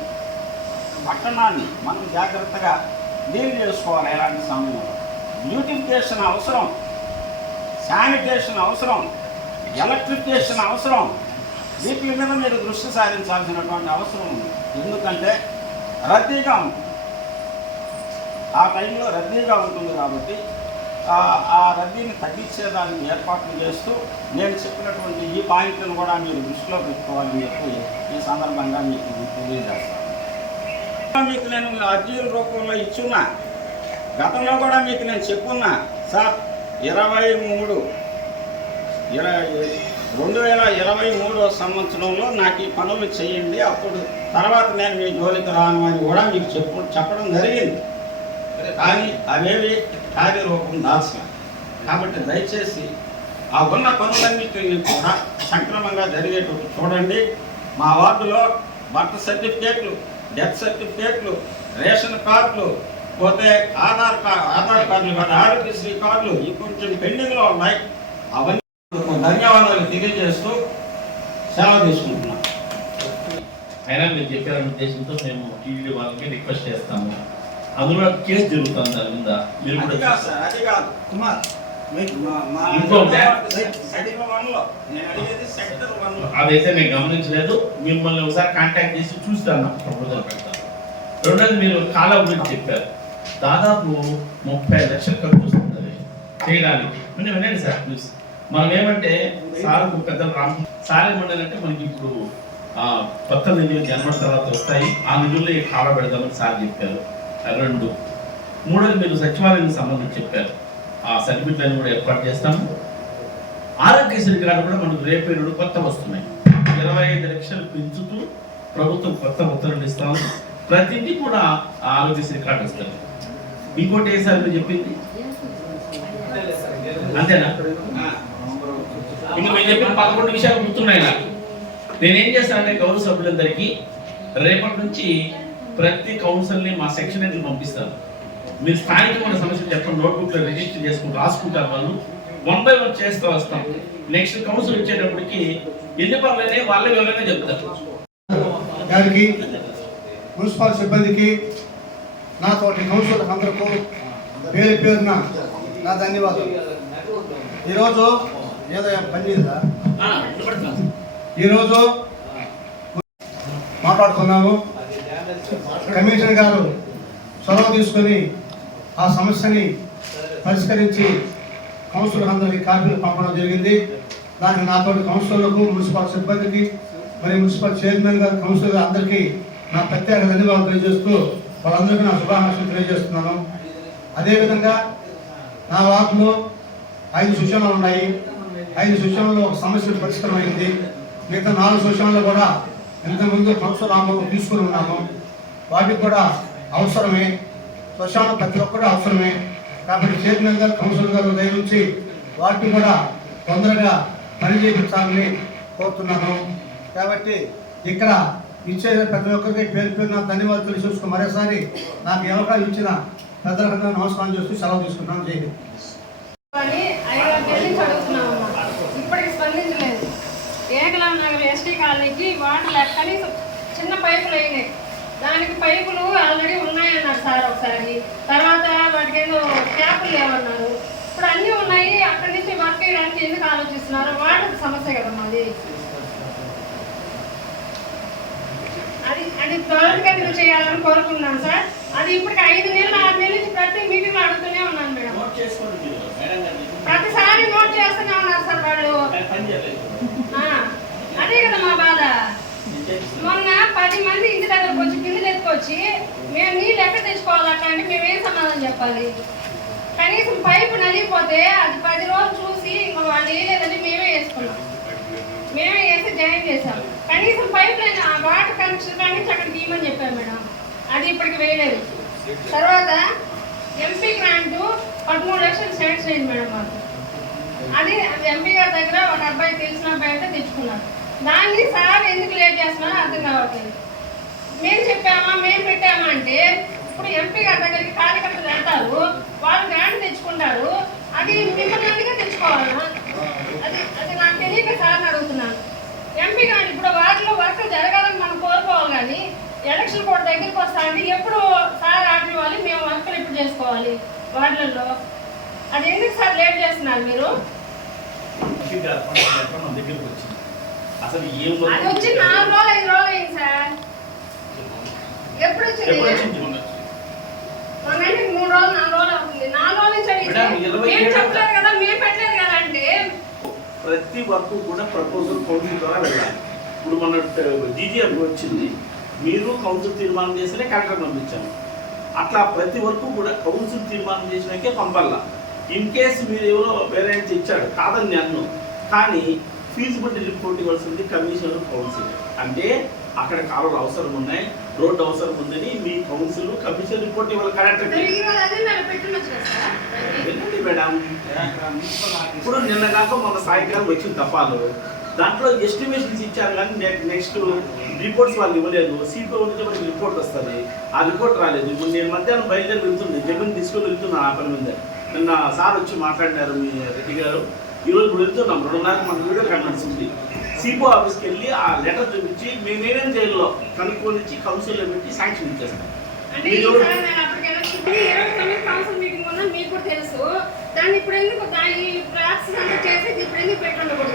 పట్టణాన్ని మనం జాగ్రత్తగా డీల్ చేసుకోవాలి. ఎలాంటి సమయంలో బ్యూటిఫికేషన్ అవసరం, శానిటేషన్ అవసరం, ఎలక్ట్రిఫికేషన్ అవసరం. వీటి మీద మీరు దృష్టి సారించాల్సినటువంటి అవసరం ఉంది. ఎందుకంటే రద్దీగా ఉంటుంది. ఆ టైంలో రద్దీగా ఉంటుంది కాబట్టి ఆ రద్దీని తగ్గించేదానికి ఏర్పాట్లు చేస్తూ నేను చెప్పినటువంటి ఈ పాయింట్లను కూడా మీరు దృష్టిలో పెట్టుకోవాలని చెప్పి ఈ సందర్భంగా మీకు తెలియజేస్తాను. మీకు నేను అర్జీల రూపంలో ఇచ్చున్నా. గతంలో కూడా మీకు నేను చెప్పున్నా సార్. 2023వ సంవత్సరంలో నాకు ఈ పనులు చేయండి, అప్పుడు తర్వాత నేను మీ జోలికి రాను అని కూడా మీకు చెప్పడం జరిగింది. కానీ అవేవి కార్యరూపం దాల్చిన. కాబట్టి దయచేసి ఆ ఉన్న పనులన్నింటినీ కూడా సక్రమంగా జరిగేటట్టు చూడండి. మా వార్డులో బర్త్ సర్టిఫికేట్లు, డెత్ సర్టిఫికేట్లు, రేషన్ కార్డులు, పోతే ఆధార్ కార్డులు కాదు, ఆరోగ్యశ్రీ కార్డులు ఇంకొంచెం పెండింగ్లో ఉన్నాయి. అవన్నీ ధన్యవాదాలు తెలియజేస్తూ సెలవు తీసుకుంటున్నాం. అయినా మీరు చెప్పారనే ఉద్దేశంతో మేము టీవీ వాళ్ళకి రిక్వెస్ట్ చేస్తాము. అందులో కేసు జరుగుతుంది దాని మీద. మీరు కూడా అది కాదు కుమార్, అదైతే నేను గమనించలేదు. మిమ్మల్ని ఒకసారి కాంటాక్ట్ చేసి చూస్తాను, ప్రపోజల్ పెడతాను. రెండోది మీరు కాలా గురించి చెప్పారు. దాదాపు 30 లక్షలు ఖర్చు వస్తుంది చేయడానికి. వినండి సార్ ప్లీజ్. మనం ఏమంటే సార్ పెద్దలు సారే మండలి అంటే మనకి ఇప్పుడు కొత్త నిధులు జనవరి తర్వాత వస్తాయి. ఆ నిధుల్లో ఈ కాలా పెడదామని సార్ చెప్పారు. 2 మూడోది మీరు సచివాలయానికి సంబంధించి చెప్పారు. ఆ సర్టిఫికెట్లను కూడా ఏర్పాటు చేస్తాము. ఆరోగ్యశ్రీ కార్డు కూడా మనకు రేపు కొత్త వస్తున్నాయి. 25 లక్షలు పెంచుతూ ప్రభుత్వం కొత్త ఉత్తర్వులు ఇస్తాము. ప్రతి ఇంటికి కూడా ఆరోగ్యశ్రీ కార్డు వస్తుంది. ఇంకోటి ఏ సార్ మీరు చెప్పింది అంతేనా? ఇంకా మీరు చెప్పిన 11 విషయాలు గుర్తున్నాయి నాకు. నేనేం చేస్తానంటే గౌరవ సభ్యులందరికీ రేపటి నుంచి ప్రతి కౌన్సిల్ని మా సెక్షన్ అయితే పంపిస్తాను. మీరు స్థానికమైన సమస్యలు చెప్పండి, నోట్బుక్లో రిజిస్టర్ చేసుకుని రాసుకుంటారు. వాళ్ళు 1 by 1 చేస్తూ వస్తాం. నెక్స్ట్ కౌన్సిల్ వచ్చేటప్పటికి ఎన్ని పనులనే వాళ్ళ వివరంగా చెప్తారు. గారికి, మున్సిపల్ సిబ్బందికి, నాతోటి కౌన్సిలర్ అందరికీ పేరు పేరున నా ధన్యవాదాలు. ఈరోజు ఏదో పని చేద్దా ఈరోజు మాట్లాడుకున్నాము. కమిషనర్ గారు చొరవ తీసుకొని ఆ సమస్యని పరిష్కరించి కౌన్సిలర్ అందరికీ కాపీలు పంపడం జరిగింది. దానికి నాతో కౌన్సిలర్లకు, మున్సిపల్ సిబ్బందికి, మరి మున్సిపల్ చైర్మన్ గారు, కౌన్సిలర్ గారు అందరికీ నా ప్రత్యేక ధన్యవాదాలు తెలియజేస్తూ వాళ్ళందరికీ నా శుభాకాంక్షలు తెలియజేస్తున్నాను. అదేవిధంగా నా వార్డులో 5 సూచనలు ఉన్నాయి. 5 సూచనల్లో ఒక సమస్య పరిష్కారమైంది. మిగతా 4 సూచనలు కూడా ఇంతకుముందు కౌన్సిలర్ ఆమోదం తీసుకుని ఉన్నాము. వాటికి కూడా అవసరమే, శ్మశానం ప్రతి ఒక్కరు అవసరమే. కాబట్టి చైర్మన్ గారు, కౌన్సిలర్ గారు దయచేసి వాటిని కూడా తొందరగా పని చేయించాలని కోరుతున్నాను. కాబట్టి ఇక్కడ ఇచ్చే ప్రతి ఒక్కరికి పేరు పేరున ధన్యవాదాలు తెలియజేసుకుని మరోసారి నాకు ఈ అవకాశం ఇచ్చిన పెద్దలందరూ నమస్కారం చేస్తూ సెలవు తీసుకుంటున్నాను. జై హింద్. 5 నుంచి అడుగుతున్నామమ్మా, ఇప్పటికి స్పందించలేదు. ఏకలవ నగర్ ఎస్టీ కాలనీకి వాటర్ కనీసం చిన్న పైపులు అయినాయి. దానికి పైపులు ఆల్రెడీ ఉన్నాయన్నారు సార్ ఒకసారి. తర్వాత వాటికి ఏదో ట్యాపులు లేవన్నారు. ఇప్పుడు అన్నీ ఉన్నాయి. అక్కడి నుంచి వర్క్ చేయడానికి ఎందుకు ఆలోచిస్తున్నారు? వాటర్ సమస్య కదమ్మా అది. అది త్వరగా మీరు చేయాలని కోరుకుంటున్నాను సార్. అది ఇప్పటికి 5 నెలలు 6 నెలల నుంచి ప్రతి మీటింగ్లో అడుగుతూనే ఉన్నాను మేడం. ప్రతిసారి నోట్ చేస్తూనే ఉన్నారు సార్ వాళ్ళు. అదే కదా మా బాధ. మొన్న 10 మంది ఇంటి దగ్గరకు వచ్చి కిందలు ఎత్తుకొచ్చి మేము నీళ్ళు ఎక్కడ తెచ్చుకోవాలి అట్లా అంటే మేమేం సమాధానం చెప్పాలి? కనీసం పైపు నలిగిపోతే అది 10 రోజులు చూసి వాళ్ళు వేయలేదని మేమే వేసుకున్నాం. మేమే వేసి జాయిన్ చేసాం. కనీసం పైప్ లైన్ వాటర్ కనెక్షన్ కానీ అక్కడికి ఇవ్వమని చెప్పారు మేడం. అది ఇప్పటికి వేయలేదు. తర్వాత ఎంపీ గ్రాంట్ 13 లక్షలు శాంక్షన్ అయింది మేడం మాకు. అది ఎంపీ గారి దగ్గర ఒక అబ్బాయి తెలిసిన అబ్బాయి అంటే తెచ్చుకున్నారు. దాన్ని సార్ ఎందుకు లేట్ చేస్తున్నారో అర్థం కావట్లేదు. మేము చెప్పామా, మేము పెట్టామా అంటే ఇప్పుడు ఎంపీ గారి దగ్గరికి కార్యకర్తలు వెళ్తారు, వాళ్ళు గ్రాంట్ తెచ్చుకుంటారు. అది మిమ్మల్ని తెచ్చుకోవాలన్నా? అది నాకు తెలియక సార్ని అడుగుతున్నాను. ఎంపీ కానీ ఇప్పుడు వాటిలో వర్క్ జరగాలని మనం కోరుకోవాలి. కానీ ఎలక్షన్ కూడా దగ్గరికి వస్తాయండి. ఎప్పుడు సార్ ఆర్డర్ ఇవ్వాలి, మేము వర్క్లు ఎప్పుడు చేసుకోవాలి వార్డులలో? అది ఎందుకు సార్ లేట్ చేస్తున్నారు మీరు? అది వచ్చి 4 రోజులు 5 రోజులు అయింది సార్. ఎప్పుడు వచ్చింది? మొన్నంటే 3 రోజులు 4 రోజులు అవుతుంది. 4 రోజుల నుంచి మేము చెప్పలేదు కదా, మేము పెట్టలేదు కదా అంటే. ప్రతి వర్క్ కూడా ప్రపోజల్ కౌన్సిల్ ద్వారా వెళ్ళాలి. ఇప్పుడు మన జీజీఎం వచ్చింది, మీరు కౌన్సిల్ తీర్మానం చేస్తేనే కలెక్టర్ పంపించాము. అట్లా ప్రతి వర్క్ కూడా కౌన్సిల్ తీర్మానం చేసినాకే పంపాలా. ఇన్ కేసు మీరు ఎవరో పేరెంట్స్ ఇచ్చాడు కాదని నేను, కానీ ఫీజిబిలిటీ రిపోర్ట్ ఇవ్వాల్సింది కమిషనర్ కౌన్సిల్. అంటే అక్కడ కాలువలు అవసరం ఉన్నాయి, రోడ్డు అవసరం ఉందని మీ కౌన్సిల్ కమిషన్ రిపోర్ట్ ఇవ్వాలి కలెక్టర్. మేడం ఇప్పుడు నిన్న కాక మొన్న సాయంకాలం వచ్చిన తపాలు, దాంట్లో ఎస్టిమేషన్స్ ఇచ్చారు కానీ నెక్స్ట్ రిపోర్ట్స్ వాళ్ళు ఇవ్వలేదు. సిపిఓ నుంచి మనకి రిపోర్ట్ వస్తుంది, ఆ రిపోర్ట్ రాలేదు. ఇప్పుడు నేను మధ్యాహ్నం బయలుదేరి వెళ్తుంది, జగన్ తీసుకొని వెళ్తున్నాను ఆ పని మీద. నిన్న సార్ వచ్చి మాట్లాడినారు మీ రెడ్డి గారు. ఈరోజు ఇప్పుడు వెళ్తున్నాం, 2:30 మనకు వీడియో కాన్ఫరెన్స్ ఉంది. సిపిఓ ఆఫీస్కి వెళ్ళి ఆ లెటర్ చూపించి మేమేమేం చేయాలో కనుక్కొని కౌన్సిల్లో పెట్టి శాంక్షన్ ఇచ్చేస్తాం.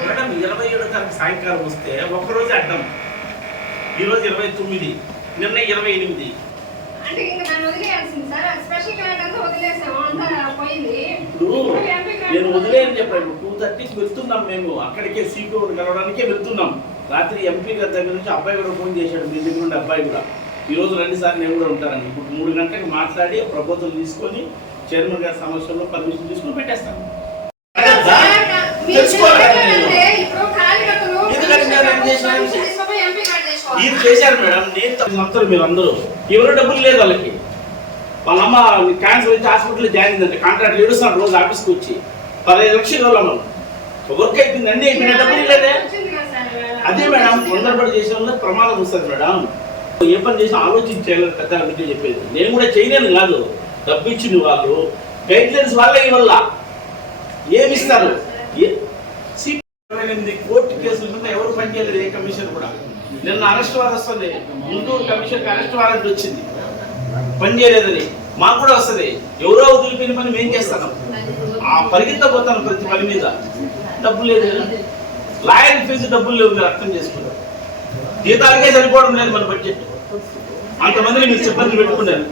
మేడం 27వ తారీఖు సాయంకాలం వస్తే ఒక్కరోజు అడ్డం. ఈరోజు 29, నిన్న 28. అంటే ఇంకా దాన్ని వదిలేయాల్సింది సార్. స్పెషల్ క్లాస్ అంతా వదిలేసాము, అంతా పోయింది. ఇప్పుడు నేను వదిలేయని చెప్పాను. 2:30కి వెళ్తున్నాం మేము, అక్కడికే సిపిఓని కలవడానికే వెళ్తున్నాం. రాత్రి ఎంపీ గారి దగ్గర నుంచి అబ్బాయి కూడా ఫోన్ చేశాడు, మీ దగ్గర నుండి అబ్బాయి కూడా ఈరోజు 2 సార్లు నేను కూడా ఉంటానని. ఇప్పుడు 3 గంటలకు మాట్లాడి ప్రపోజల్ తీసుకొని చైర్మన్ గారి సమస్యలో పర్మిషన్ తీసుకుని పెట్టేస్తాను. ఇది చేశారు మేడం. నేను సంవత్సరం మీరు అందరూ ఎవరు డబ్బులు లేదు వాళ్ళకి. వాళ్ళ అమ్మ క్యాన్సర్ వచ్చి హాస్పిటల్ జాయిన్ అయిందంటే కాంట్రాక్ట్ ఏడుస్తున్నాడు రోజు ఆఫీస్కి వచ్చి 15 లక్షలు వాళ్ళ వర్క్ అయిపోయింది అండి, అయిపోయిన డబ్బులు లేదే. అదే మేడం తొందరపడి చేసే వల్ల ప్రమాదం వస్తుంది మేడం. ఏ పని చేసి ఆలోచించి చేయాలని పెద్ద అందుకే చెప్పేది. నేను కూడా చేయలేను కాదు, డబ్బు ఇచ్చింది వాళ్ళు, గైడ్ లైన్స్ వాళ్ళే వల్ల ఏమిస్తారు. 28 కోర్టు కేసుల మీద ఎవరు పనిచేయలేదు, ఏ కమిషన్ కూడా. నిన్న అరెస్ట్ వారెంట్ వస్తుంది, గుంటూరు కమిషన్కి అరెస్ట్ వారెంట్ వచ్చింది, పని చేయలేదని. మాకు కూడా వస్తుంది. ఎవరో వదిలిపోయిన పని మేము చేస్తాను, ఆ పరిగెత్తపోతాను ప్రతి పని మీద. డబ్బులు లేదు కదా, లాయర్ ఫీజు డబ్బులు లేవు, మీరు అర్థం చేసుకున్నారు. జీతాలకే సరిపోవడం లేదు మన బడ్జెట్, అంతమందిని మీరు సిబ్బంది పెట్టుకున్నారు.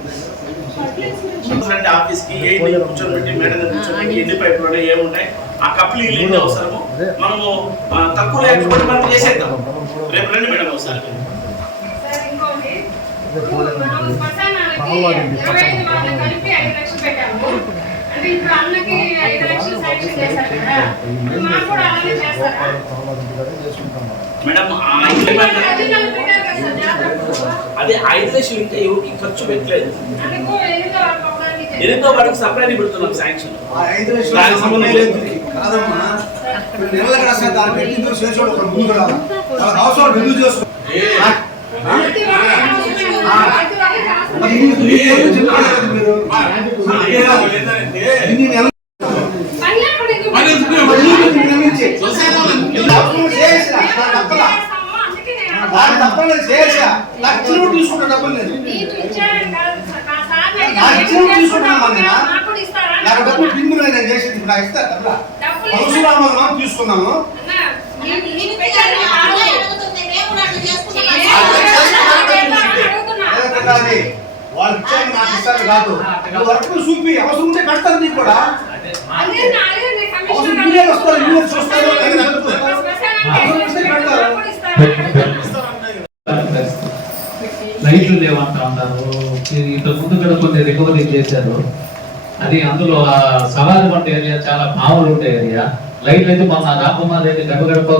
ఆఫీస్కి ఏంటి కూర్చోబెట్టి మేడం కూర్చోబెట్టి ఎన్ని పైపులు ఉన్నాయి, ఏముంటాయి, ఆ కప్పులు ఏంటి అవసరము, మనము తక్కువ లేకపోతే మనం చేసేద్దాం. రేపు రండి మేడం ఒకసారి. సార్ ఇంకోటి, మనం శ్మశానాలకి 25 వాళ్ళకి కలిపి 5 లక్షలు పెట్టాము. అంటే ఇప్పుడు అన్నకి 5 లక్షలు శాంక్షన్ చేశారు కదా, మాకు కూడా అలానే చేస్తారా? మేడం అది 5 లక్షలు ఇంకా ఎవరికి ఖర్చు పెట్టలేదు. ఎనిమిదో వాటికి సప్లై పెడుతున్నాం శాంక్షన్. తప్పలేదు చేసా, నాకు తీసుకుంటా డబ్బులు లేదు, నాకు డబ్బులు పిందులు నేను చేసేది. ఇప్పుడు నాకు ఇస్తా డబ్బులా పరశురామ తీసుకున్నాము. వాళ్ళు ఇచ్చారు నాకు ఇస్తారు కాదు, వర్క్ చూపి అవసరం ఉంటే కడతారు. నీకు కూడా అవసరం మీరే వస్తారు, మీరే చూస్తారు, లైట్లు లేవంటా ఉంటారు. ఇంతకు ముందు కూడా కొన్ని రికవరీ చేశారు. అది అందులో సవాలు ఉండే ఏరియా, చాలా మామూలు ఉండే ఏరియా. లైట్లు అయితే మొన్న రాకుమార్ రెడ్డి గడప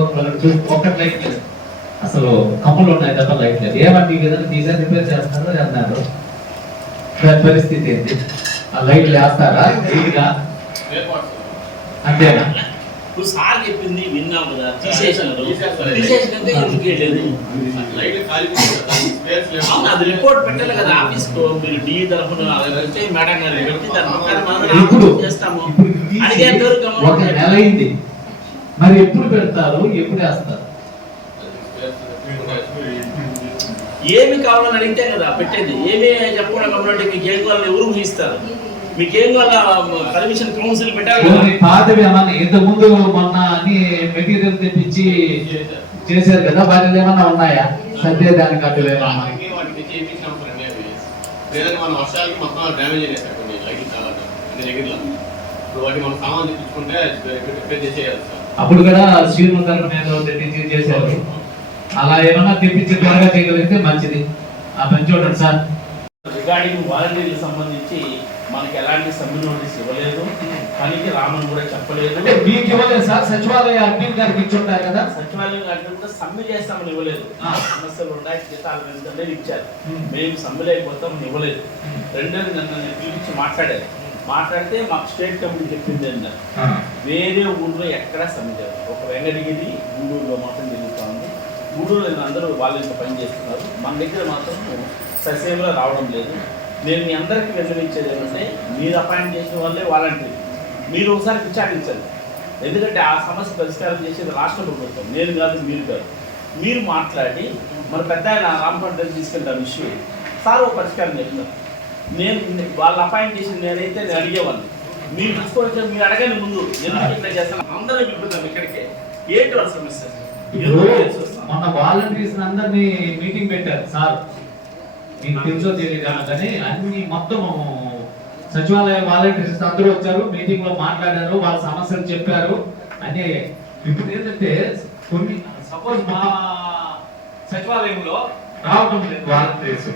ఒక్కటి లైట్ లేదు, అసలు కమ్ములు ఉన్నాయి తప్ప లైట్ లేదు. ఏమంటే ఏదైనా డీజల్ రిపేర్ చేస్తారో అన్నారు. దాని పరిస్థితి ఏంటి? ఆ లైట్లు వేస్తారా అంతేనా? ఇప్పుడు సార్ చెప్పింది విన్నాం కదా, తీసేసినారు. తీసేసినంటే ఎందుకు లేదు, అది రిపోర్ట్ పెట్టాలి కదా ఆఫీస్ కు. మీరు డి తరఫున మేడం గారు పెట్టి దాని ప్రకారం చేస్తాము. ఒక నెల అయింది, మరి ఎప్పుడు పెడతారు, ఎప్పుడు వేస్తారు? ఏమి కావాలని అడిగితే కదా పెట్టేది. ఏమి చెప్పడం కాబట్టి మీకు ఏం కావాలని ఎవరు ఊహిస్తారు? మీకేం కావాల పర్మిషన్ కౌన్సిల్ పెట్టాలి. పాతవి ఏమన్నా ఇంత ముందు మొన్న అన్ని మెటీరియల్ తెప్పించి చేశారు కదా, వాటిలో ఏమన్నా ఉన్నాయా? సద్య దానికి అటు మన వర్షాలకి మొత్తం డ్యామేజ్ అయినాయి కొన్ని లైట్లు చాలా అన్ని దగ్గరలో. ఇప్పుడు వాటి మనం సామాన్ తెప్పించుకుంటే రిపేర్ చేసేయాలి సార్. అప్పుడు కూడా శ్రీను తరఫున తెప్పించి చేశారు. అలా ఏమన్నా తెప్పించి త్వరగా చేయగలిగితే మంచిది. ఆ పని చూడండి సార్. రిగార్డింగ్ వాలంటీర్లకు సంబంధించి మనకి ఎలాంటి సమ్మె నోటీస్ ఇవ్వలేదు, పనికి రామని కూడా చెప్పలేదు. మీకు ఇవ్వలేదు సార్, సచివాలయ అడ్మిన్ గారికి ఇచ్చుంటారు కదా. సచివాలయం గారికి కూడా సమ్మె చేస్తామని ఇవ్వలేదు. సమస్యలు ఉన్నాయి, జీతాలు పెంచలే ఇచ్చారు. మేము సమ్మె లేకపోతామని ఇవ్వలేదు. రెండోది నన్ను పిలిపించి మాట్లాడితే మాకు స్టేట్ కమిటీ చెప్పింది అన్నారు, వేరే ఊళ్ళో ఎక్కడా సమ్మె లేదు. ఒక వెంగడగిరి గూడూరులో మాత్రం జరుగుతూ ఉంది. గూడూరులో అందరూ వాళ్ళు ఇంత పని చేస్తున్నారు, మన దగ్గర మాత్రం ససేమలో రావడం లేదు. నేను మీ అందరికీ విన్నవించేది ఏమంటే, మీరు అపాయింట్ చేసిన వాళ్ళే వాలంటీర్, మీరు ఒకసారి విచారించండి. ఎందుకంటే ఆ సమస్య పరిష్కారం చేసేది రాష్ట్ర ప్రభుత్వం, నేను కాదు, మీరు కాదు. మీరు మాట్లాడి మన పెద్ద ఆయన రామకొండని తీసుకెళ్తాను ఇష్యూ సార్ ఒక పరిష్కారం చెప్తారు. నేను వాళ్ళు అపాయింట్ చేసిన నేనైతే నేను అడిగేవాళ్ళు, మీరు తీసుకోవచ్చు, మీరు అడగని ముందు ఎందుకు ఇట్లా చేస్తాను అందరూ పిలుపుతాం ఇక్కడికే. ఏంటి వాళ్ళ సమస్య? మన వాలంటీర్స్ అందరినీ మీటింగ్ పెట్టారు సార్, మీకు తెలుసో తెలియదు కానీ అన్ని మొత్తం సచివాలయ వాలంటీర్స్ అందరూ వచ్చారు, మీటింగ్ లో మాట్లాడారు, వాళ్ళ సమస్యలు చెప్పారు అని. ఇప్పుడు ఏంటంటే కొన్ని సపోజ్ మా సచివాలయంలో రావడం లేదు వాలంటీర్స్,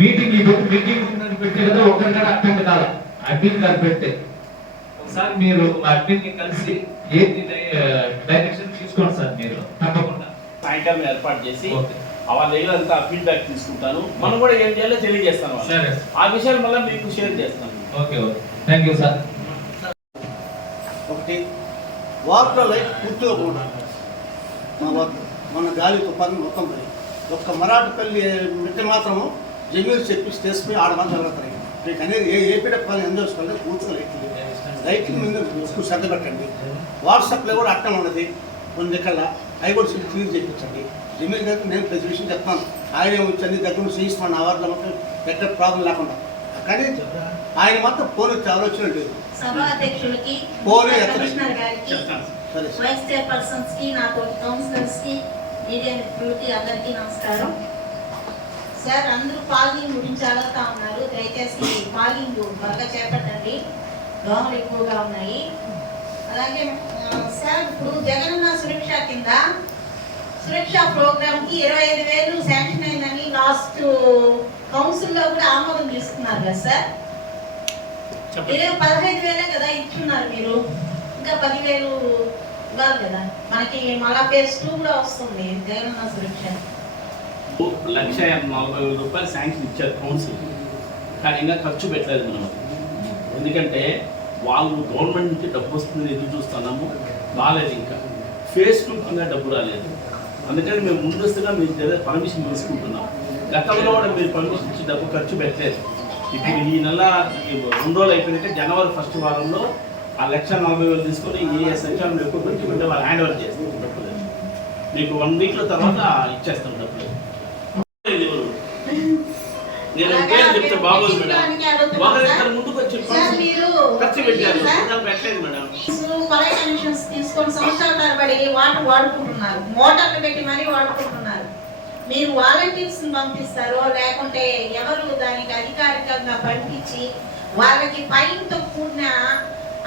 మీటింగ్ పెట్టే కదా, ఒకరికడ అటెండ్ కాదు, అడ్మిన్ గారు పెట్టే. ఒకసారి మీరు అడ్మిన్ ని కలిసి ఏంటి డైరెక్షన్ తీసుకోండి సార్, మీరు తప్పకుండా సాయంకాలం ఏర్పాటు చేసి వాళ్ళ ఏదంతా ఫీడ్బ్యాక్ తీసుకుంటాను. మనం కూడా ఏం చేయాలో తెలియజేస్తాను, ఆ విషయాలు మళ్ళీ మీకు షేర్ చేస్తాను. Okay okay, thank you sir. ఒకటి వార్డులో లైట్ పూర్తిగా కూడా మా వార్డు మన గాలి తుఫాను మొత్తం పోయి ఒక్క మరాఠపల్లి మిట్ట మాత్రము జమీరు చెప్పి చేసుకుని ఆడ మాత్రం వెళ్తాయి. మీకు అనేది ఏ పని ఎంజాయ్ చేసుకోవాలి, పూర్తిగా లైట్లు మీద ఎక్కువ శ్రద్ధ పెట్టండి. వాట్సాప్లో కూడా అట్టం ఉన్నది కొన్ని దగ్గర అవి కూడా క్లియర్ చేయించండి. ఎమ్మెల్యే గారికి నేను ప్రతి విషయం చెప్తాను. ఆయన వచ్చి అన్ని దగ్గర నుంచి చేయిస్తాను నా వారిలో మొత్తం ఎక్కడ ప్రాబ్లం లేకుండా. కానీ ఆయన మాత్రం ఫోన్ వచ్చి ఆలోచన లేదు. సభా అధ్యక్షులకి, ఫోన్ కమిషనర్ గారికి, వైస్ చైర్పర్సన్స్ కి, నాకు కౌన్సిలర్స్ కి, మీడియా మిత్రులకి అందరికీ నమస్కారం. సార్, అందరూ ఫాగింగ్ గురించి అడుగుతా ఉన్నారు. దయచేసి ఫాగింగ్ బాగా చేపట్టండి, దోమలు ఎక్కువగా ఉన్నాయి. అలాగే సార్, ఇప్పుడు జగనన్న సురక్ష కింద సురక్ష ప్రోగ్రామ్ కి 25,000 శాంక్షన్ అయిందని లాస్ట్ కౌన్సిల్ లో కూడా ఆమోదం తీసుకున్నారు కదా సార్. 15,000 కదా ఇచ్చున్నారు మీరు, ఇంకా 10,000 ఇవ్వాలి కదా మనకి. మళ్ళా ఫేజ్ 2 కూడా వస్తుంది జగనన్న సురక్ష. 1,40,000 రూపాయలు శాంక్షన్ ఇచ్చారు కౌన్సిల్, కానీ ఇంకా ఖర్చు పెట్టలేదు మనం. ఎందుకంటే వాళ్ళు గవర్నమెంట్ నుంచి డబ్బు వస్తుంది ఎదురు చూస్తున్నాము, రాలేదు. ఇంకా ఫేజ్ 2 కింద డబ్బు రాలేదు. అందుకని మేము ముందస్తుగా మీ దగ్గర పర్మిషన్ తీసుకుంటున్నాం. గతంలో కూడా మీరు పర్మిషన్ ఇచ్చి డబ్బు ఖర్చు పెట్టలేదు. ఇప్పుడు ఈ నెల 2 రోజులు అయిపోయినాక జనవరి 1st వారంలో ఆ 1,40,000 తీసుకొని ఏ సంఖ్యలో ఎక్కువ పెట్టుకుంటే వాళ్ళు హ్యాండ్ ఓవర్ చేస్తాం డబ్బులు. మీకు 1 వీక్లో తర్వాత ఇచ్చేస్తాం డబ్బులు. నేను చెప్తే బాగోదు మేడం, ఒకరిద్దరు ముందుకు వచ్చి ఖర్చు పెట్టారు, పెట్టలేదు మేడం. తీసుకొని సంవత్సరాల తరబడి వాటర్ వాడుకుంటున్నారు, మోటార్లు పెట్టి మరీ వాడుకుంటున్నారు. మీరు వాలంటీర్స్ పంపిస్తారో లేకుంటే ఎవరు దానికి అధికారికంగా పంపించి వాళ్ళకి ఫైన్ తో కూడిన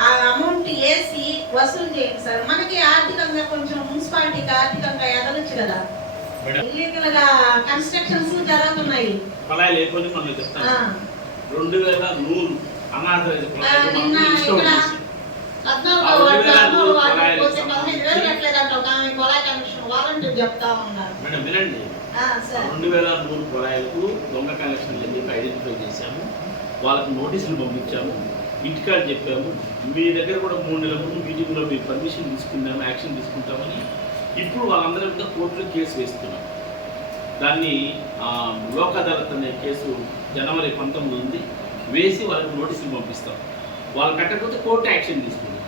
ఆ అమౌంట్ వేసి వసూలు చేయండి సార్. మనకి ఆర్థికంగా కొంచెం మున్సిపాలిటీకి ఆర్థికంగా ఎదగొచ్చు కదా. ఇల్లీగల్ గా కన్స్ట్రక్షన్స్ జరుగుతున్నాయి. 2003 అనాథ చెప్తా ఉన్నారు మేడం. వినండి, 2003 కుళాయిలకు దొంగ కనెక్షన్లు అని చెప్పి ఐడెంటిఫై చేశాము. వాళ్ళకి నోటీసులు పంపించాము, ఇంటికాడ చెప్పాము. మీ దగ్గర కూడా 3 నెలల ముందు మీటింగ్లో మీరు పర్మిషన్ తీసుకున్నాము, యాక్షన్ తీసుకుంటామని. ఇప్పుడు వాళ్ళందరి మీద కోర్టులో కేసు వేస్తున్నాం. దాన్ని లోక్ అదాలత్ అనే కేసు జనవరి 19 ఉంది, వేసి వాళ్ళకి నోటీసులు పంపిస్తాం. వాళ్ళు కట్టకపోతే కోర్టు యాక్షన్ తీసుకుంది.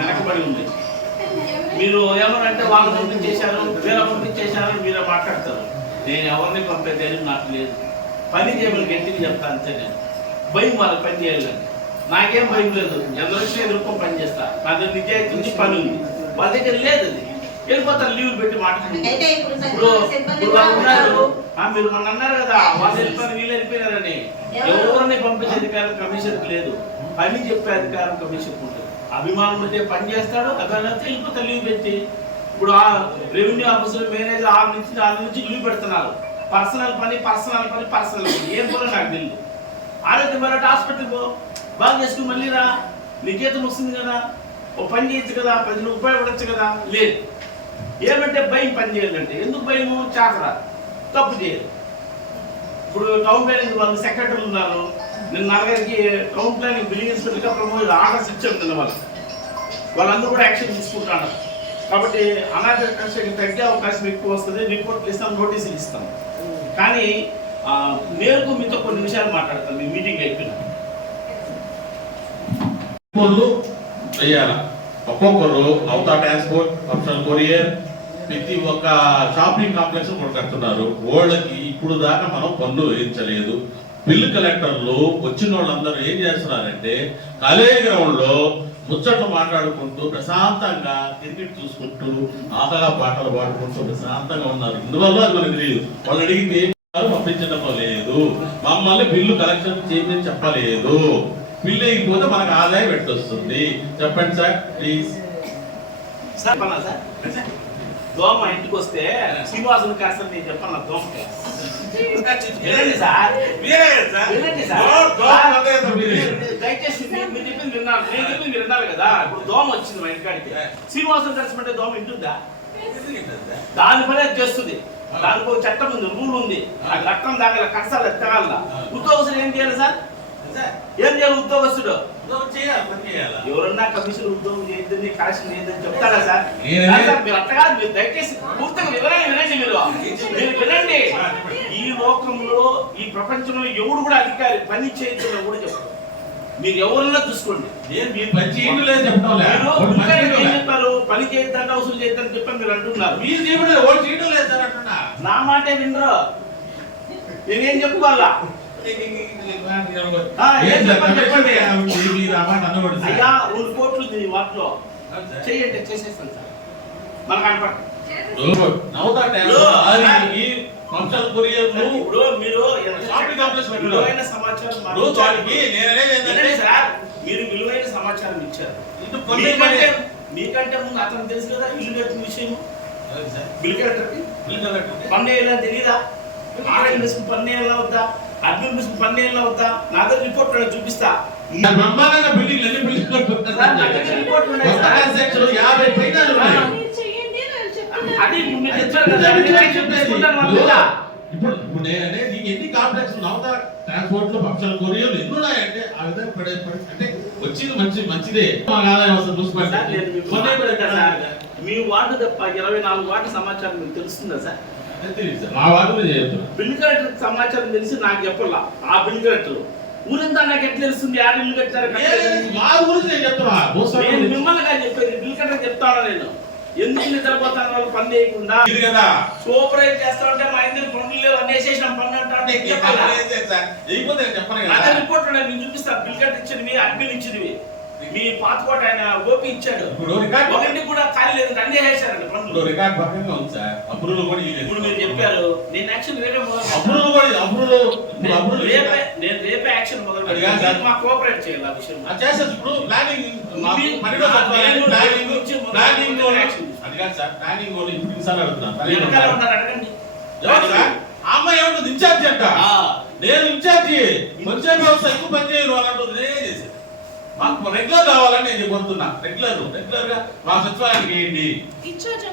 వెనకబడి ఉంది. మీరు ఏమనంటే వాళ్ళు పంపించేశారు, వీళ్ళ పంపించేశారని మీరే మాట్లాడతారు. నేను ఎవరిని పంపేది నాకు లేదు. పని చేయమని గట్టిగా చెప్తా అంతే. నేను భయం వాళ్ళకి పని చేయాలని, నాకేం భయం లేదు. ఎవరికి ఎదుర్కొని పని చేస్తా. నా దగ్గర నిజాయితీ ఉంది, పని ఉంది. వాళ్ళ దగ్గర లేదు. అది వెళ్ళిపోతారు, లీవ్లు పెట్టి మాట్లాడుతున్నారు. మీరు మొన్న అన్నారు కదా, వాళ్ళు వెళ్ళిపోయిన వీళ్ళు వెళ్ళిపోయినారని. ఎవరిని పంపించే అధికారం కమిషన్కి లేదు, పని చెప్పే అధికారం కమిషన్కి ఉంటుంది. అభిమానం అయితే పని చేస్తాడు, అదనంతా వెళ్ళిపోతారు లీవ్ పెట్టి. ఇప్పుడు ఆ రెవెన్యూ ఆఫీసులు మేనేజర్ 6 నుంచి లీవ్ పెడుతున్నారు. పర్సనల్ పని ఏం కూడా నాకు తెలియదు. ఆరోగ్యం బయట హాస్పిటల్ పో, బాగా చేసుకుని మళ్ళీ రా, నీకేతం వస్తుంది కదా, ఓ పని చేయొచ్చు కదా, 10 రూపాయలు పడచ్చు కదా. లేదు. ఏమంటే భయం పని చేయాలంటే. ఎందుకు భయము? చాకరా, తప్పు చేయదు. ఇప్పుడు టౌన్ ప్లానింగ్ వాళ్ళు సెక్రటరీలు ఉన్నారు. నేను 4 టౌన్ ప్లానింగ్ బిల్డింగ్ ఇన్స్పెక్టర్గా ప్రమోట్ ఆర్డర్స్ ఇచ్చాను నిన్న. వాళ్ళందరూ కూడా యాక్షన్ తీసుకుంటున్నారు. కాబట్టి అనాథ కన్స్ట్రక్షన్ తగ్గే అవకాశం ఎక్కువ వస్తుంది. రిపోర్ట్లు ఇస్తాం, నోటీసులు ఇస్తాం. కానీ నేరుగా మీతో కొన్ని నిమిషాలు మాట్లాడతాను. మీ మీటింగ్ అయిపోయినా ఒక్కొక్కరు అవతా ట్రాన్స్పోర్ట్, ఆప్షనల్ కొరియర్, ప్రతి ఒక్క షాపింగ్ కాంప్లెక్స్ కూడా కడుతున్నారు. వాళ్ళకి ఇప్పుడు దాకా మనం పన్ను వేయించలేదు. బిల్లు కలెక్టర్లు వచ్చిన వాళ్ళందరూ ఏం చేస్తున్నారంటే ఖాళీ గ్రౌండ్ లో ముచ్చట్లు మాట్లాడుకుంటూ ప్రశాంతంగా క్రికెట్ చూసుకుంటూ ఆటగా పాటలు పాడుకుంటూ ప్రశాంతంగా ఉన్నారు. ఇందువల్ల అది మనకు తెలియదు. వాళ్ళు అడిగితే పంపించడం లేదు, మమ్మల్ని బిల్లు కలెక్షన్ చేయమని చెప్పలేదు. బిల్లు అయిపోతే మనకు ఆదాయం పెట్టొస్తుంది. చెప్పండి సార్ ప్లీజ్. సార్ దోమ ఇంటికి వస్తే శ్రీనివాసుని కాస్త నేను చెప్పాను. దోమ దయచేసి మీరు చెప్పింది విన్నాను, నేను చెప్పింది విన్నారు కదా. ఇప్పుడు దోమ వచ్చింది మా ఇంటికాడికి, శ్రీనివాసుని కలిసిమంటే దోమ ఇంటుందా? దాని పని అది చేస్తుంది. దానికి ఒక చట్టం ఉంది, రూల్ ఉంది. ఆ చట్టం దాకా కట్టాలి, ఎత్తగాల. ఉద్యోగస్తులు ఏం చేయాలి సార్? ఏం చేయాలి ఉద్యోగస్తుడు? ఎవరన్నా కమిషన్ ఉద్యోగం చేయొద్దని, కరెక్షన్ చేయొద్దని చెప్తారా సార్? మీరు అట్టగా మీరు దయచేసి పూర్తిగా వినండి. మీరు వినండి. ఈ లోకంలో, ఈ ప్రపంచంలో ఎవడు కూడా అధికారి పని చేయొద్దని కూడా చెప్తారు. మీరు ఎవరన్నా చూసుకోండి. నేను మీరు మంచి ఇంటి లేదు చెప్పడం మీరు ఏం చెప్పారు? పని చేద్దాం అవసరం చేద్దాం చెప్పని మీరు అంటున్నారు. మీరు చెప్పండి ఓటు చేయడం లేదు సార్ అంటున్నా. నా మాటే వినరు. నేనేం చెప్పుకోవాలా? చెప్పండి. అయ్యా 2 కోట్లు దీని వాటిలో చెయ్యండి, చేసేస్తాను సార్. మన కనపడ ఇప్పుడు మీరు విలువైన సమాచారం సార్, మీరు విలువైన సమాచారం ఇచ్చారు. మీకంటే ముందు అతను తెలుసు కదా ఇల్లు కట్టిన విషయం. బిల్ కలెక్టర్కి పన్ను వేయాలని తెలియదా? ఆర్ఐ మిషన్ పన్ను వేయాలా వద్దా? అడ్మిన్ మిషన్ పన్ను వేయాలా వద్దా? నా దగ్గర రిపోర్ట్ చూపిస్తా. అది ఇప్పుడు ఎన్ని కాంప్లెక్స్ నవత ట్రాన్స్పోర్ట్ లో ఫంక్షన్ కొరియర్లు ఎన్ని ఉన్నాయంటే ఆ విధంగా అంటే వచ్చింది మంచిదే. ఆదాయం వస్తుంది మీ వార్డు తప్ప 24 వార్డు సమాచారం మీకు తెలుస్తుందా సార్? మా వార్డు బిల్ కలెక్టర్ సమాచారం తెలిసి నాకు చెప్పాల. ఆ బిల్ కలెక్టర్ ఊరంతా నాకు ఎట్లా తెలుస్తుంది? ఆ ఇల్లు కట్టారు మిమ్మల్ని కానీ చెప్పేది బిల్ కలెక్టర్ చెప్తాను నేను. ఎందుకు నిద్రపోతాను వాళ్ళు పని చేయకుండా సూపర్వైజ్ చేస్తా ఉంటే మా ఇంటికి పనులు లేవు అన్ని వేసేసిన పనులు అంటే రిపోర్ట్ నేను చూపిస్తాను. బిల్ కలెక్టర్ ఇచ్చినవి, అడ్మిన్ ఇచ్చినవి, మీ పాతకోట ఆయన గోపి ఇచ్చాడు. ఒకటికి కూడా ఖాళీ లేదు, అన్ని వేసారండి పనులు. ఇప్పుడు మీరు చెప్పారు, నేను యాక్షన్ రేపే నేను రేపే యాక్షన్ మొదలు పెడతాను. మాకు కోఆపరేట్ చేయాలి ఆ విషయం. అడగండి. అమ్మాయి ఏమంటుంది? ఇన్ఛార్జి అంట. నేను ఇన్ఛార్జి పంచాయతీ వ్యవస్థ ఎక్కువ పనిచేయను అని అంటుంది. నేనే చేశాను. మాకు రెగ్యులర్ కావాలని నేను చెబుతున్నా. రెగ్యులర్ గా మా సచివాలయానికి వేయండి. ఇన్ఛార్జ్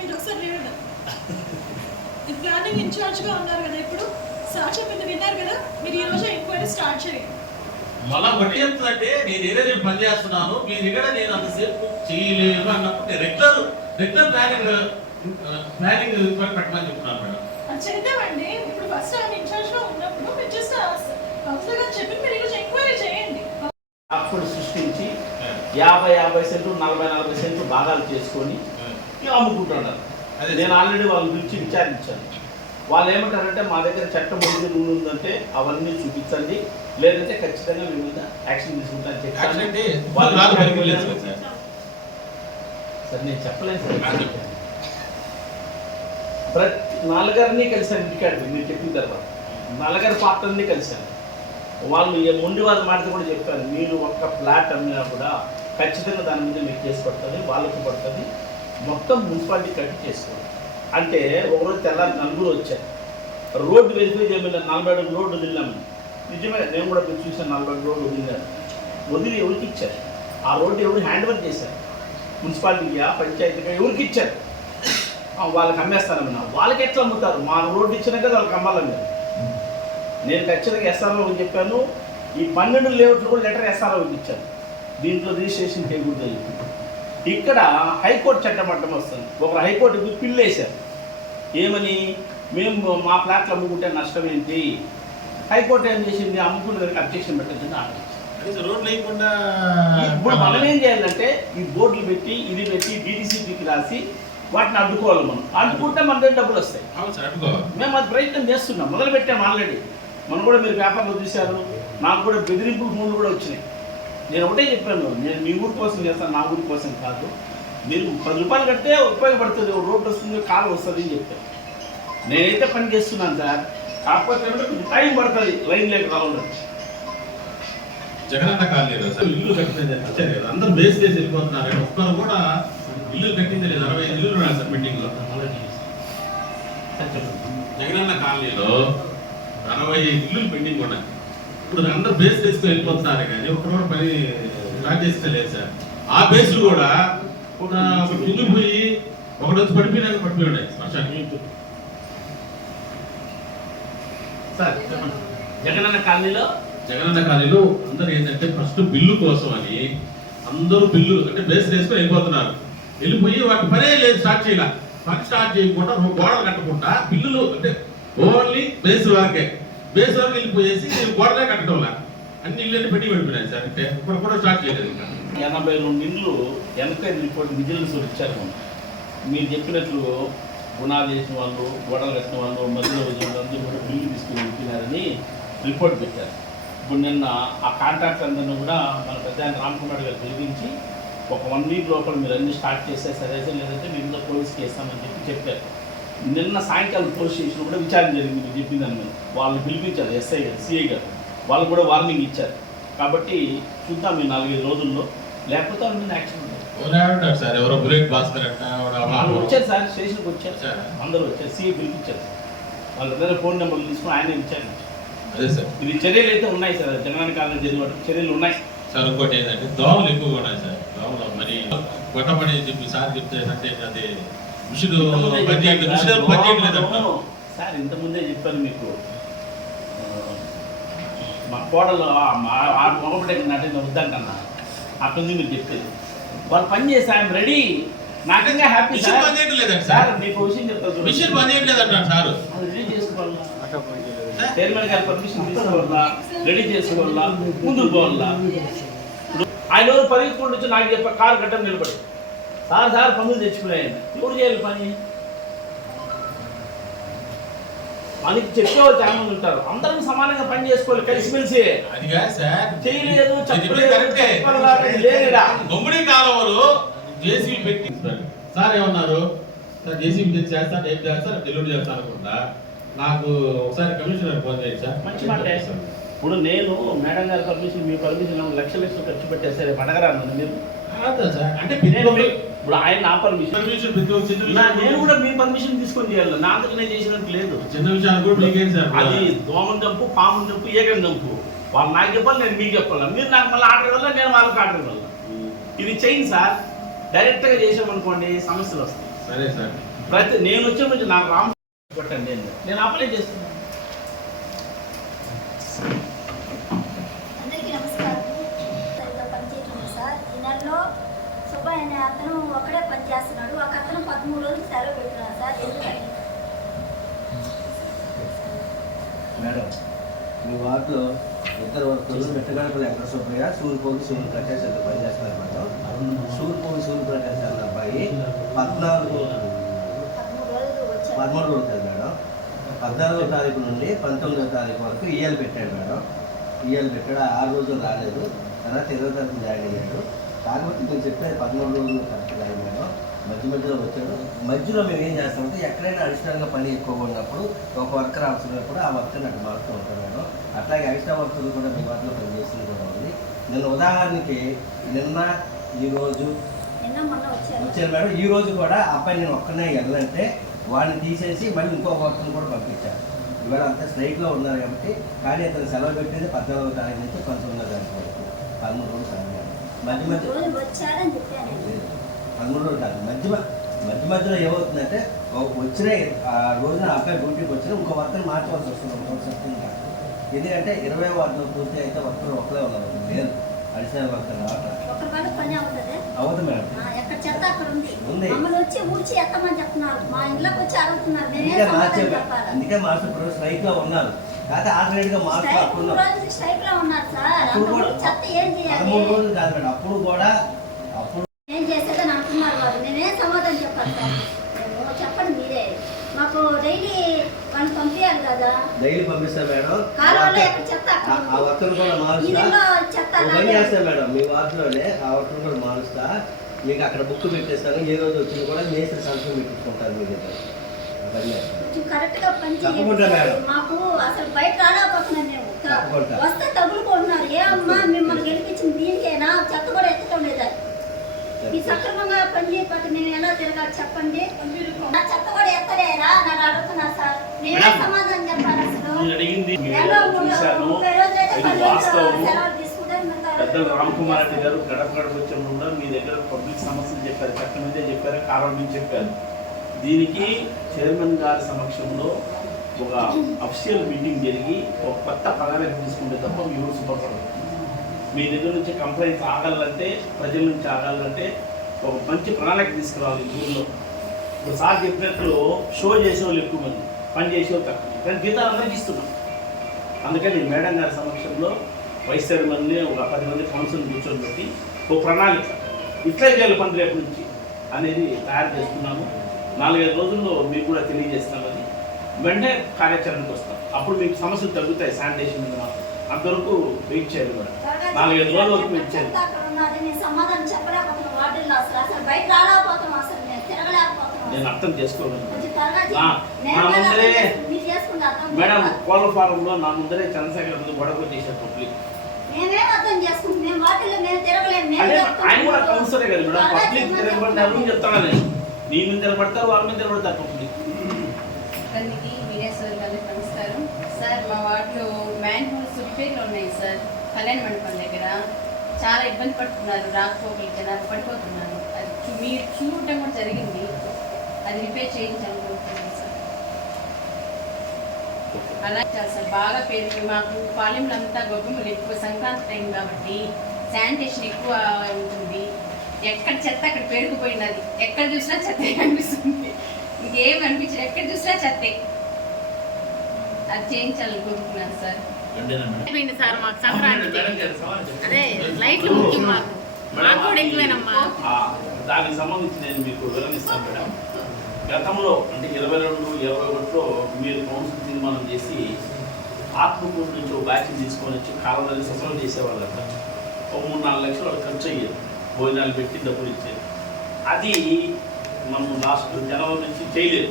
మీరు ఒకసారి ప్లానింగ్ ఇన్ఛార్జ్ గా ఉన్నారు కదా, ఇప్పుడు సార్ చెప్పింది విన్నారు కదా, మీరు ఈ రోజు ఎంక్వైరీ స్టార్ట్ చేయండి. మళ్ళా బట్టి చెప్తుందంటే నేను ఏదైనా పని చేస్తున్నాను, మీరు ఇక్కడ నేను అంతసేపు చేయలేదు అన్నప్పుడు రెగ్యులర్ ప్లానింగ్ పెట్టమని చెప్తున్నాను మేడం. చేద్దామండి. ఇప్పుడు ఫస్ట్ ఆయన ఇన్ఛార్జ్ లో ఉన్నప్పుడు మీరు జస్ట్ కౌన్సిలర్ గారు చెప్పి మీరు ఈరోజు ఎంక్వైరీ చేయండి. అప్పుడు సృష్టించి 50 సెంట్లు 40 సెంట్లు భాగాలు చేసుకొని అమ్ముకుంటున్నారు. నేను ఆల్రెడీ వాళ్ళని పిలిచి విచారించాను. వాళ్ళు ఏమంటారంటే మా దగ్గర చట్టం ఉందంటే అవన్నీ చూపించండి, లేదంటే ఖచ్చితంగా మీ మీద యాక్షన్ తీసుకుంటాను చెప్పాను. సార్ నేను చెప్పలేదు సార్. ప్రతి 4 కలిసాను ఇంటికాడు. మీరు చెప్పిన తర్వాత 4 పార్టీని కలిశాను. వాళ్ళు మొండి వాళ్ళ మాట కూడా చెప్పారు, మీరు ఒక్క ఫ్లాట్ అమ్మినా కూడా ఖచ్చితంగా దాని మీద మీకు చేసి పడుతుంది, వాళ్ళకి పడుతుంది, మొత్తం మున్సిపాలిటీ కట్టి చేసుకోండి అంటే. ఒకరోజు తెల్లారి 4 వచ్చారు. రోడ్డు వెరిఫై చేయమని 40 అడుగుల రోడ్డు వదిలినాము. నిజమే, నేను కూడా మీరు చూసాను. 40 అడుగుల రోడ్డు వదిలినారు. వదిలి ఎవరికి ఇచ్చారు? ఆ రోడ్డు ఎవరు హ్యాండ్ ఓవర్ చేశారు? మున్సిపాలిటీగా, పంచాయతీగా ఎవరికి ఇచ్చారు? వాళ్ళకి అమ్మేస్తానన్నా. వాళ్ళకి ఎట్లా అమ్ముతారు? మా రోడ్డు ఇచ్చినాక వాళ్ళకి అమ్మాలని. నేను ఖచ్చితంగా ఎస్ఆర్ఓకి చెప్పాను. ఈ 12 లేఅవుట్లు కూడా లెటర్ ఎస్ఆర్ఓకి ఇచ్చాను. దీంట్లో రిజిస్ట్రేషన్ చేయకూడదు. ఇక్కడ హైకోర్టు చట్టమట్టం వస్తుంది. ఒకరు హైకోర్టుకి పిల్లు వేశారు. ఏమని? మేము మా ఫ్లాట్లు అమ్ముకుంటే నష్టం ఏంటి? హైకోర్టు ఏం చేసింది? అమ్ముకునే దానికి అబ్జెక్షన్ పెట్టద్దని ఆలోచించింది. రోడ్లు లేకుండా ఇప్పుడు మనం ఏం చేయాలంటే ఈ బోర్డులు పెట్టి ఇది పెట్టి డీడీసీపీకి రాసి వాటిని అడ్డుకోవాలి. మనం అడ్డుకుంటే మన దగ్గర డబ్బులు వస్తాయి. మేము అది ప్రయత్నం చేస్తున్నాం, మొదలు పెట్టాము ఆల్రెడీ. మనం కూడా మీరు పేపర్లో చూశారు. నాకు కూడా బెదిరింపుల ఫోన్లు కూడా వచ్చినాయి. నేను ఒకటే చెప్పాను, నేను మీ ఊరి కోసం చేస్తాను, నా ఊరి కోసం కాదు. మీరు 10 రూపాయలు కడితే ఉపయోగపడుతుంది, రోడ్డు వస్తుంది, కాలు వస్తుంది అని చెప్పాను. నేనైతే పని చేస్తున్నాను సార్. కాకపోతే కొంచెం టైం పడుతుంది లైన్ లేక రావడం. జగనన్న కాలేదు సార్. ఇల్లు కట్టింది వచ్చారు కదా, అందరూ బేస్ చేసి వెళ్ళిపోతున్నారు. ఒక్కరు కూడా ఇల్లు కట్టింది లేదు. 65 ఇల్లులు ఉన్నాయి సార్ మీటింగ్ లో. జగనన్న కాలనీలో 65 ఇల్లులు పెండింగ్ ఉన్నాయి. ఇప్పుడు అందరూ బేస్ చేసుకుని వెళ్ళిపోతున్నారు కానీ ఒక్కరు కూడా పని స్టార్ట్ చేసుకోలేదు సార్. ఆ బేస్లు కూడా తిరిగిపోయి ఒకటి వచ్చి పడిపోయినాక పడిపోయి ఉన్నాయి వర్షానికి. సార్ జగనన్న కాలనీలో అందరూ ఏంటంటే ఫస్ట్ బిల్లు కోసం అని అందరూ బిల్లు అంటే బేస్ వేసుకొని వెళ్ళిపోతున్నారు. వెళ్ళిపోయి వాటి పనే లేదు, స్టార్ట్ చేయాల. పని స్టార్ట్ చేయకుండా గోడలు కట్టకుండా బిల్లులు అంటే ఓన్లీ బేస్ వరకే. బేస్ వరకు వెళ్ళిపోయేసి నేను గోడలే కట్టడంలా. అన్ని ఇళ్ళని పెట్టి వెళ్ళిపోయినాయి సార్. అంటే ఇప్పుడు కూడా స్టార్ట్ చేయలేదు ఇంకా. 82 ఇండ్లు ఎంక్వైరీ రిపోర్ట్ విజిలెన్స్ ఇచ్చారు. మీరు చెప్పినట్లు గుణాలు చేసిన వాళ్ళు, గోడలు కట్టిన వాళ్ళు, మధ్యలో వచ్చిన అందరూ కూడా బిల్లు తీసుకుని వెళ్ళినారని రిపోర్ట్ పెట్టారు. ఇప్పుడు నిన్న ఆ కాంట్రాక్ట్ అందరినీ కూడా మన పెద్ద రామ్ కుమార్ గారు పిలిపించి ఒక 1 వీక్ లోపల మీరు అన్ని స్టార్ట్ చేస్తే సరే, లేదంటే మీరు ఇంకా పోలీస్కి వేస్తామని చెప్పారు. నిన్న సాయంకాలం పోలీస్ స్టేషన్ కూడా విచారణ జరిగింది. మీరు చెప్పిందని మేము వాళ్ళని పిలిపించారు, ఎస్ఐ గారు, సిఐ గారు, వాళ్ళు కూడా వార్నింగ్ ఇచ్చారు. కాబట్టి చూద్దాం ఈ 4-5 రోజుల్లో, లేకపోతే వాళ్ళ మీద యాక్షన్ ఉంటుంది. సార్ ఎవరో బుల్లెట్ భాస్కర్ వాళ్ళు వచ్చారు సార్, స్టేషన్కి వచ్చారు, అందరూ వచ్చారు, సిఐ పిలిపించారు. వాళ్ళ దగ్గర ఫోన్ నెంబర్లు తీసుకుని ఆయన విచారించారు. అదే సార్, ఇది చర్యలు అయితే ఉన్నాయి సార్, జగన్ కాలంలో జరిగిన చర్యలు ఉన్నాయి సార్. ఇంకోటి ఏంటంటే దోమలు ఎక్కువగా ఉన్నాయి సార్. దోమలు మరి కొట్టమని చెప్పి సార్ చెప్తే అంటే అది మిషన్ పనిచేయట్లేదు సార్. ఇంతకుముందే చెప్పాను మీకు, మా కోడలు మొగబిడ్డ నాటిన వద్దంటన్నా అక్కడ మీరు చెప్పేది. వాళ్ళు పని చేస్తే ఐఎమ్ రెడీ, నాకంగా హ్యాపీ సార్. సార్ మీకు విషయం చెప్తాను, మిషన్ పనిచేయట్లేదు అంటారు సార్. అది రెడీ చేసుకోవాలా, చైర్మన్ గారి పర్మిషన్ తీసుకోవాలా, రెడీ చేసుకోవాలా, ముందుకు పోవాలా. ఆయన ఎవరు పరిగెత్తుకుంటూ వచ్చి నాకు చెప్ప కారు గడ్డం నిలబడి సార్ పనులు తెచ్చుకున్నాయండి. ఎవరు చేయాలి పని? మనకి చెప్పేవాళ్ళు చాలా మంది ఉంటారు. అందరం సమానంగా పని చేసుకోవాలి, కలిసిమెలిసి. అది కాదు సార్, చేయలేదు గుమ్మడి కాలువలు జేసీబీ పెట్టి సార్ ఏమన్నారు, సార్ జేసీబీ తెచ్చి చేస్తాను, ఏం చేస్తారు, డెలివరీ చేస్తాను అనుకుంటా. నాకు ఒకసారి కమిషనర్ ఫోన్ చేయండి సార్. మంచి మాట. ఇప్పుడు నేను మేడం గారి పర్మిషన్, మీ పర్మిషన్ లక్షలు ఖర్చు పెట్టేసరే పడగరాను మీరు అంటే ఇప్పుడు ఆయన నా పర్మిషన్, నేను కూడా మీ పర్మిషన్ తీసుకొని చేయాలి. నా అంతకు నేను చేసినట్టు లేదు. చిన్న విషయాలు కూడా మీకేం సార్, అది దోమని చంపు, పాముని చంపు, ఏకని చంపు. వాళ్ళు నాకు చెప్పాలి, నేను మీకు చెప్పాలి. మీరు నాకు మళ్ళీ ఆర్డర్ వల్ల, నేను వాళ్ళకి ఆర్డర్ వల్ల. ఇది చేయండి సార్. డైరెక్ట్గా చేసామనుకోండి సమస్యలు వస్తాయి. సరే సార్. నేను వచ్చే నుంచి నాకు రామ్ పెట్టండి, నేను అప్లై చేస్తున్నాను. అందరికీ నమస్కారం. సరిగ్గా పనిచేయట్లేదు సార్. ఈ నెలలో సుబ్బయ్య అనే అతను ఒకడే పనిచేస్తున్నాడు. ఒక అతను 13 రోజులు సెలవు పెట్టున్నాడు సార్. ఎందుకని? మేడం, మీ వార్డులో 2 వర్కర్లు మెట్టగడపలు వెంకట సుబ్బయ్య, సూర్యపోగి సూర్య ప్రకాష్ ఎంత పనిచేస్తున్నారు మేడం. సూర్యపోగి సూర్య ప్రకాష్ అన్న అబ్బాయి 13 రోజులు కదా మేడం. 14వ తారీఖు నుండి 19వ తారీఖు వరకు ఈఎల్ పెట్టాడు మేడం. ఈఎల్ పెట్టాడు, 6 రోజులు రాలేదు. తర్వాత 20వ తారీఖు జాయిన్ అయ్యాడు. కాకపోతే నేను చెప్పేది 14 రోజులు కరెక్ట్ కాదు మేడం. మధ్యలో వచ్చాడు. మధ్యలో మేము ఏం చేస్తామంటే ఎక్కడైనా అడిషనల్గా పని ఎక్కువగా ఉన్నప్పుడు ఒక వర్కర్ అవసరమైనప్పుడు ఆ వర్కర్ని అక్కడ మారుతూ ఉంటాం మేడం. అట్లాగే ఎక్స్ట్రా వర్కర్లు కూడా మీ వాటిలో పనిచేసింది కూడా ఉంది. నేను ఉదాహరణకి నిన్న ఈరోజు వచ్చాను మేడం. ఈ రోజు కూడా అబ్బాయి నేను ఒక్కనే వెళ్ళాలంటే వాడిని తీసేసి మళ్ళీ ఇంకో వర్కర్ని కూడా పంపించాను. ఇవాళ అంతా స్ట్రైక్లో ఉన్నారు కాబట్టి. కానీ అతను సెలవు పెట్టేది 14వ తారీఖు నుంచి 19వ తారీఖు వరకు 13 రోజులు సార్. మధ్య 13 రోజులు కాదు, మధ్యలో ఏమవుతుందంటే వచ్చిన ఆ రోజున అబ్బాయి డ్యూటీకి వచ్చిన ఇంకో వర్కర్ మార్చవలసి వస్తుంది. ఎందుకంటే 20వ వార్డులో పూర్తి అయితే వర్కర్ ఒకరే ఉన్నారు, లేదు అడిషనల్ వర్కర్ అవుతుంది మేడం. అందుకే మాస్టర్ ఇప్పుడు స్ట్రైక్ లో ఉన్నారు. కాకపోతే ఆల్టర్నేట్ గా మాస్టర్ 13 రోజులు కాదు మేడం. అప్పుడు కూడా ఏం చేసేదని అంటున్నారు వారు. నేనేం సమాధానం చెప్పాలి సార్? చెప్పండి మీరే. మాకు డైలీ వాళ్ళు పంపించాలి కదా. డైలీ పంపిస్తారు మేడం. కాలువలో ఎక్కడ చెత్త ఆ వర్కర్ కూడా మారుస్తా మేడం. మీ వార్డులోనే ఆ వర్కర్ కూడా మారుస్తా. మీకు అక్కడ బుక్ పెట్టేస్తాను. ఏ రోజు వచ్చింది కూడా మేస్త్రి సంతకం పెట్టించుకుంటారు మీ దగ్గర. కరెక్ట్ గా పని చేయాలి. మాకు అసలు బయట రాలేకపోతున్నాం. మేము వస్తే తగులుకుంటున్నారు. ఏ అమ్మా మిమ్మల్ని గెలిపించింది దీనికేనా? చెత్త కూడా ఎత్తడం లేదా? ఈ సక్రమంగా పని చేయకపోతే మేము ఎలా తిరగాలి చెప్పండి. నా చెత్త కూడా ఎత్తలేరా నన్ను అడుగుతున్నారు సార్. నేనే సమాధానం చెప్పాలి. అసలు పెద్దలు రామ్ కుమార్ రెడ్డి గారు గడప వచ్చినప్పుడు కూడా మీ దగ్గర పబ్లిక్ సమస్యలు చెప్పారు, చట్టం మీదే చెప్పారు, కారణం చెప్పారు. దీనికి చైర్మన్ గారి సమక్షంలో ఒక అఫిషియల్ మీటింగ్ జరిగి ఒక కొత్త ప్రణాళిక తీసుకుంటే తప్ప మీ ఊరు శుభ్రపడదు. మీ దగ్గర నుంచి కంప్లైంట్స్ ఆగాలంటే, ప్రజల నుంచి ఆగాలంటే ఒక మంచి ప్రణాళిక తీసుకురావాలి ఈ ఊళ్ళో. ఇప్పుడు సార్ చెప్పినట్లు షో చేసే వాళ్ళు ఎక్కువ మంది, పని చేసే వాళ్ళు తక్కువ, కానీ జీతాలు అందరికీ ఇస్తున్నాం. అందుకని మేడం గారి సమక్షంలో వైస్ చైర్మన్ని ఒక 10 మంది కౌన్సిల్ కూర్చొని పెట్టి ఒక ప్రణాళిక ఇట్లా చేయాలి పని రేపు నుంచి అనేది తయారు చేస్తున్నాము. 4-5 రోజుల్లో మీకు కూడా తెలియజేస్తామని వెంటనే కార్యాచరణకు వస్తాం. అప్పుడు మీకు సమస్యలు తగ్గుతాయి శానిటేషన్ మీద మాత్రం. అంతవరకు వెయిట్ చేయాలి కూడా 4-5 రోజుల వరకు వెయిట్ చేయాలి. సమాధానం చెప్పలేకపోతున్నాం వాటిల్లో అసలు బయట రాలేకపోతున్నాం, అసలు మేము తిరగలేకపోతున్నాం. నేను అర్థం చేసుకోగలను మీరు చేసుకుంటే అర్థం మేడం. కోళ్ళ ఫారంలో నా ముందరే చంద్రశేఖర్ ముందు గొడవ చేశారు పబ్లిక్. మేమే అర్థం చేసుకుంటాం, మేము వాటిల్లో మేము తిరగలేము. ఆయన కూడా కౌన్సిలరే కదా మేడం. పబ్లిక్ తిరగబడ్డారు అని చెప్తాను నేను. నీ మీద తిరగబడతారు, వాళ్ళ మీద తిరగబడతారు పబ్లిక్. నమస్కారం సార్. మా వార్డులో మ్యాన్ హోల్స్ రిపేర్లు ఉన్నాయి సార్. కళ్యాణ మండపం దగ్గర చాలా ఇబ్బంది పడుతున్నారు, రాకపోకలు జనాలు పడిపోతున్నారు. అది మీరు చూడటం కూడా జరిగింది. అది రిపేర్ చేయించాలనుకుంటున్నాను సార్. అలా చాలు సార్. బాగా పెరిగి మాకు పాలెంలో అంతా గొప్పలు ఎక్కువ, సంక్రాంతి టైం కాబట్టి శానిటేషన్ ఎక్కువ ఉంటుంది. ఎక్కడ చెత్త అక్కడ పెరిగిపోయినది, ఎక్కడ చూసినా చెత్త కనిపిస్తుంది. ఇంకేం కనిపించదు, ఎక్కడ చూసినా చెత్తే. అది చేయించాలని కోరుకున్నాను సార్. సార్ మాకు సంక్రాంతి అదే లైట్లు ముఖ్యం, మాకు కూడా ఎక్కువేనమ్మా. దానికి సంబంధించి నేను మీకు వివరణిస్తాను మేడం. గతంలో అంటే 22-21లో మీరు కౌన్సిల్ తీర్మానం చేసి ఆత్మకూరు నుంచి ఒక బ్యాచ్ తీసుకొని వచ్చి కాలంలో సఫలం చేసేవాళ్ళంట. ఒక 3-4 లక్షలు వాళ్ళు ఖర్చు అయ్యేది, భోజనాలు పెట్టి డబ్బులు ఇచ్చేది. అది మనం లాస్ట్ జనవరి నుంచి చేయలేదు.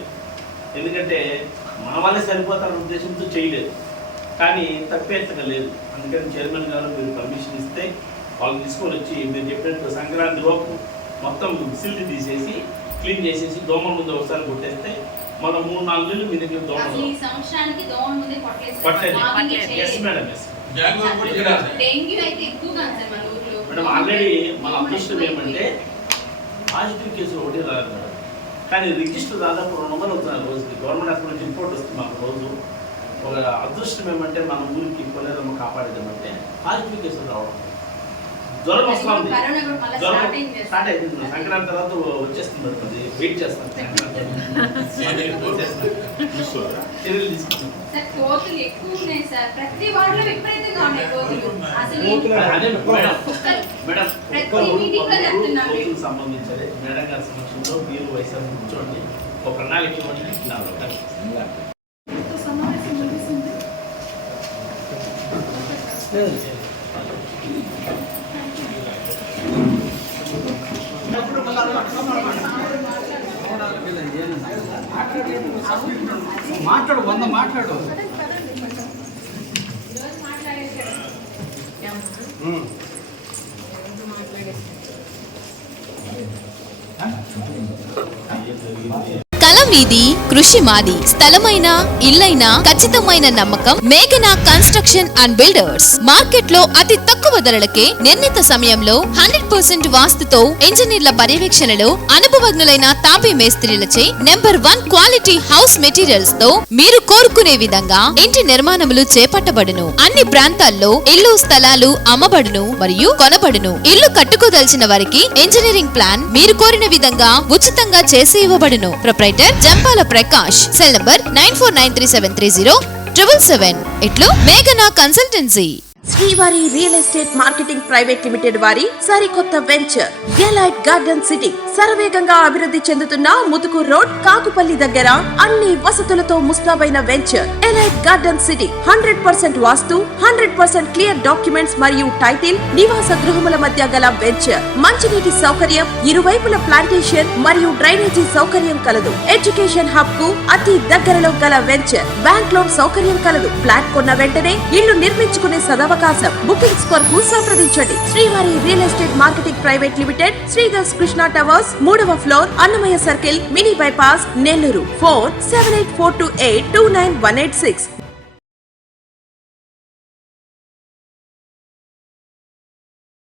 ఎందుకంటే మన వాళ్ళే సరిపోతారన్న ఉద్దేశంతో చేయలేదు. కానీ తప్పేత్తగా లేదు. అందుకని చైర్మన్ గారు మీరు పర్మిషన్ ఇస్తే వాళ్ళు తీసుకొని వచ్చి మీరు చెప్పినట్టు సంక్రాంతి లోపు మొత్తం సిల్ట్ తీసేసి క్లీన్ చేసేసి దోమల ముందు ఒకసారి కొట్టేస్తే మనం 3-4 నెలలు మీ దగ్గర దోమలు సంవత్సరానికి దోమల ముందే మేడం. ఆల్రెడీ మన అదృష్టం ఏమంటే పాజిటివ్ కేసులు ఒకటి రాదు మేడం. కానీ రిజిస్టర్ దాదాపు 200 అవుతున్నారు రోజుకి. గవర్నమెంట్ హాస్పిటల్ నుంచి రిపోర్ట్ వస్తుంది మాకు రోజు. ఒక అదృష్టం ఏమంటే మన ఊరికి కొలేరమ్మ కాపాడేదామంటే పాజిటివ్ కేసులు రావడం. జ్వరం వస్తుంది, జ్వరం స్టార్ట్ అవుతుంది. సంక్రాంతి తర్వాత వచ్చేస్తుంది మేడం. అది వెయిట్ చేస్తాను. చర్యలు తీసుకుంటాం. కోతులు ఎక్కువ ఉన్నాయి సార్. ప్రతి వార్డులో విపరీతంగా ఉన్నాయి కోతులు. అదే మేడం, కోతులకు సంబంధించి మేడం గారి సమక్షంలో మీరు వైఎస్ఆర్ కూర్చోండి, ఒక ప్రణాళిక ఇవ్వండి. మాట్లాడు 100 మాట్లాడు. కళ మీది, కృషి మాది. స్థలమైన, ఇల్లైనా ఖచ్చితమైన నమ్మకం మేఘనా కన్స్ట్రక్షన్ అండ్ బిల్డర్స్. మార్కెట్ లో అతి తక్కువ ధరలకే నిర్ణీత సమయంలో 100% వాస్తుతో ఇంజనీర్ల పర్యవేక్షణలో అనుభవజ్ఞులైన తాపీ మేస్త్రీలచే నెంబర్ 1 క్వాలిటీ హౌస్ మెటీరియల్స్ తో మీరు కోరుకునే విధంగా ఇంటి నిర్మాణములు చేపట్టబడును. అన్ని ప్రాంతాల్లో ఇల్లు స్థలాలు అమ్మబడును మరియు కొనబడును. ఇల్లు కట్టుకోదలిచిన వారికి ఇంజనీరింగ్ ప్లాన్ మీరు కోరిన విధంగా ఉచితంగా చేసి ఇవ్వబడును. Proprietor Jampala Prakash. Cell number 9493307777. ఇట్లు మేఘనా consultancy. Srivari real estate marketing private limited వారి సరికొత్త వెంచర్ గెలైట్ గార్డెన్ సిటీ. శరవేగంగా అభివృద్ధి చెందుతున్న ముతుకూర్ రోడ్, కాకుపల్లి దగ్గర అన్ని వసతులతో ముస్తాబైన వెంచర్ ఎలైట్ గార్డెన్ సిటీ. 100% వాస్తు, 100% క్లియర్ డాక్యుమెంట్స్ మరియు టైటిల్. నివాస గృహముల మధ్య గల వెంచర్. మంచినీటి సౌకర్యం, ఇరువైపుల ప్లాంటేషన్ మరియు డ్రైనేజీ సౌకర్యం కలదు. ఎడ్యుకేషన్ హబ్ కు అతి దగ్గరలో గల వెంచర్. బ్యాంక్ లోన్ సౌకర్యం కలదు. ఫ్లాట్ కొన్న వెంటనే ఇల్లు నిర్మించుకునే సదవకాశం. బుకింగ్స్ కొరకు సంప్రదించండి. Srivari real estate marketing private limited, Sridhar's Krishna towers, 3వ floor, Annamayya circle, mini bypass, Nellore. Phone 7842829186.